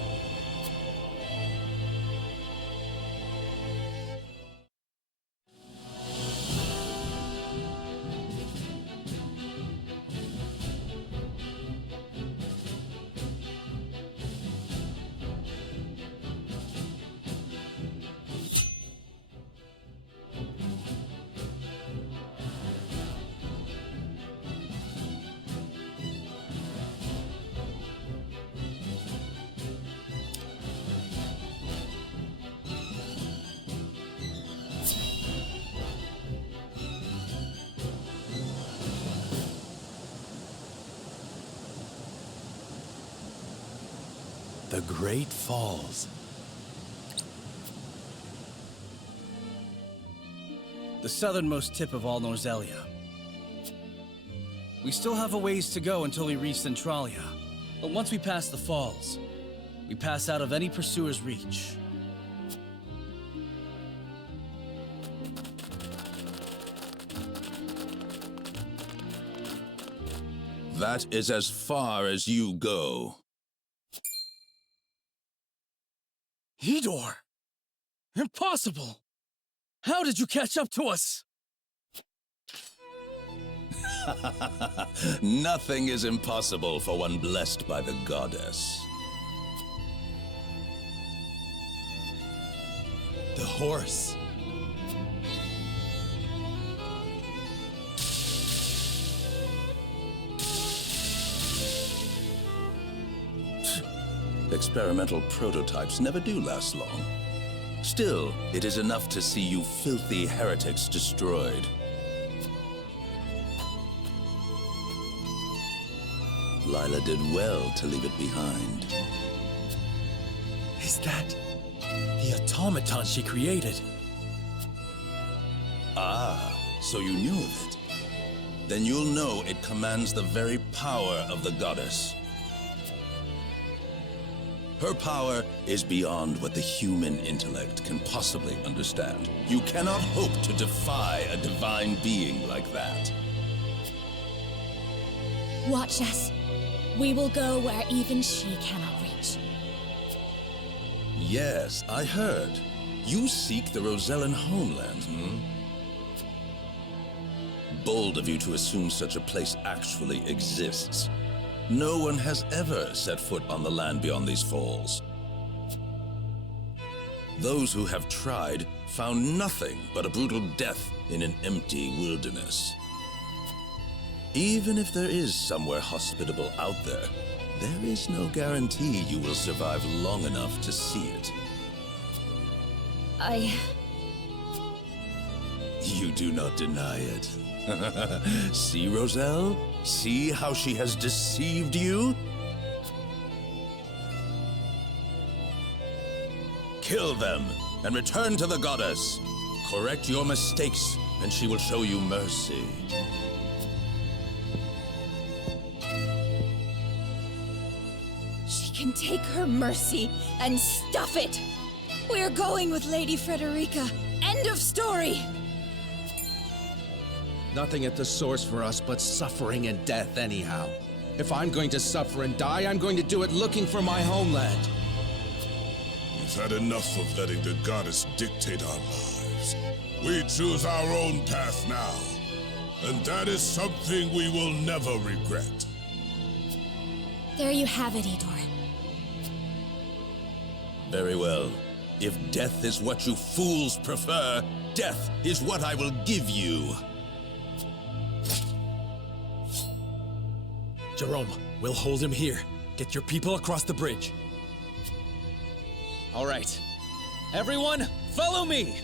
The Great Falls. The southernmost tip of all Norzelia. We still have a ways to go until we reach Centralia. But once we pass the falls, we pass out of any pursuer's reach. That is as far as you go. Idor! Impossible! How did you catch up to us? Nothing is impossible for one blessed by the goddess. horse. Experimental prototypes never do last long. Still, it is enough to see you filthy heretics destroyed. Lila did well to leave it behind. Is that the automaton she created? Ah, so you knew of it. Then you'll know it commands the very power of the goddess. Her power is beyond what the human intellect can possibly understand. You cannot hope to defy a divine being like that. Watch us. We will go where even she cannot reach. Yes, I heard. You seek the Rosellan homeland, Bold of you to assume such a place actually exists. No one has ever set foot on the land beyond these falls. Those who have tried found nothing but a brutal death in an empty wilderness. Even if there is somewhere hospitable out there, there is no guarantee you will survive long enough to see it. You do not deny it. See, Roselle? See how she has deceived you? Kill them and return to the goddess. Correct your mistakes, and she will show you mercy. She can take her mercy and stuff it. We're going with Lady Frederica. End of story. Nothing at the source for us but suffering and death anyhow. If I'm going to suffer and die, I'm going to do it looking for my homeland. We've had enough of letting the goddess dictate our lives. We choose our own path now, and that is something we will never regret. There you have it, Idor. Very well. If death is what you fools prefer, death is what I will give you. Jerome, we'll hold him here. Get your people across the bridge. All right. Everyone, follow me!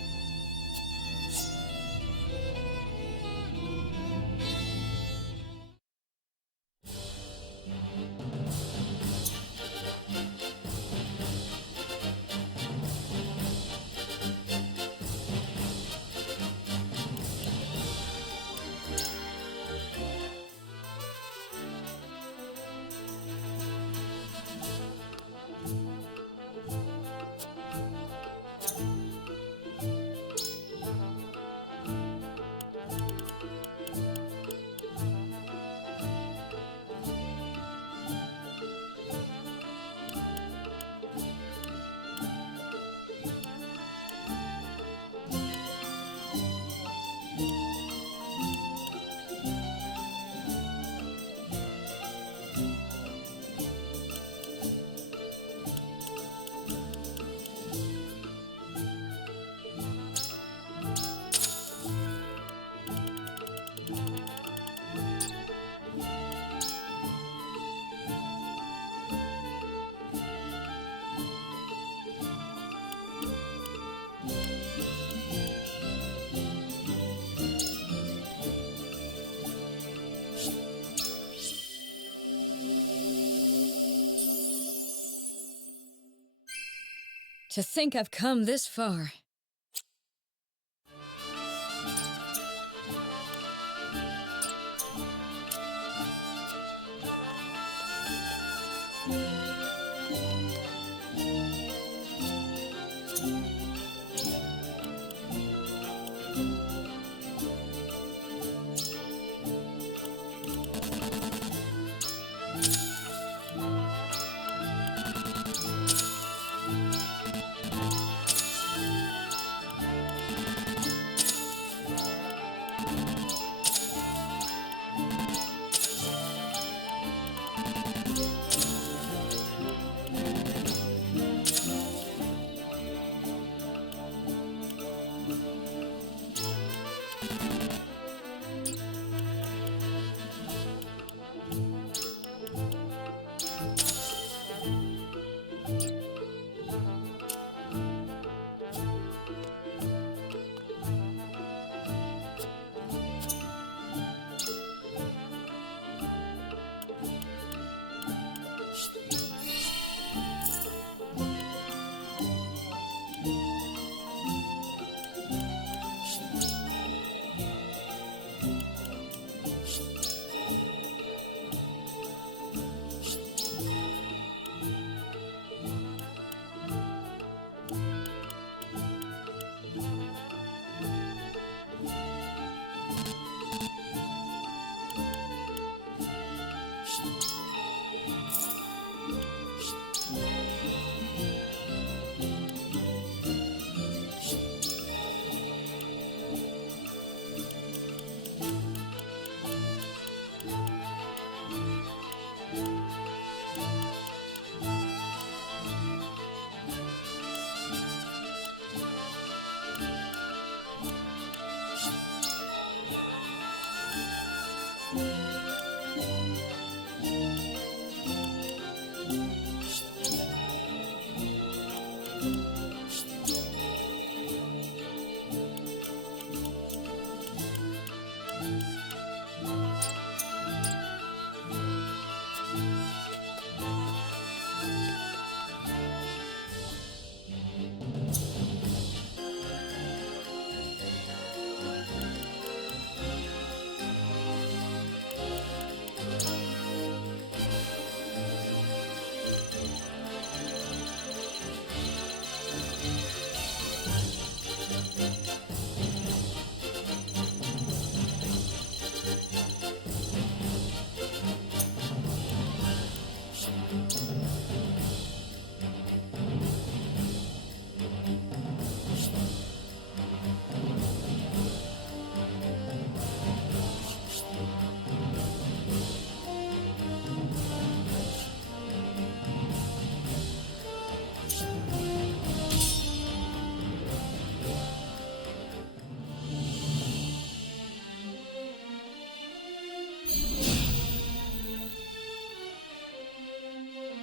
To think I've come this far.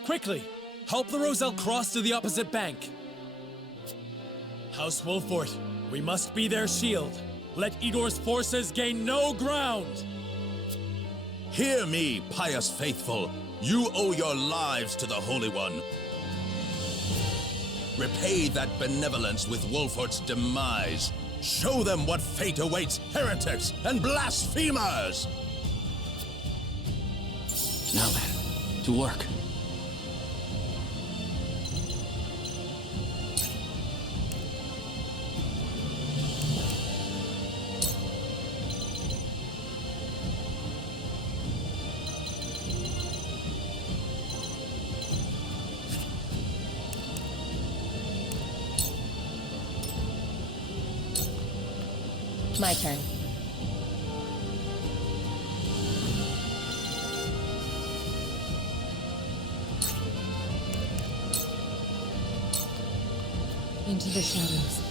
Quickly! Help the Roselle cross to the opposite bank! House Wolfort, we must be their shield. Let Igor's forces gain no ground! Hear me, pious faithful. You owe your lives to the Holy One. Repay that benevolence with Wolfort's demise. Show them what fate awaits heretics and blasphemers! Now then, to work. My turn. Into the shadows.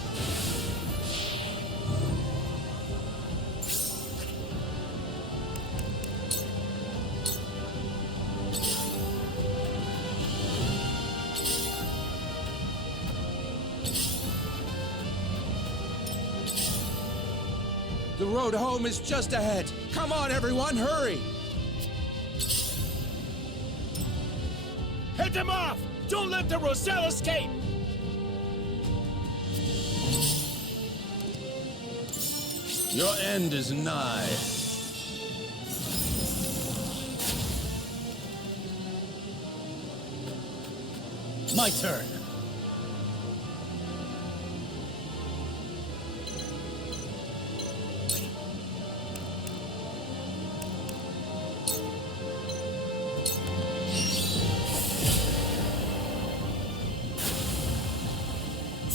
The road home is just ahead. Come on, everyone, hurry! Head them off! Don't let the Roselle escape! Your end is nigh. My turn.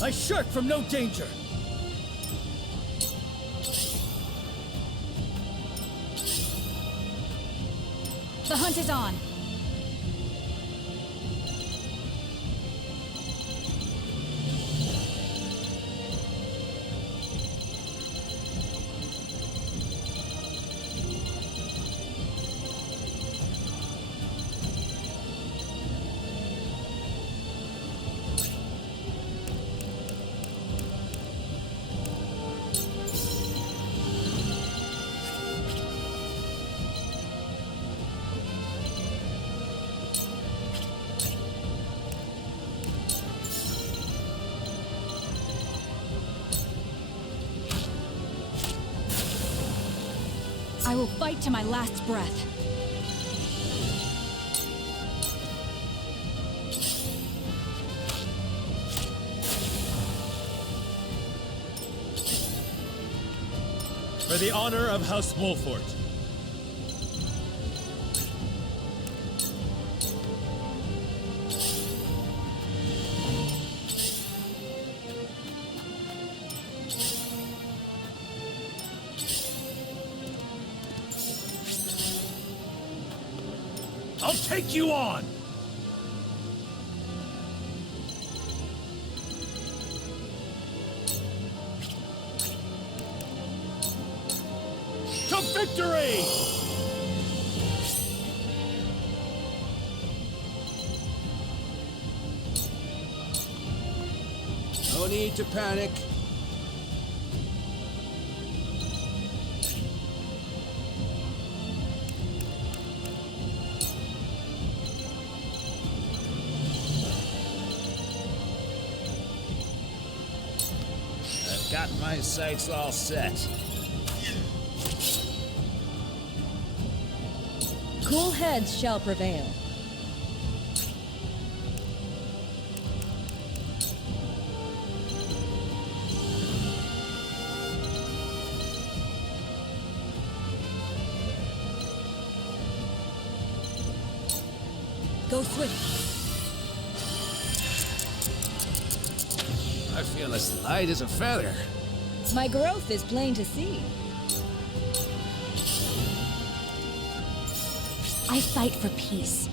I shirk from no danger. The hunt is on. will fight to my last breath. For the honor of House Wolfort. I'll take you on! To victory! No need to panic. I've got my sights all set. Cool heads shall prevail. Go swift. I feel as light as a feather. My growth is plain to see. I fight for peace.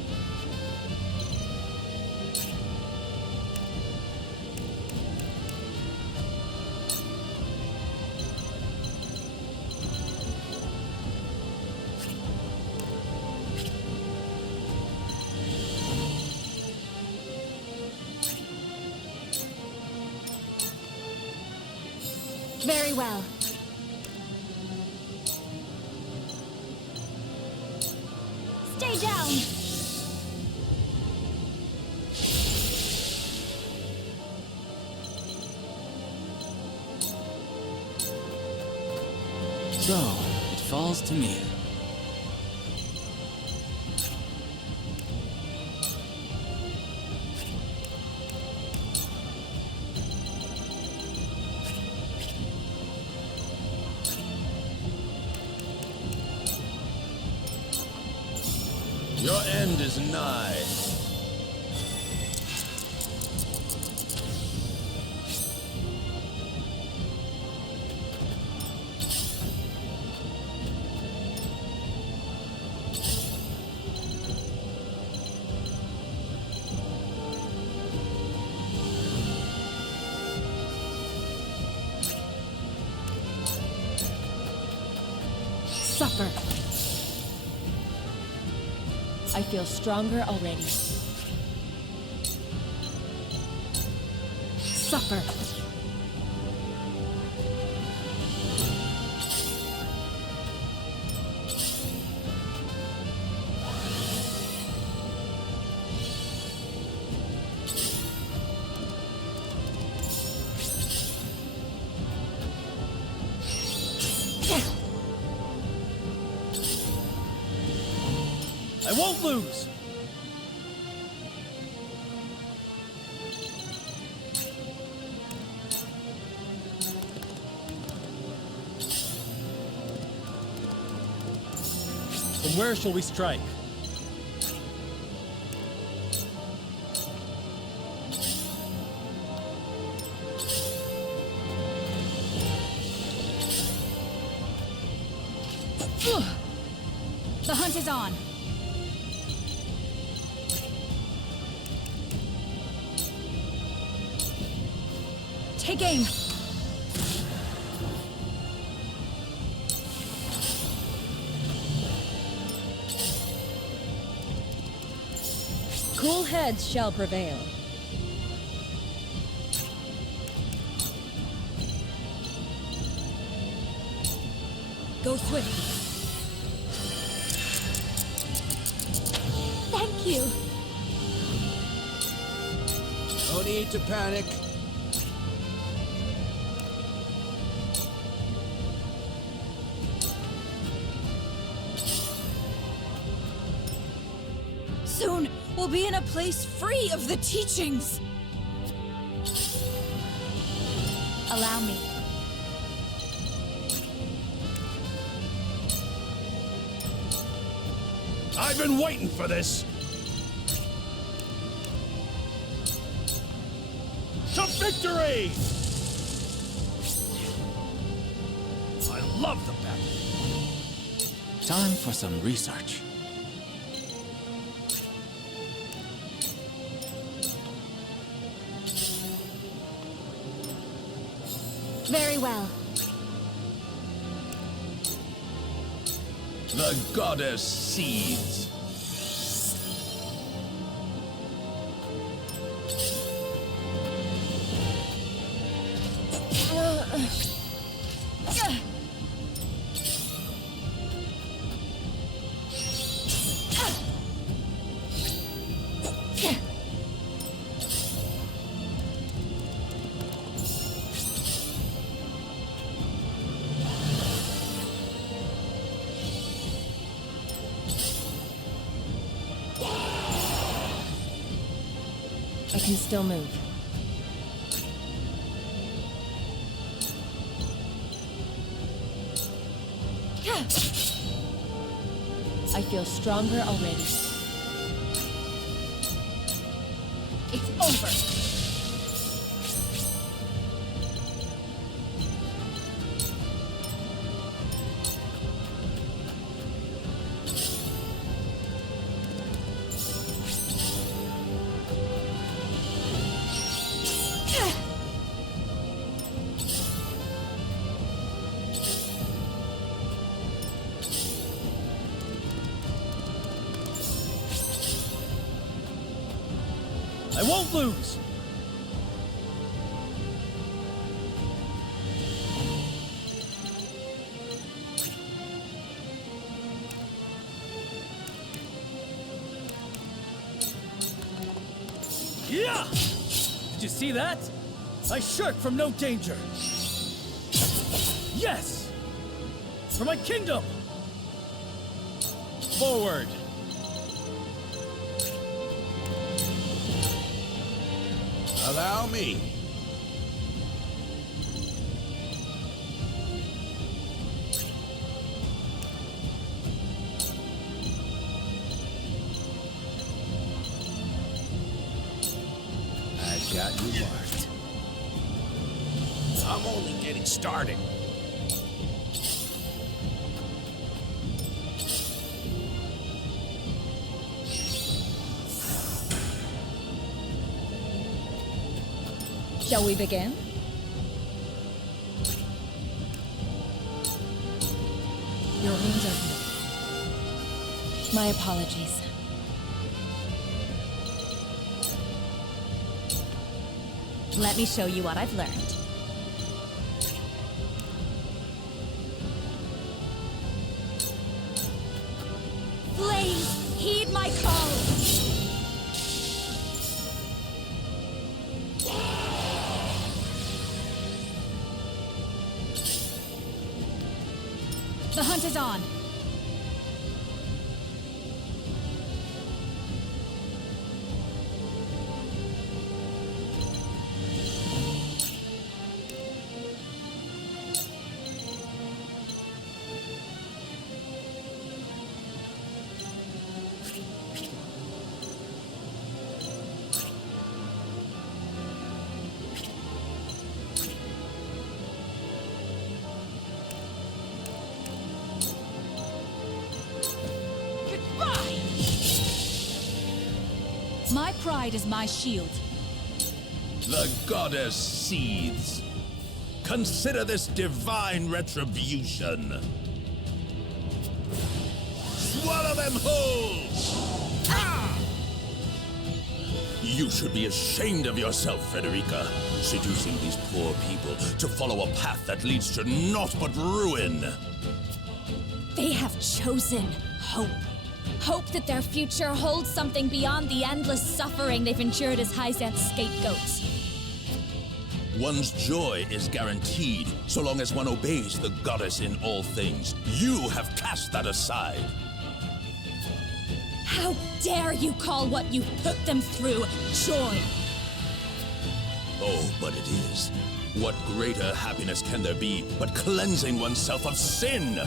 Very well. Stay down! So, it falls to me. Your end is nigh. Suffer. I feel stronger already. Suffer. I won't lose! From where shall we strike? The hunt is on. Take aim. Cool heads shall prevail. Go swift. Thank you. No need to panic. Soon, we'll be in a place free of the teachings. Allow me. I've been waiting for this! To victory! I love the battle. Time for some research. Very well. The goddess seeds. I can still move. I feel stronger already. It's over. I won't lose! Yeah! Did you see that? I shirk from no danger. Yes! For my kingdom! Forward! Allow me. I've got you marked. I'm only getting started. Shall we begin? Your wounds are healed. My apologies. Let me show you what I've learned. Flames, heed my call! The hunt is on. My pride is my shield. The goddess seethes. Consider this divine retribution. Swallow them whole! Ah! You should be ashamed of yourself, Frederica, seducing these poor people to follow a path that leads to naught but ruin. They have chosen hope. Hope that their future holds something beyond the endless suffering they've endured as Hyzant's scapegoats. One's joy is guaranteed so long as one obeys the goddess in all things. You have cast that aside. How dare you call what you put them through joy? Oh, but it is. What greater happiness can there be but cleansing oneself of sin?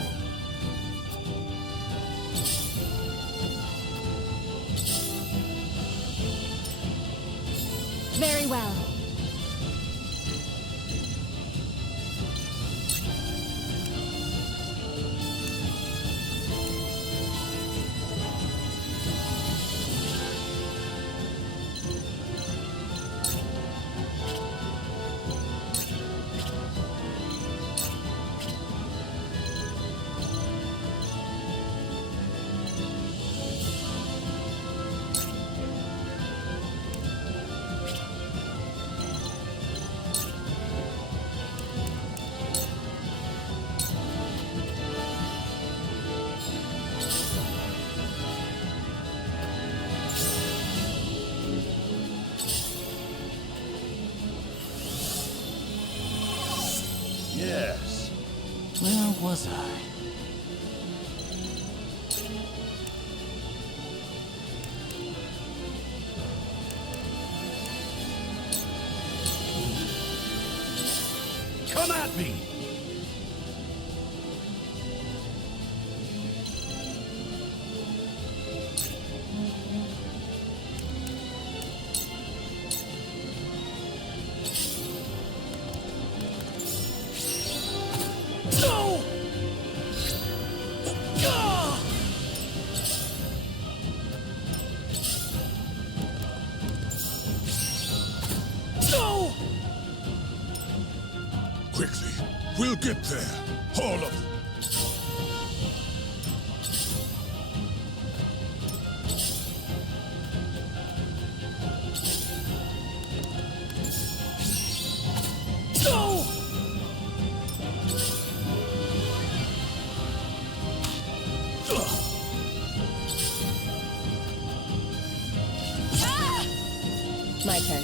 Very well. Yes. Where was I? Come at me! No! No! Quickly, we'll get there. All of them. No! My turn.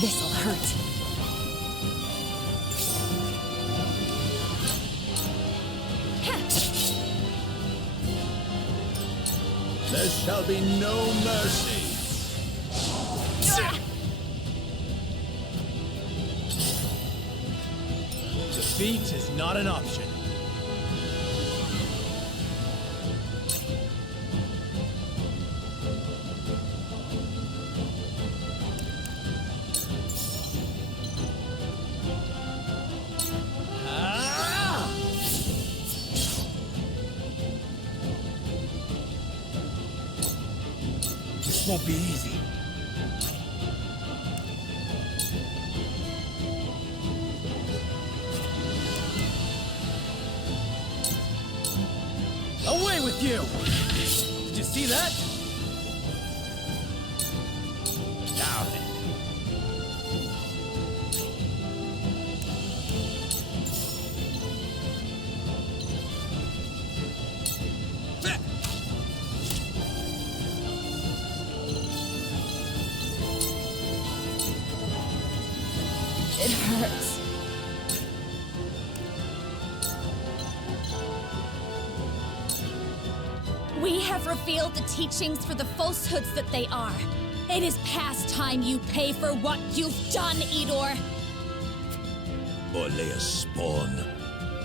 This'll hurt. There shall be no mercy. Defeat is not an option. This won't be easy. Away with you! Did you see that? Now then. It hurts. We have revealed the teachings for the falsehoods that they are. It is past time you pay for what you've done, Idor. Orlea's spawn.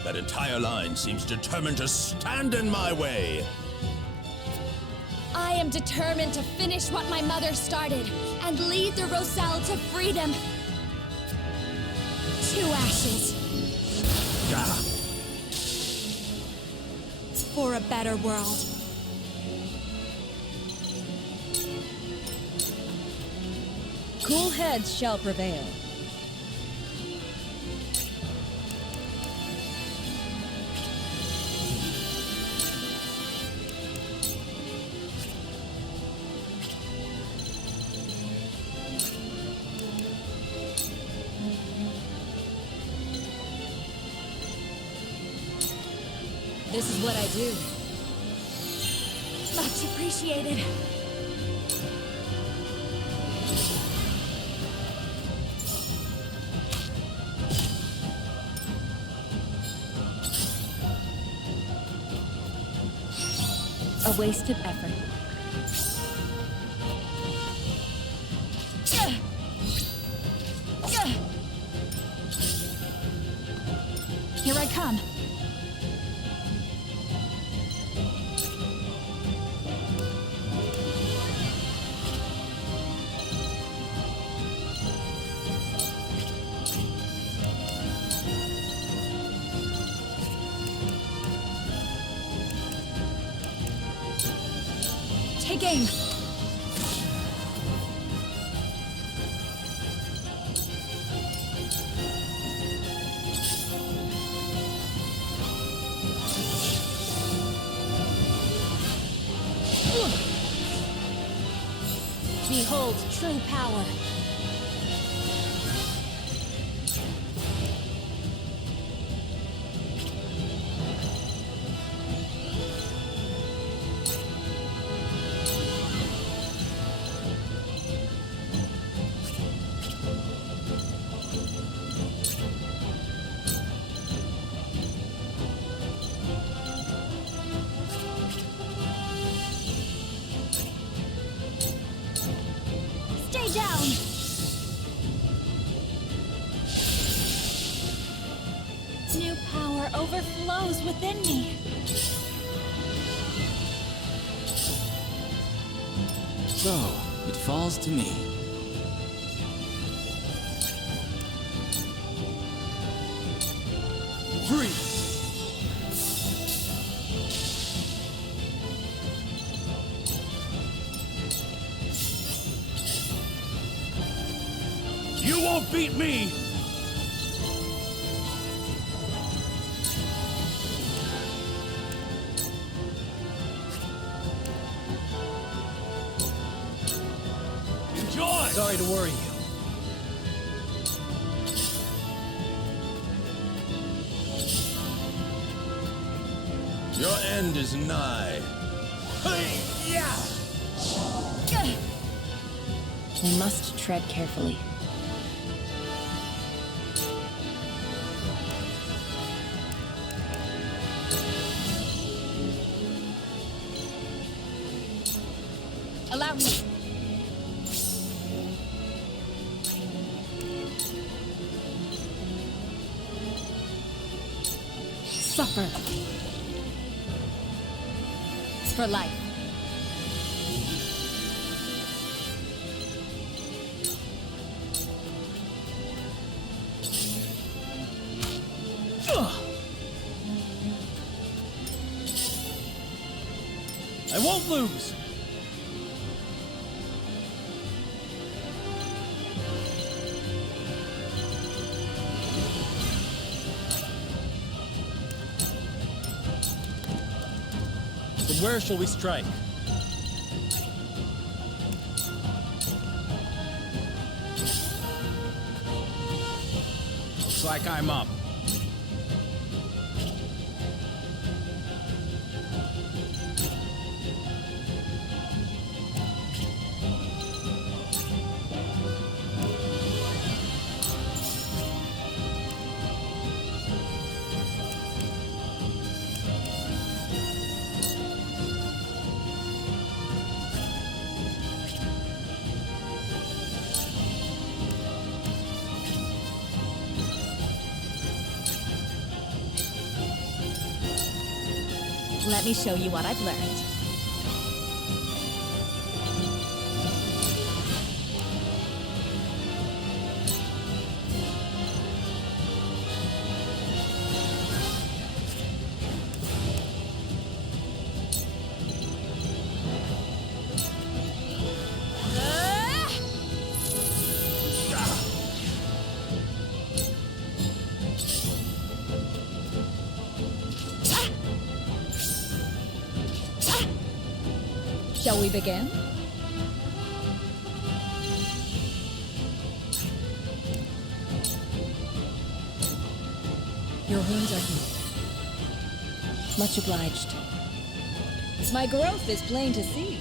That entire line seems determined to stand in my way. I am determined to finish what my mother started and lead the Roselle to freedom. To ashes. For a better world. Cool heads shall prevail. This is what I do. Much appreciated. wasted effort. Here I come. Take aim. Behold true power. Stay down! New power overflows within me. So, it falls to me. Freeze! You won't beat me! Enjoy! Sorry to worry you. Your end is nigh. We must tread carefully. Allow me. Suffer. It's for life. I won't lose! Then where shall we strike? Looks like I'm up. Let me show you what I've learned. Shall we begin? Your wounds are healed. Much obliged. My growth is plain to see.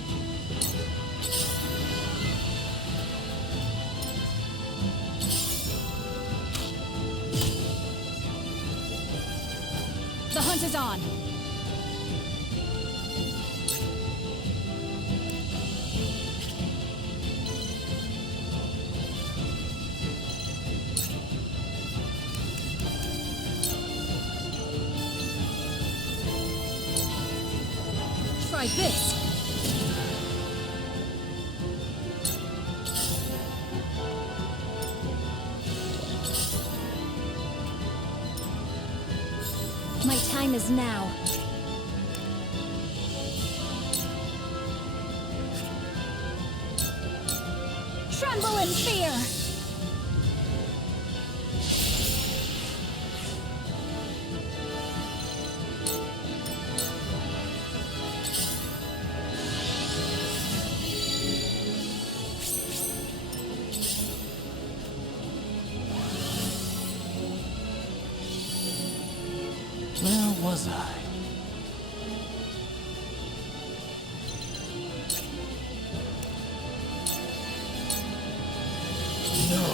The hunt is on. like this. My time is now. Tremble in fear! Where was I? No.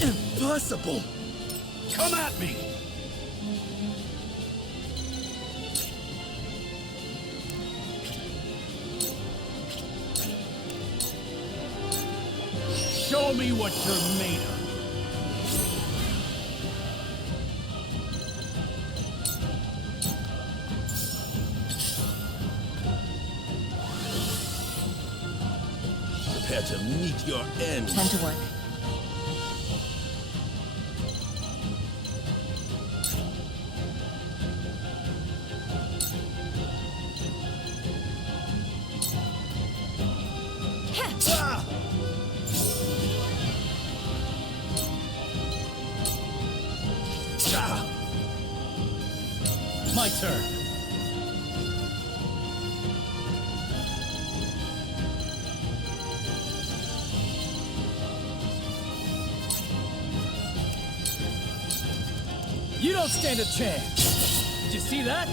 Impossible! Come at me! Show me what you're made of. Prepare to meet your end. Time to work. My turn. You don't stand a chance. Did you see that?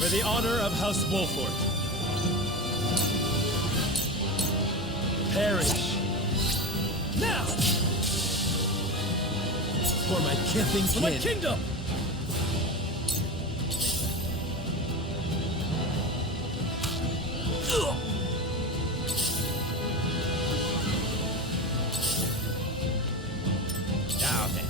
For the honor of House Wolford. Perish. Now! For my kith and For my kin. kingdom! Now then.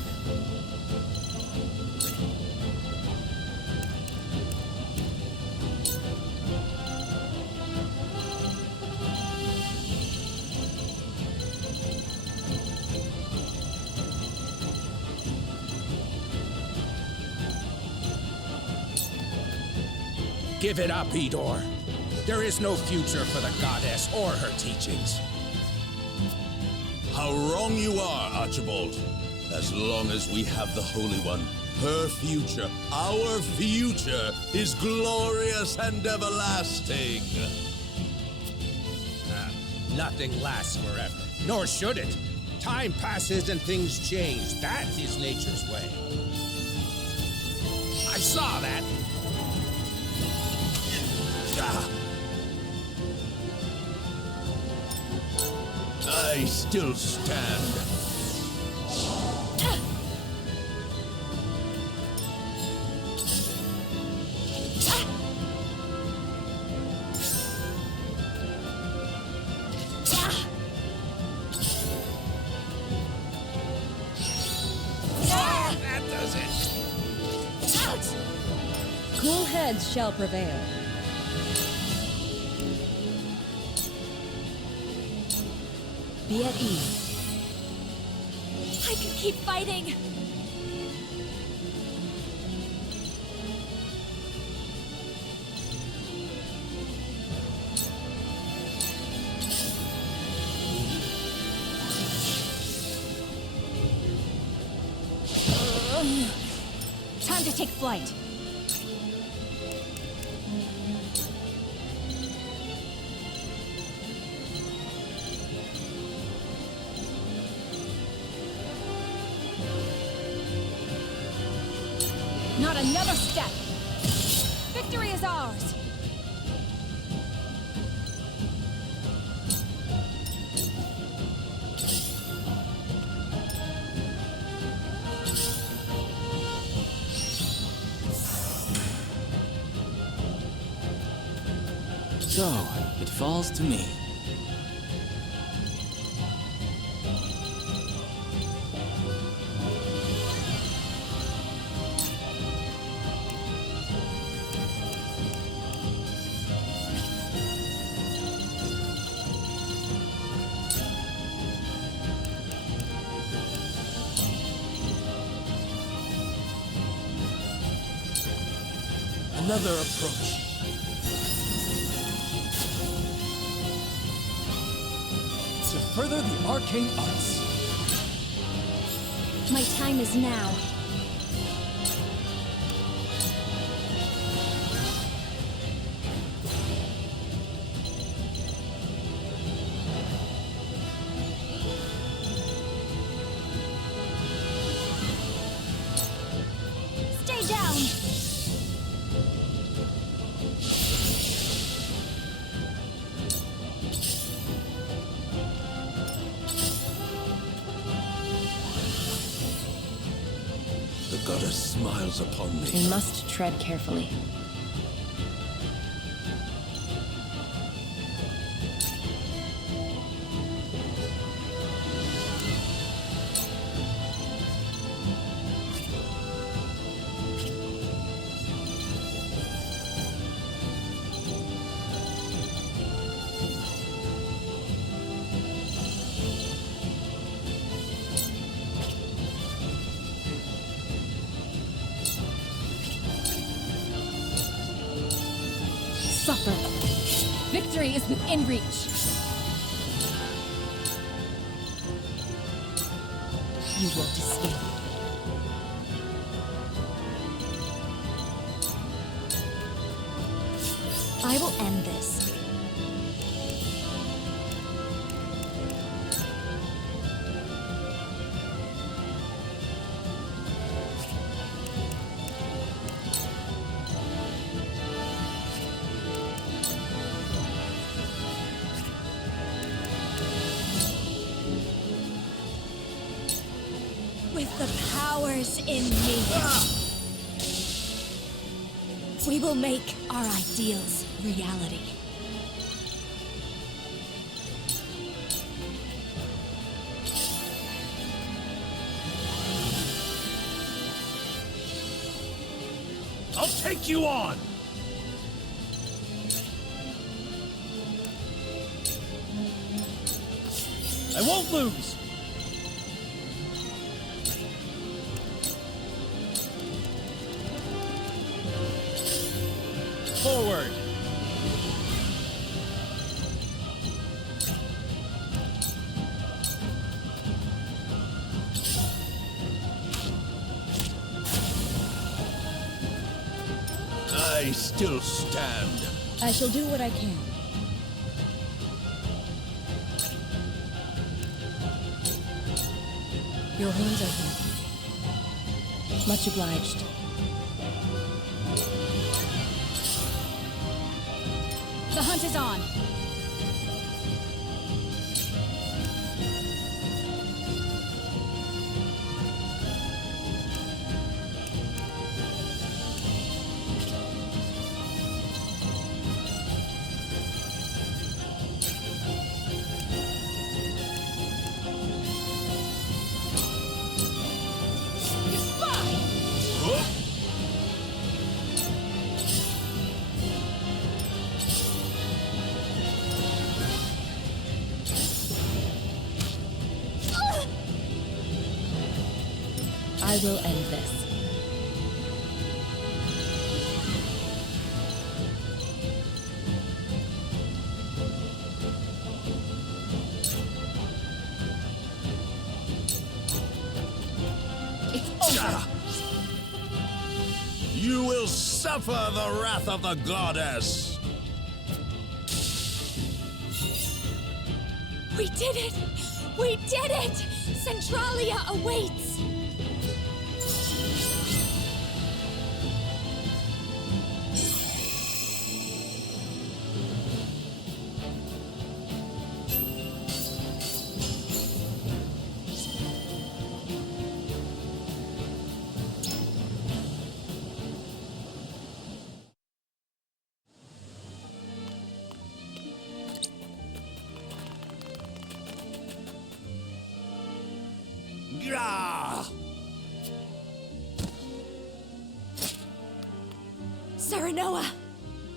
Give it up, Idor. There is no future for the goddess or her teachings. How wrong you are, Archibald. As long as we have the Holy One, her future, our future, is glorious and everlasting. Nothing lasts forever, nor should it. Time passes and things change. That is nature's way. I saw that. I still stand. That does it. Cool heads shall prevail. Be at ease. I can keep fighting! Time to take flight. Not another step! Victory is ours! So, it falls to me. Another approach. To further the arcane arts. My time is now. Stay down! The goddess smiles upon me. We must tread carefully. Suffer. Victory is within reach. You won't escape. I will end this. With the powers in me, we will make our ideals reality. I'll take you on! I won't lose! Forward! I still stand. I shall do what I can. Your wounds are healed. Much obliged. The hunt is on. I will end this. It's over. You will suffer the wrath of the goddess. We did it! We did it! Centralia awaits! Grah! Serenoa!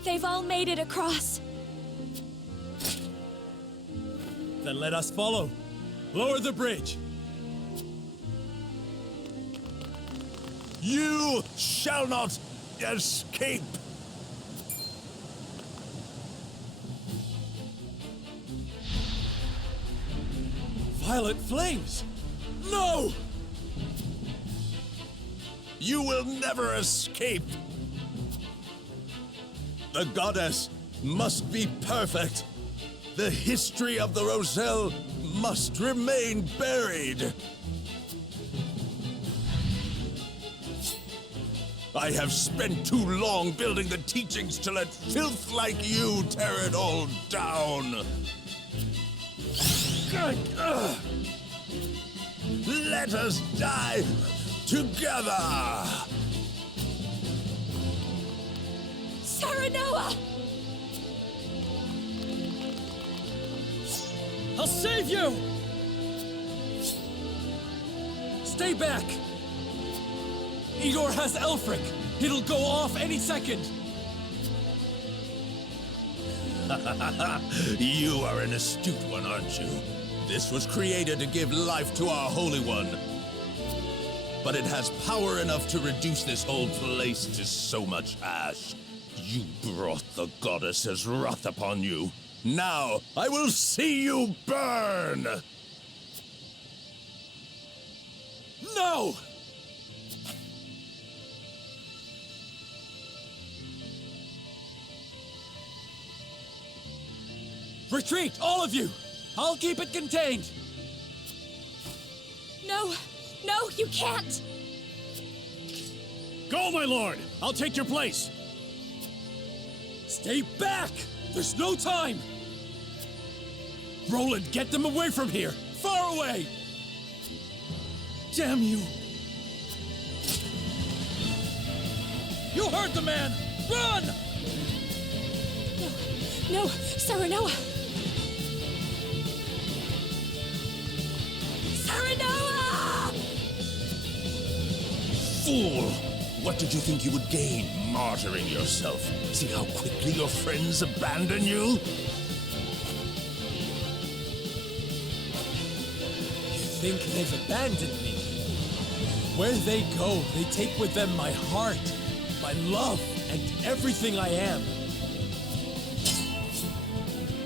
They've all made it across. Then let us follow. Lower the bridge. You shall not escape. violet flames! No! You will never escape! The goddess must be perfect. The history of the Roselle must remain buried. I have spent too long building the teachings to let filth like you tear it all down. Let us die together! Serenoa! I'll save you! Stay back! Igor has Elfric! It'll go off any second! You are an astute one, aren't you? This was created to give life to our Holy One. But it has power enough to reduce this whole place to so much ash. You brought the goddess's wrath upon you. Now, I will see you burn! No! Retreat, all of you! I'll keep it contained! No! No, you can't! Go, my lord! I'll take your place! Stay back! There's no time! Roland, get them away from here! Far away! Damn you! You heard the man! Run! No, Serenoa! Serenoa! Fool! What did you think you would gain, martyring yourself? See how quickly your friends abandon you? You think they've abandoned me? Where they go, they take with them my heart, my love, and everything I am.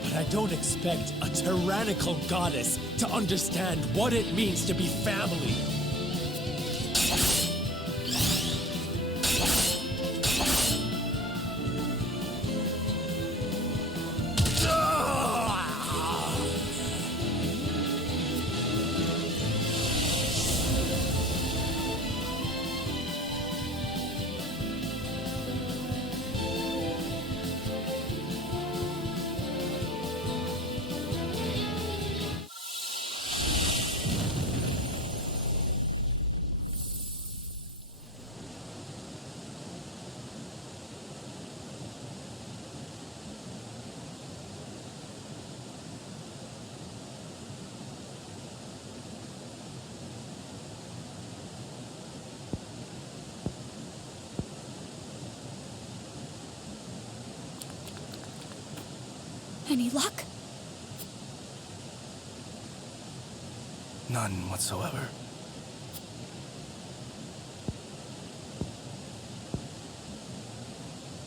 But I don't expect a tyrannical goddess to understand what it means to be family. Any luck? None whatsoever.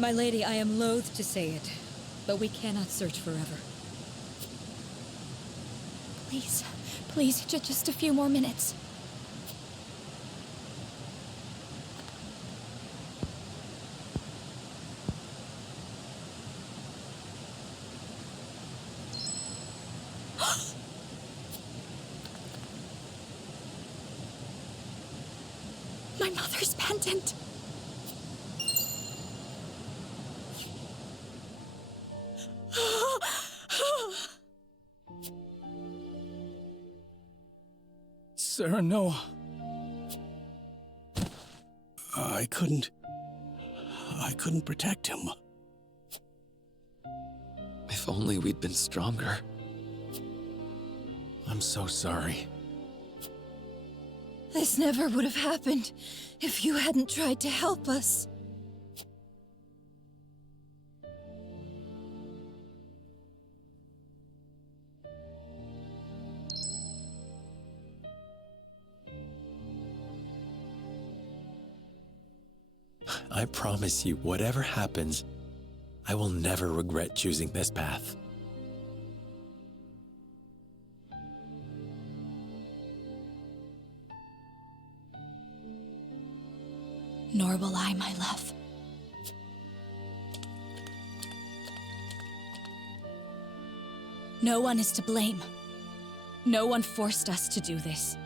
My lady, I am loath to say it, but we cannot search forever. Please, please, just a few more minutes. My mother's pendant! Serenoa. I couldn't protect him. If only we'd been stronger. I'm so sorry. This never would have happened if you hadn't tried to help us. I promise you, whatever happens, I will never regret choosing this path. Nor will I, my love. No one is to blame. No one forced us to do this.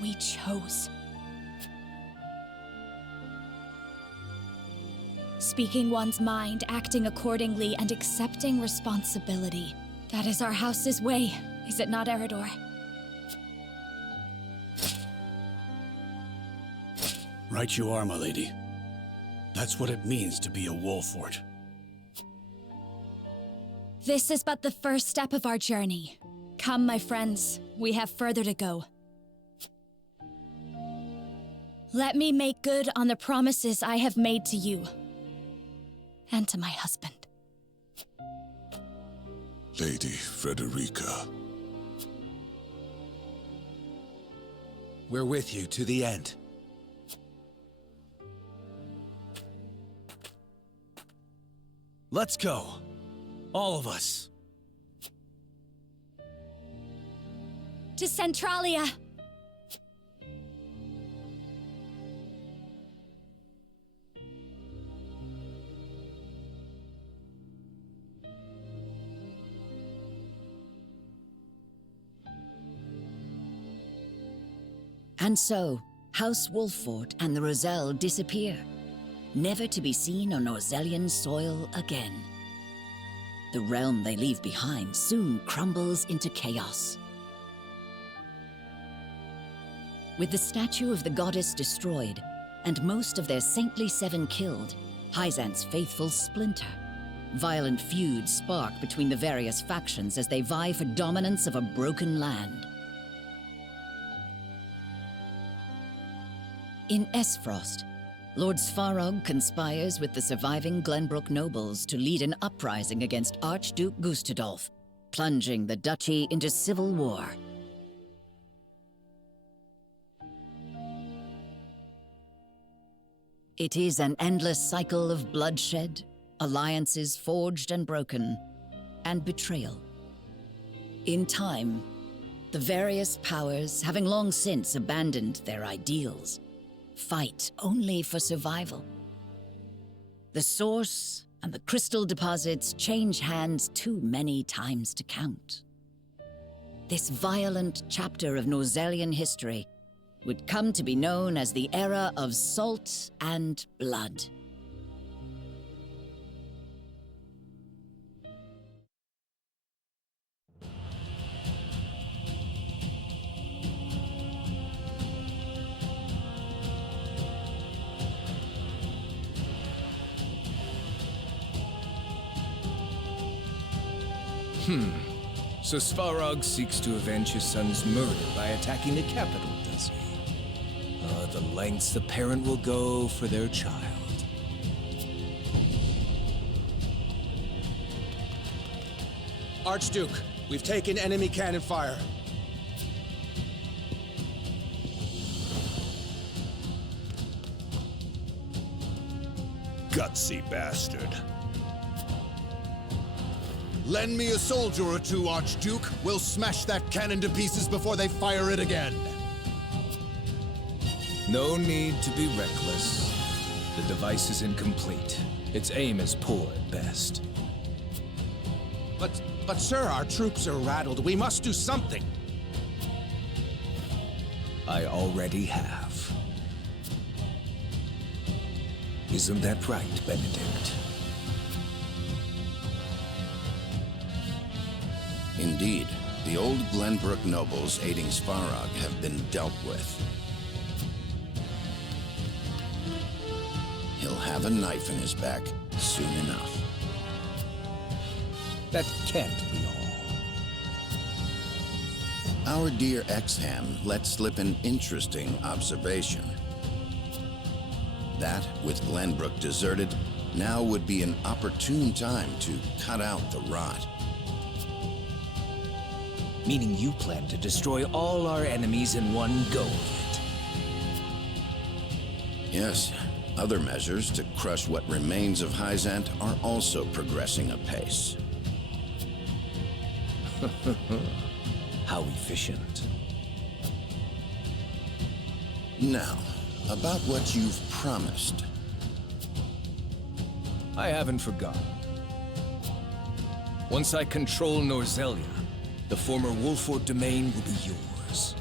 We chose. Speaking one's mind, acting accordingly, and accepting responsibility. That is our house's way, is it not, Eridor? Right you are, my lady. That's what it means to be a Wolfort. This is but the first step of our journey. Come, my friends, we have further to go. Let me make good on the promises I have made to you. And to my husband. Lady Frederica. We're with you to the end. Let's go. All of us. To Centralia! And so, House Wolfort and the Roselle disappear, never to be seen on Norzellian soil again. The realm they leave behind soon crumbles into chaos. With the statue of the goddess destroyed, and most of their saintly seven killed, Hyzant's faithful splinter. Violent feuds spark between the various factions as they vie for dominance of a broken land. In Esfrost, Lord Svarog conspires with the surviving Glenbrook nobles to lead an uprising against Archduke Gustadolf, plunging the duchy into civil war. It is an endless cycle of bloodshed, alliances forged and broken, and betrayal. In time, the various powers, having long since abandoned their ideals, fight only for survival. The source and the crystal deposits change hands too many times to count. This violent chapter of Norzellian history would come to be known as the Era of Salt and Blood. So Svarog seeks to avenge his son's murder by attacking the capital, does he? The lengths the parent will go for their child. Archduke, we've taken enemy cannon fire. Gutsy bastard. Lend me a soldier or two, Archduke. We'll smash that cannon to pieces before they fire it again. No need to be reckless. The device is incomplete. Its aim is poor at best. But sir, our troops are rattled. We must do something. I already have. Isn't that right, Benedict? Indeed, the old Glenbrook nobles aiding Svarog have been dealt with. He'll have a knife in his back soon enough. That can't be all. Our dear Exham let slip an interesting observation. That, with Glenbrook deserted, now would be an opportune time to cut out the rot. Meaning you plan to destroy all our enemies in one go yet? Yes, other measures to crush what remains of Hyzant are also progressing apace. How efficient. Now, About what you've promised. I haven't forgotten. Once I control Norzelia, the former Wolfort domain will be yours.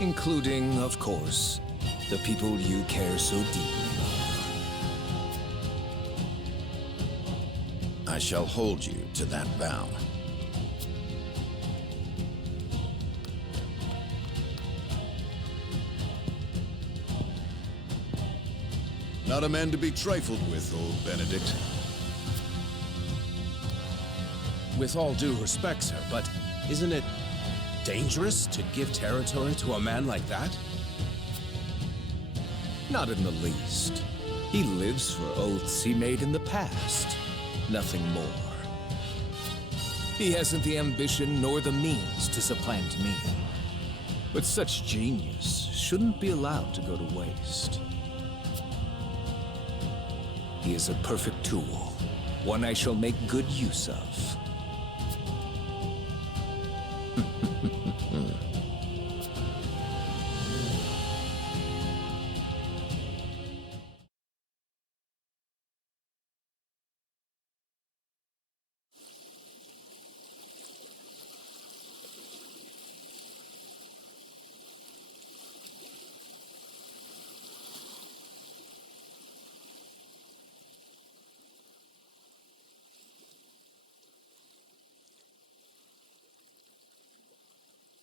Including, of course, the people you care so deeply I shall hold you to that vow. Not a man to be trifled with, old Benedict. With all due respect, sir, but isn't it dangerous to give territory to a man like that? Not in the least. He lives for oaths he made in the past. Nothing more. He hasn't the ambition nor the means to supplant me. But such genius shouldn't be allowed to go to waste. He is a perfect tool, one I shall make good use of.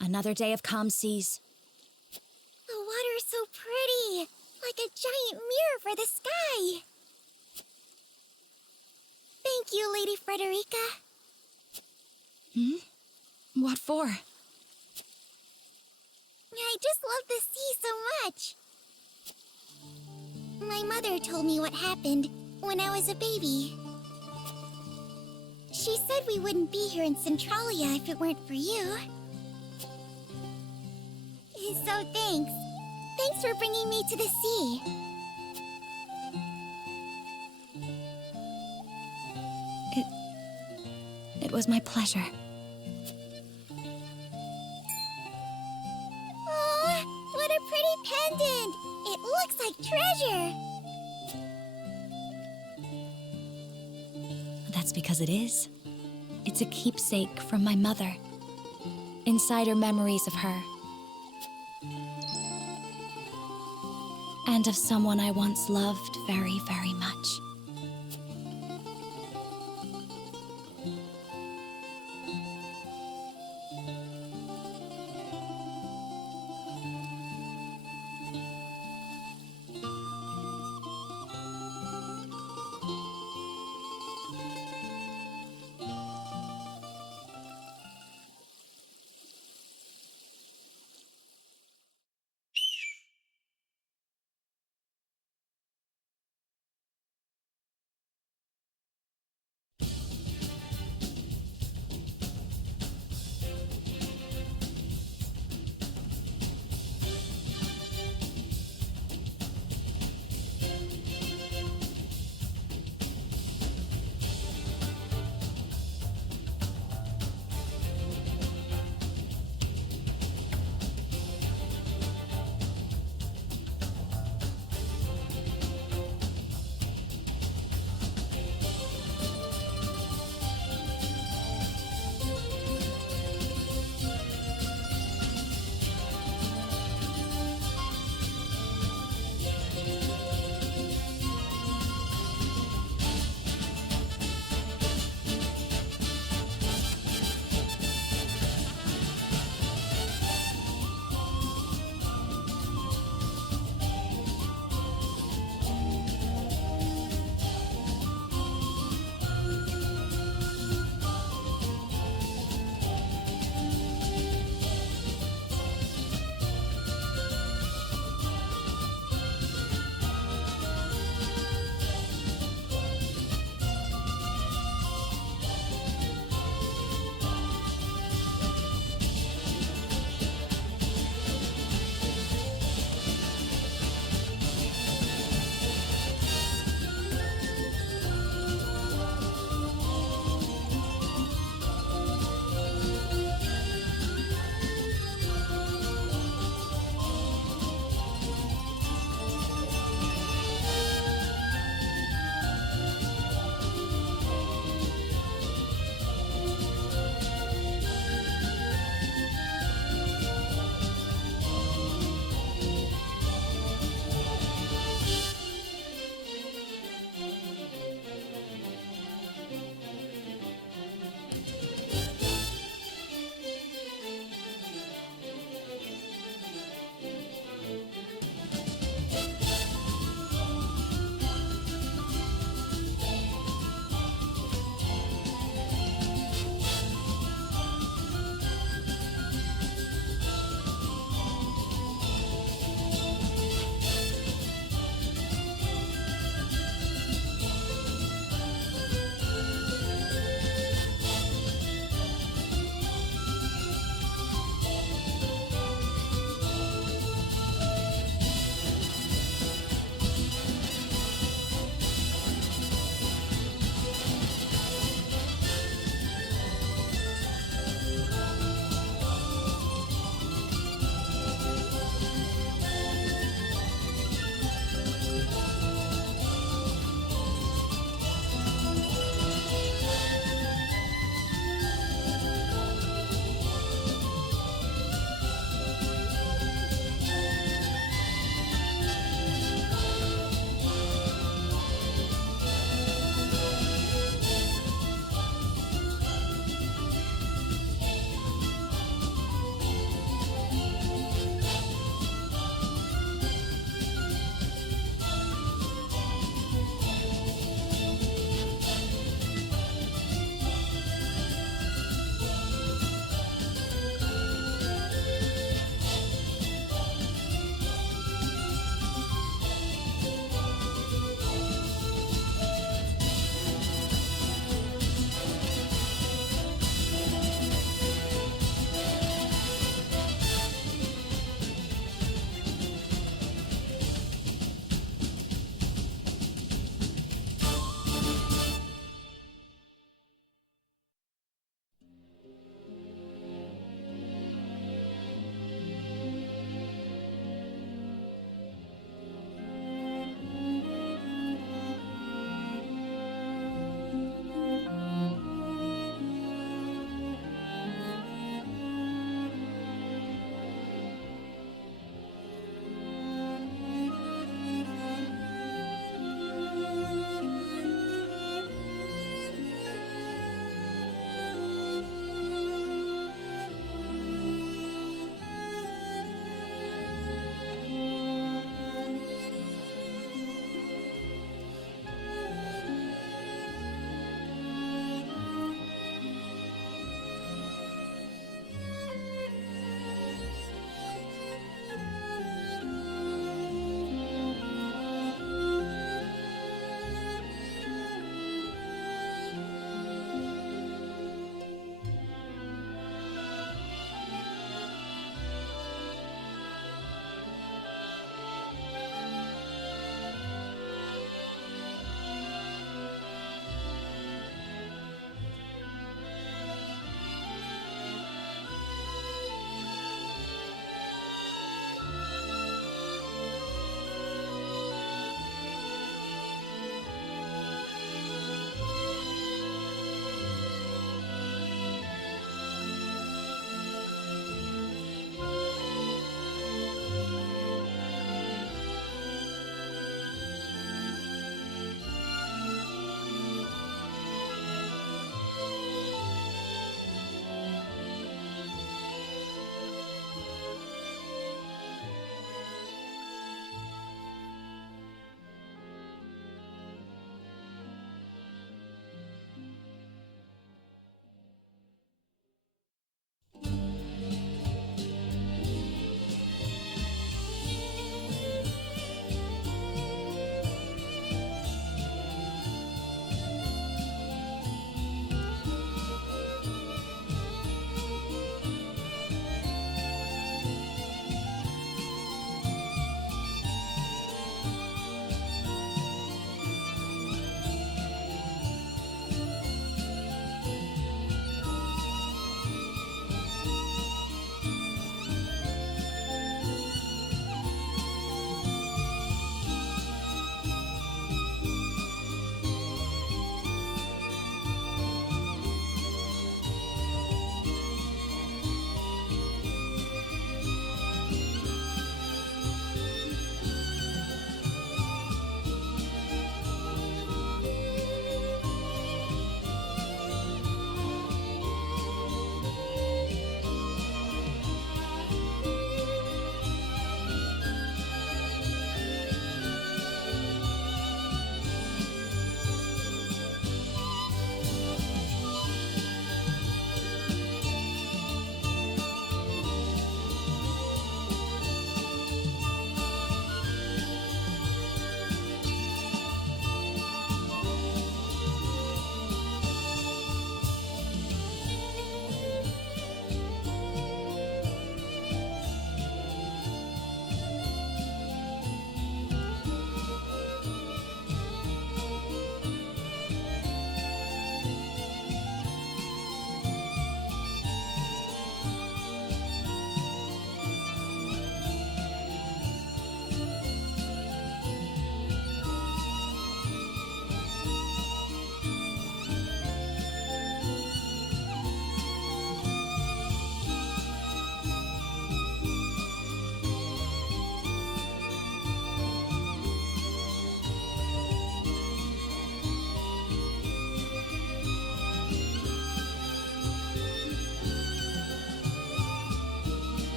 Another day of calm seas. The water is so pretty, like a giant mirror for the sky. Thank you, Lady Frederica. What for? I just love the sea so much. My mother told me what happened when I was a baby. She said we wouldn't be here in Centralia if it weren't for you. So thanks. Thanks for bringing me to the sea. It was my pleasure. Oh, what a pretty pendant! It looks like treasure. That's because it is. It's a keepsake from my mother. Insider memories of her. And of someone I once loved very, very much.